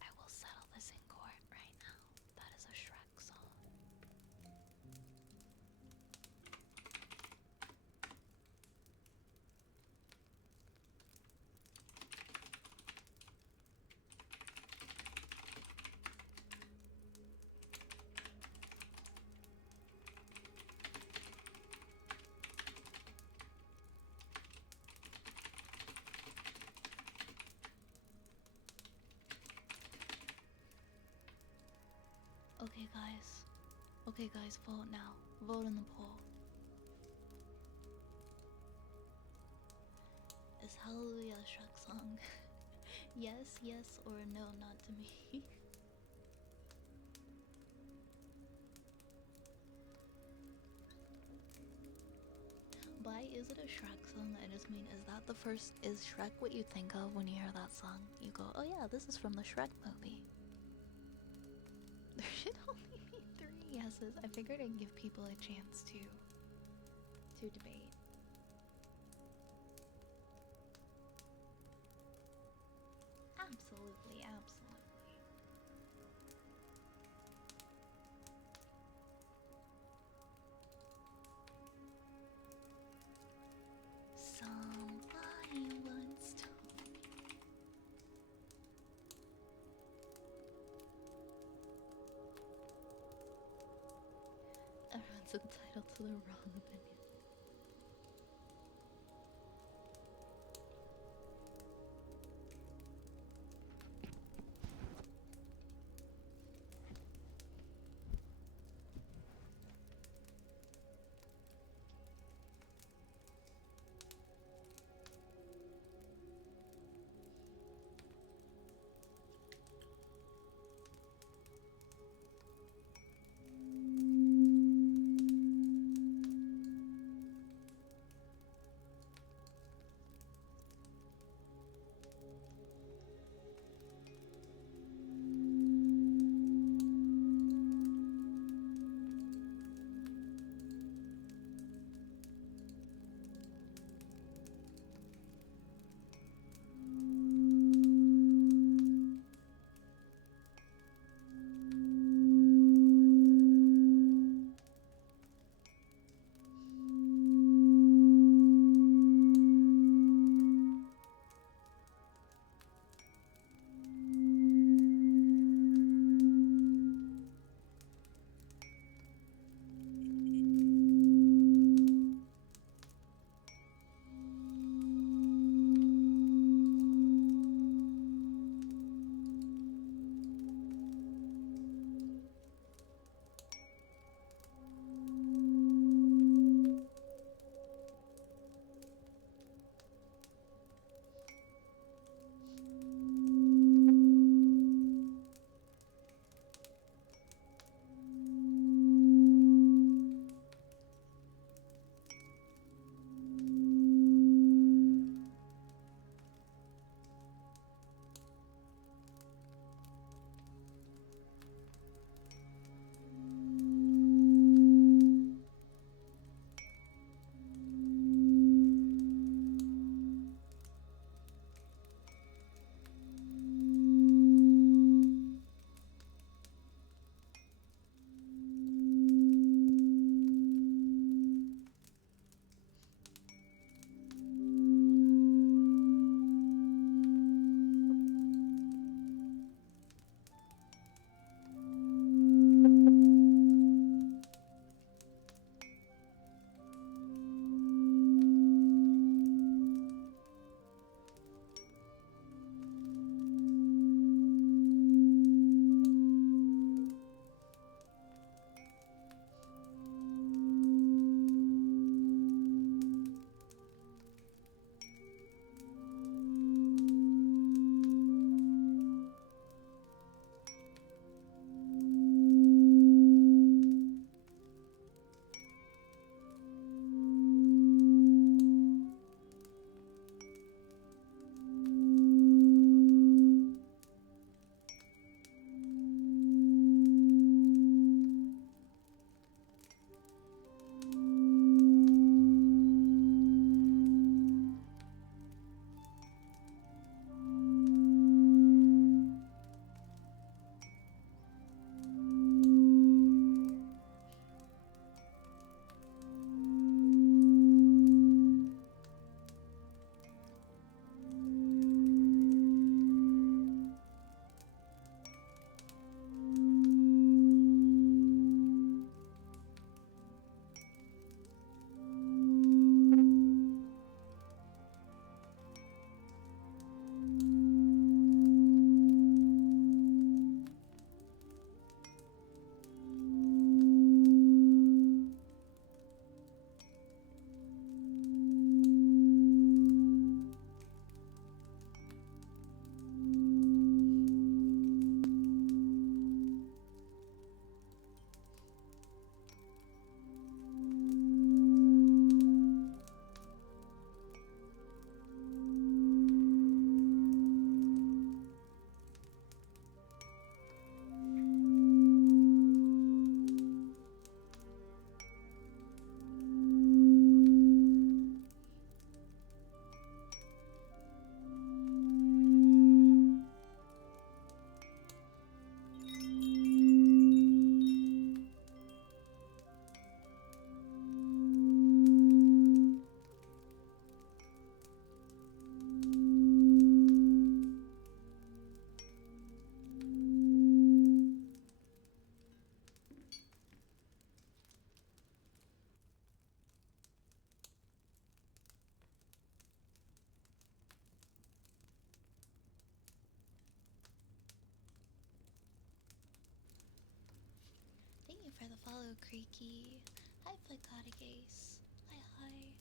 I will settle this in court right now. That is a Shrek song. Okay, guys. Okay, guys, vote now. Vote in the poll. Is Hallelujah a Shrek song? Yes, yes, or no, not to me. Why is it a Shrek song? I just mean, is that the first? Is Shrek what you think of when you hear that song? You go, oh yeah, this is from the Shrek movie. There should only be 3 yeses. I figured I'd give people a chance to debate. Absolutely, absolutely. Somebody once told me. Everyone's entitled to their wrong opinion. follow, Creaky. Hi, Psychotic Ace. Hi, hi.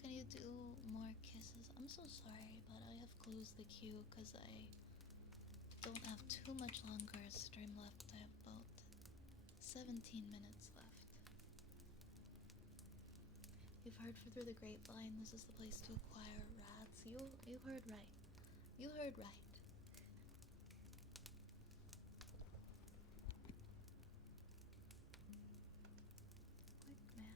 Can you do more kisses? I'm so sorry, but I have closed the queue because I don't have too much longer stream left. I have about 17 minutes left. You've heard through the grapevine, this is the place to acquire rats. You heard right. You heard right. Quick man.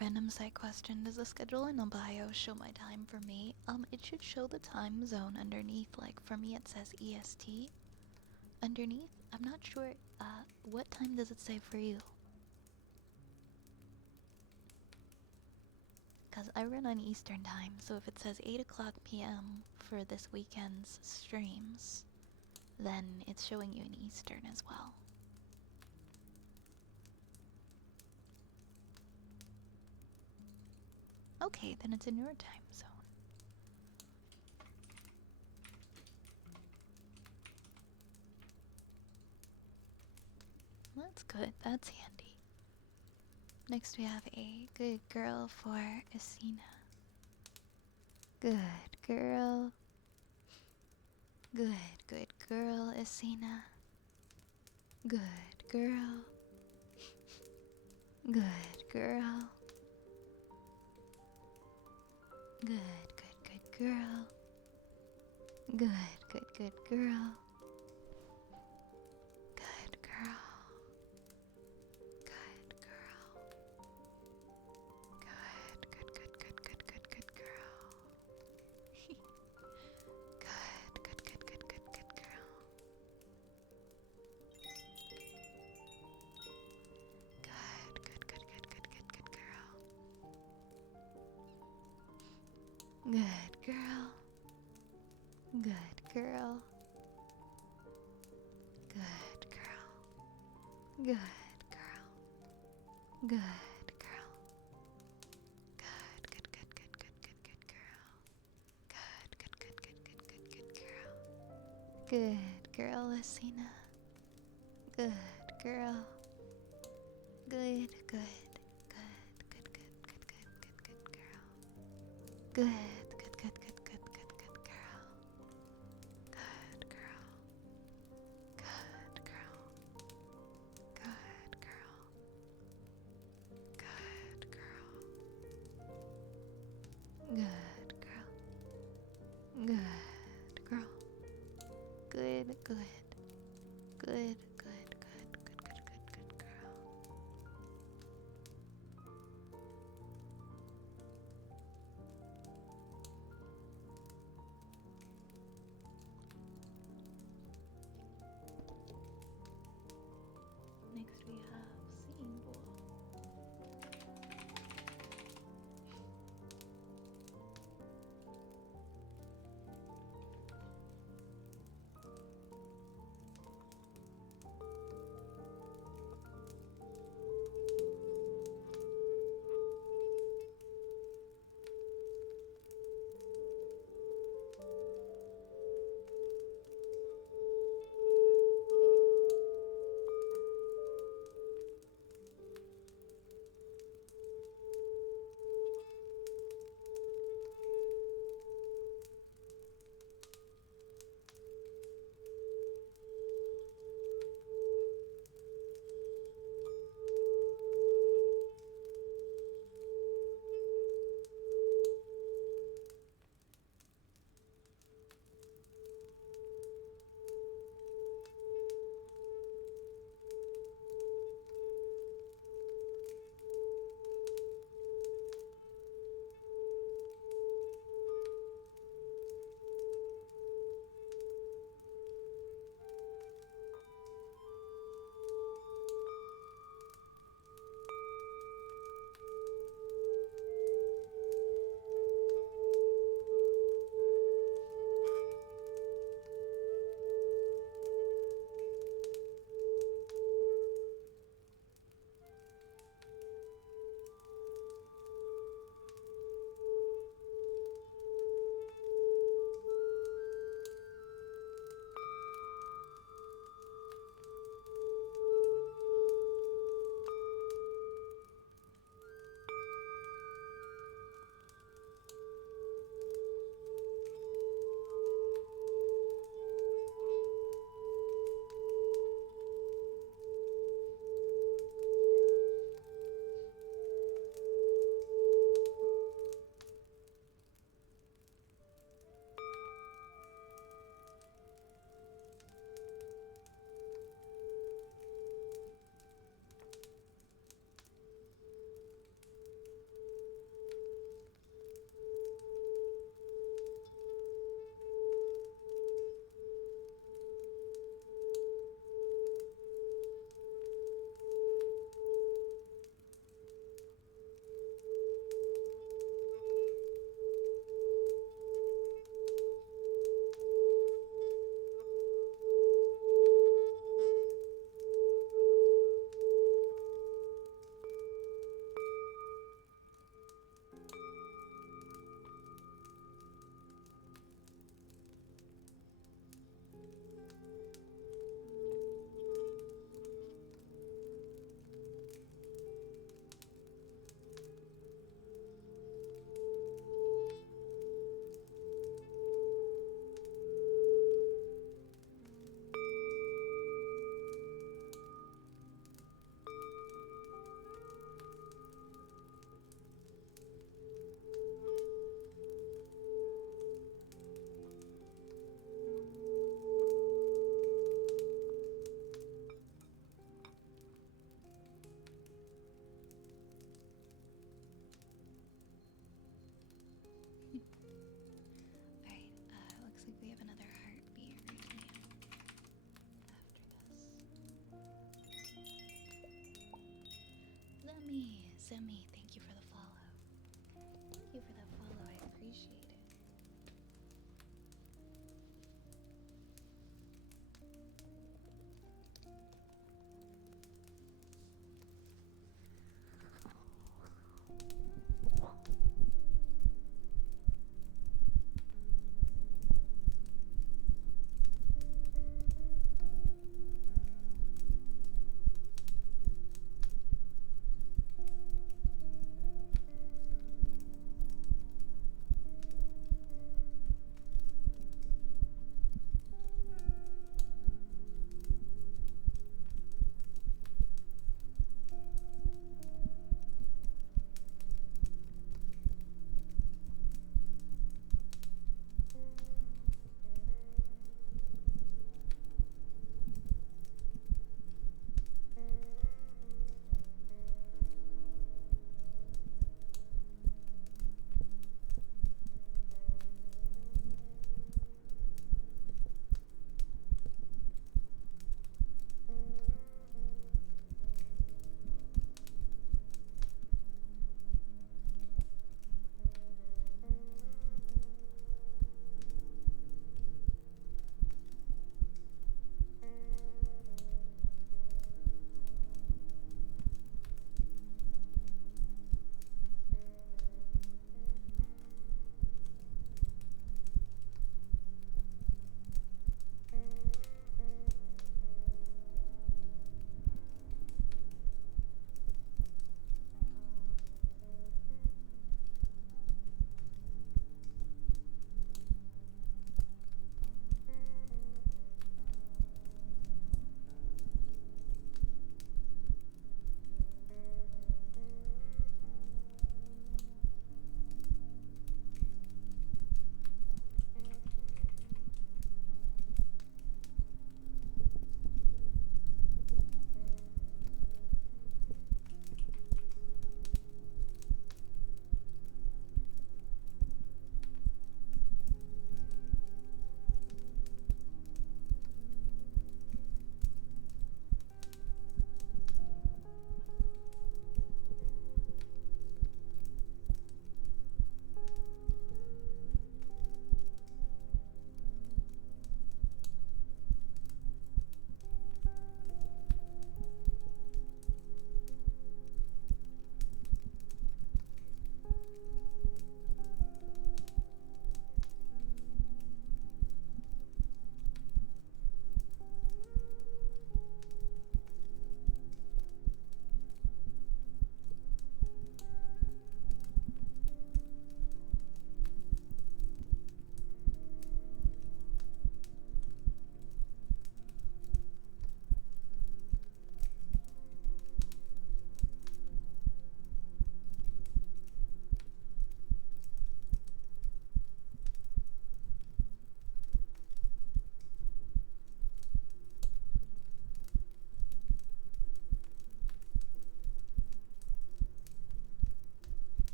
Random side question, does the schedule in the bio show my time for me? It should show the time zone underneath, like for me it says EST. Underneath, I'm not sure, what time does it say for you? Because I run on Eastern time, so if it says 8 o'clock p.m. for this weekend's streams, then it's showing you in Eastern as well. Okay, then it's in your time zone. That's good, that's handy. Next we have a good girl for Asina. Good girl. Good girl, Asina. Good girl. Good girl. Good girl. Good girl. Good girl. Good girl. Good girl. Good girl. Good girl. Good girl. Good girl. Good girl. Good girl. Good girl. Good girl. Good girl, Asina. Good girl. Good girl. Good girl. Good girl. Good girl. Good girl. Good girl. Good girl. Good girl. Good girl. Good, good. Good girl. Semi, thank you for the follow. Thank you for the follow, I appreciate it.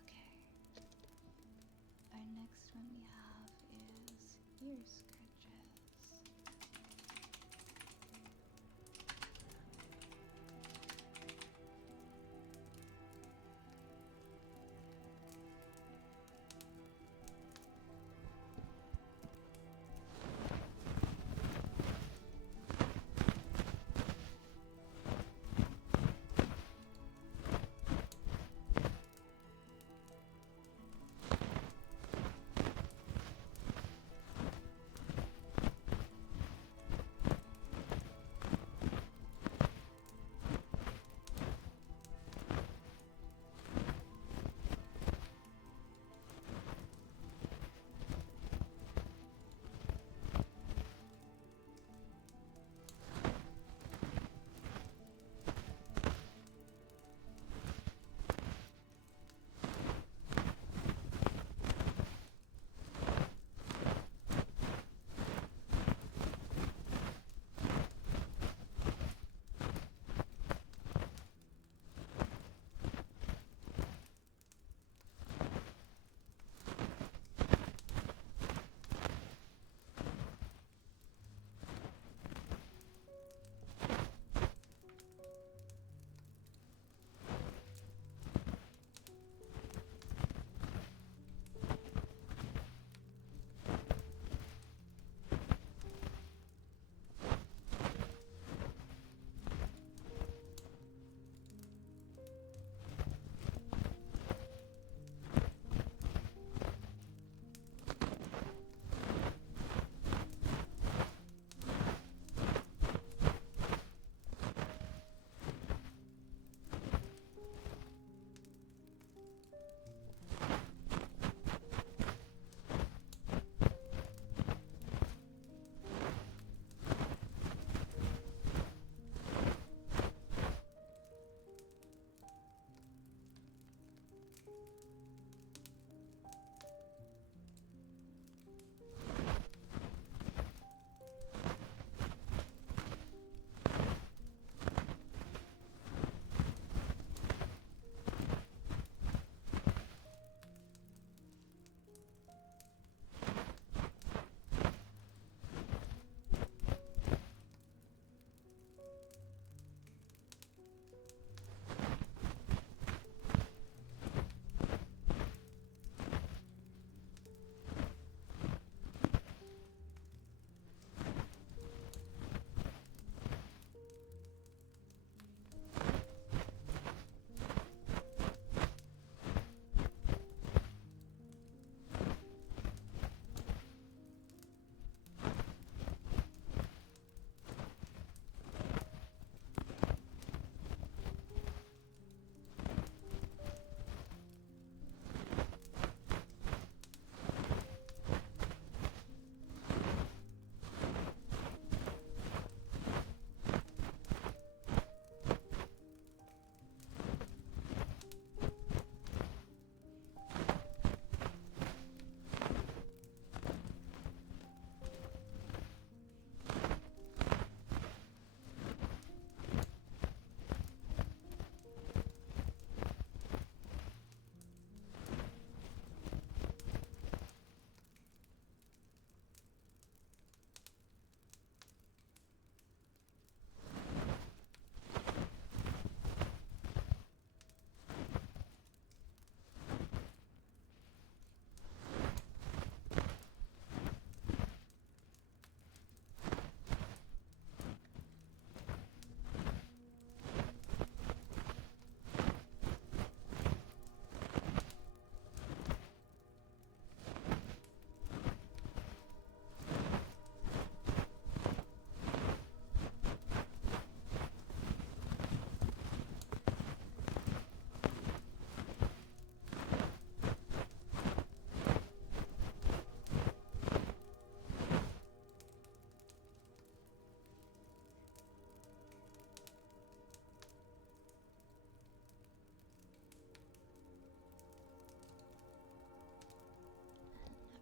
Okay. Our next one we have is ear scratches.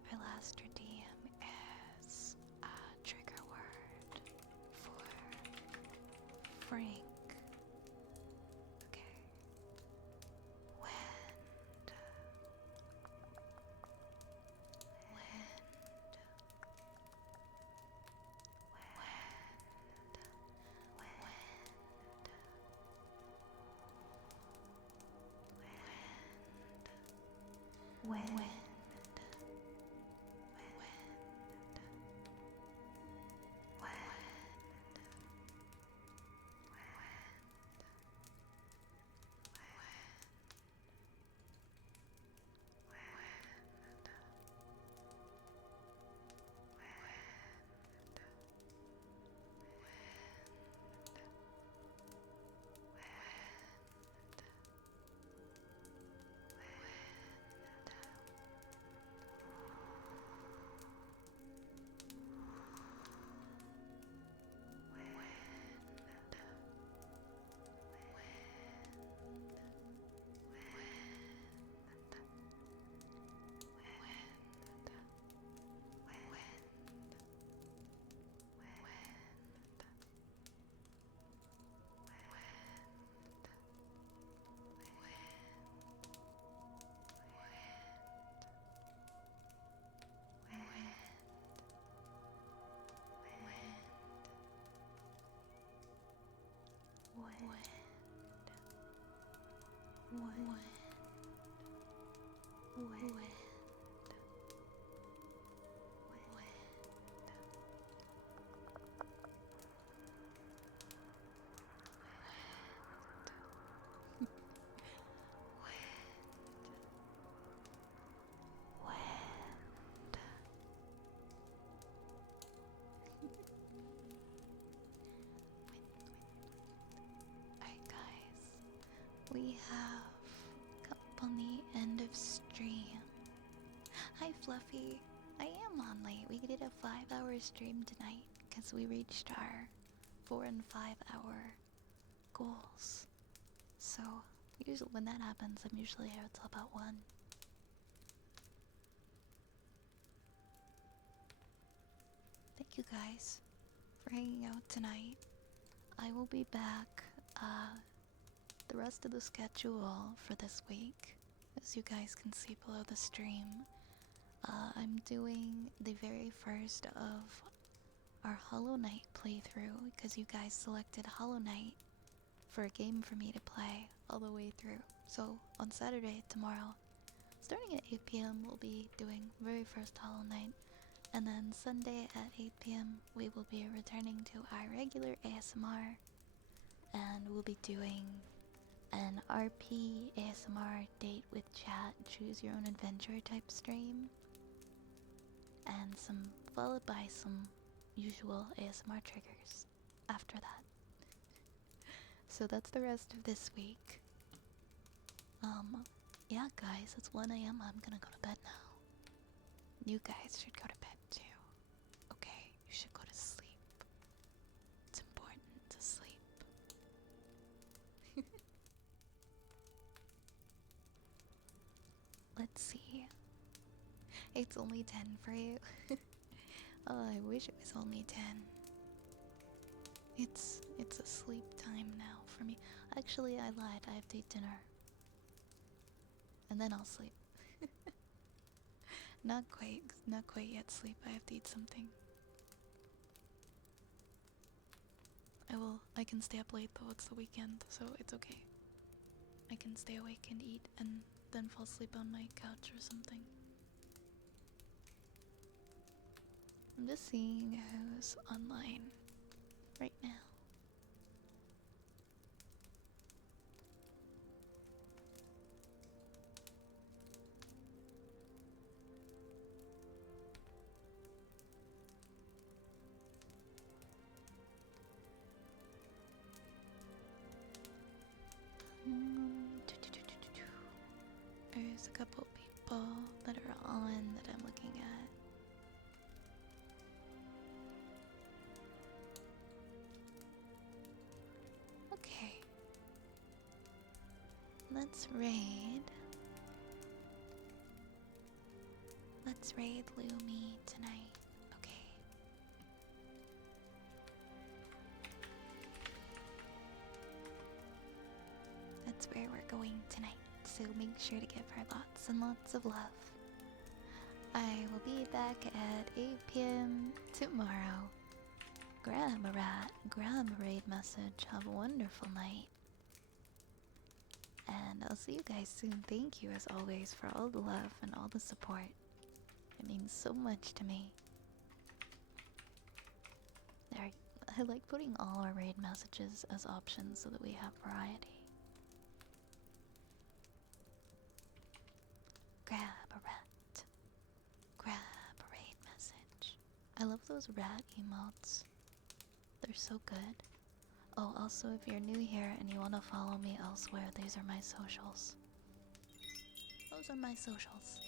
Our last redeem is a trigger word for Frank. Okay. Wind. Wind. wind, Alright, guys, we have come up on the end of stream. Hi, Fluffy. I am on late. We did a 5-hour stream tonight because we reached our 4 and 5 hour goals. So, usually when that happens, I'm usually out till about 1. Thank you guys for hanging out tonight. I will be back the rest of the schedule for this week, as you guys can see below the stream. I'm doing the very first of our Hollow Knight playthrough because you guys selected Hollow Knight for a game for me to play all the way through. So on Saturday, tomorrow, starting at 8 p.m. we'll be doing very first Hollow Knight, and then Sunday at 8 p.m. we will be returning to our regular ASMR, and we'll be doing an RP ASMR date with chat, choose your own adventure type stream, and followed by some usual ASMR triggers after that. So that's the rest of this week. Yeah, guys, it's 1 a.m. I'm gonna go to bed now. You guys should go to bed too. Okay, you should go to sleep. It's important to sleep. Let's see. It's only 10 for you. Oh, I wish it was only 10. It's a sleep time now for me. Actually, I lied. I have to eat dinner. And then I'll sleep. Not quite yet sleep. I have to eat something. I can stay up late though. It's the weekend, so it's okay. I can stay awake and eat and then fall asleep on my couch or something. I'm just seeing who's online right now. There's a couple people that are on that I'm looking at. Okay. Let's raid. Let's raid Lumi tonight. Okay. That's where we're going tonight. So make sure to give her lots and lots of love. I will be back at 8 p.m. tomorrow. Grab a rat, grab a raid message, have a wonderful night. And I'll see you guys soon. Thank you, as always, for all the love and all the support. It means so much to me. There, I like putting all our raid messages as options so that we have variety. Grab a rat. Grab a raid message. I love those rat emotes. They're so good. Oh, also, if you're new here and you want to follow me elsewhere, these are my socials. Those are my socials.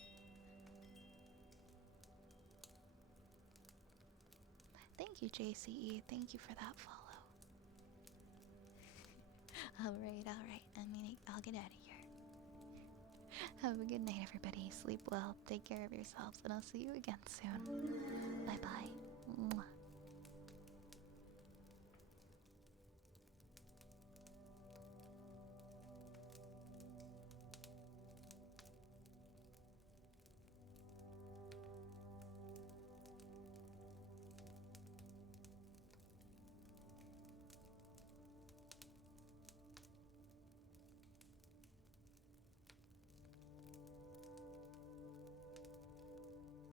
Thank you, JCE. Thank you for that follow. Alright. I'll get out of here. Have a good night, everybody. Sleep well. Take care of yourselves, and I'll see you again soon. Bye bye.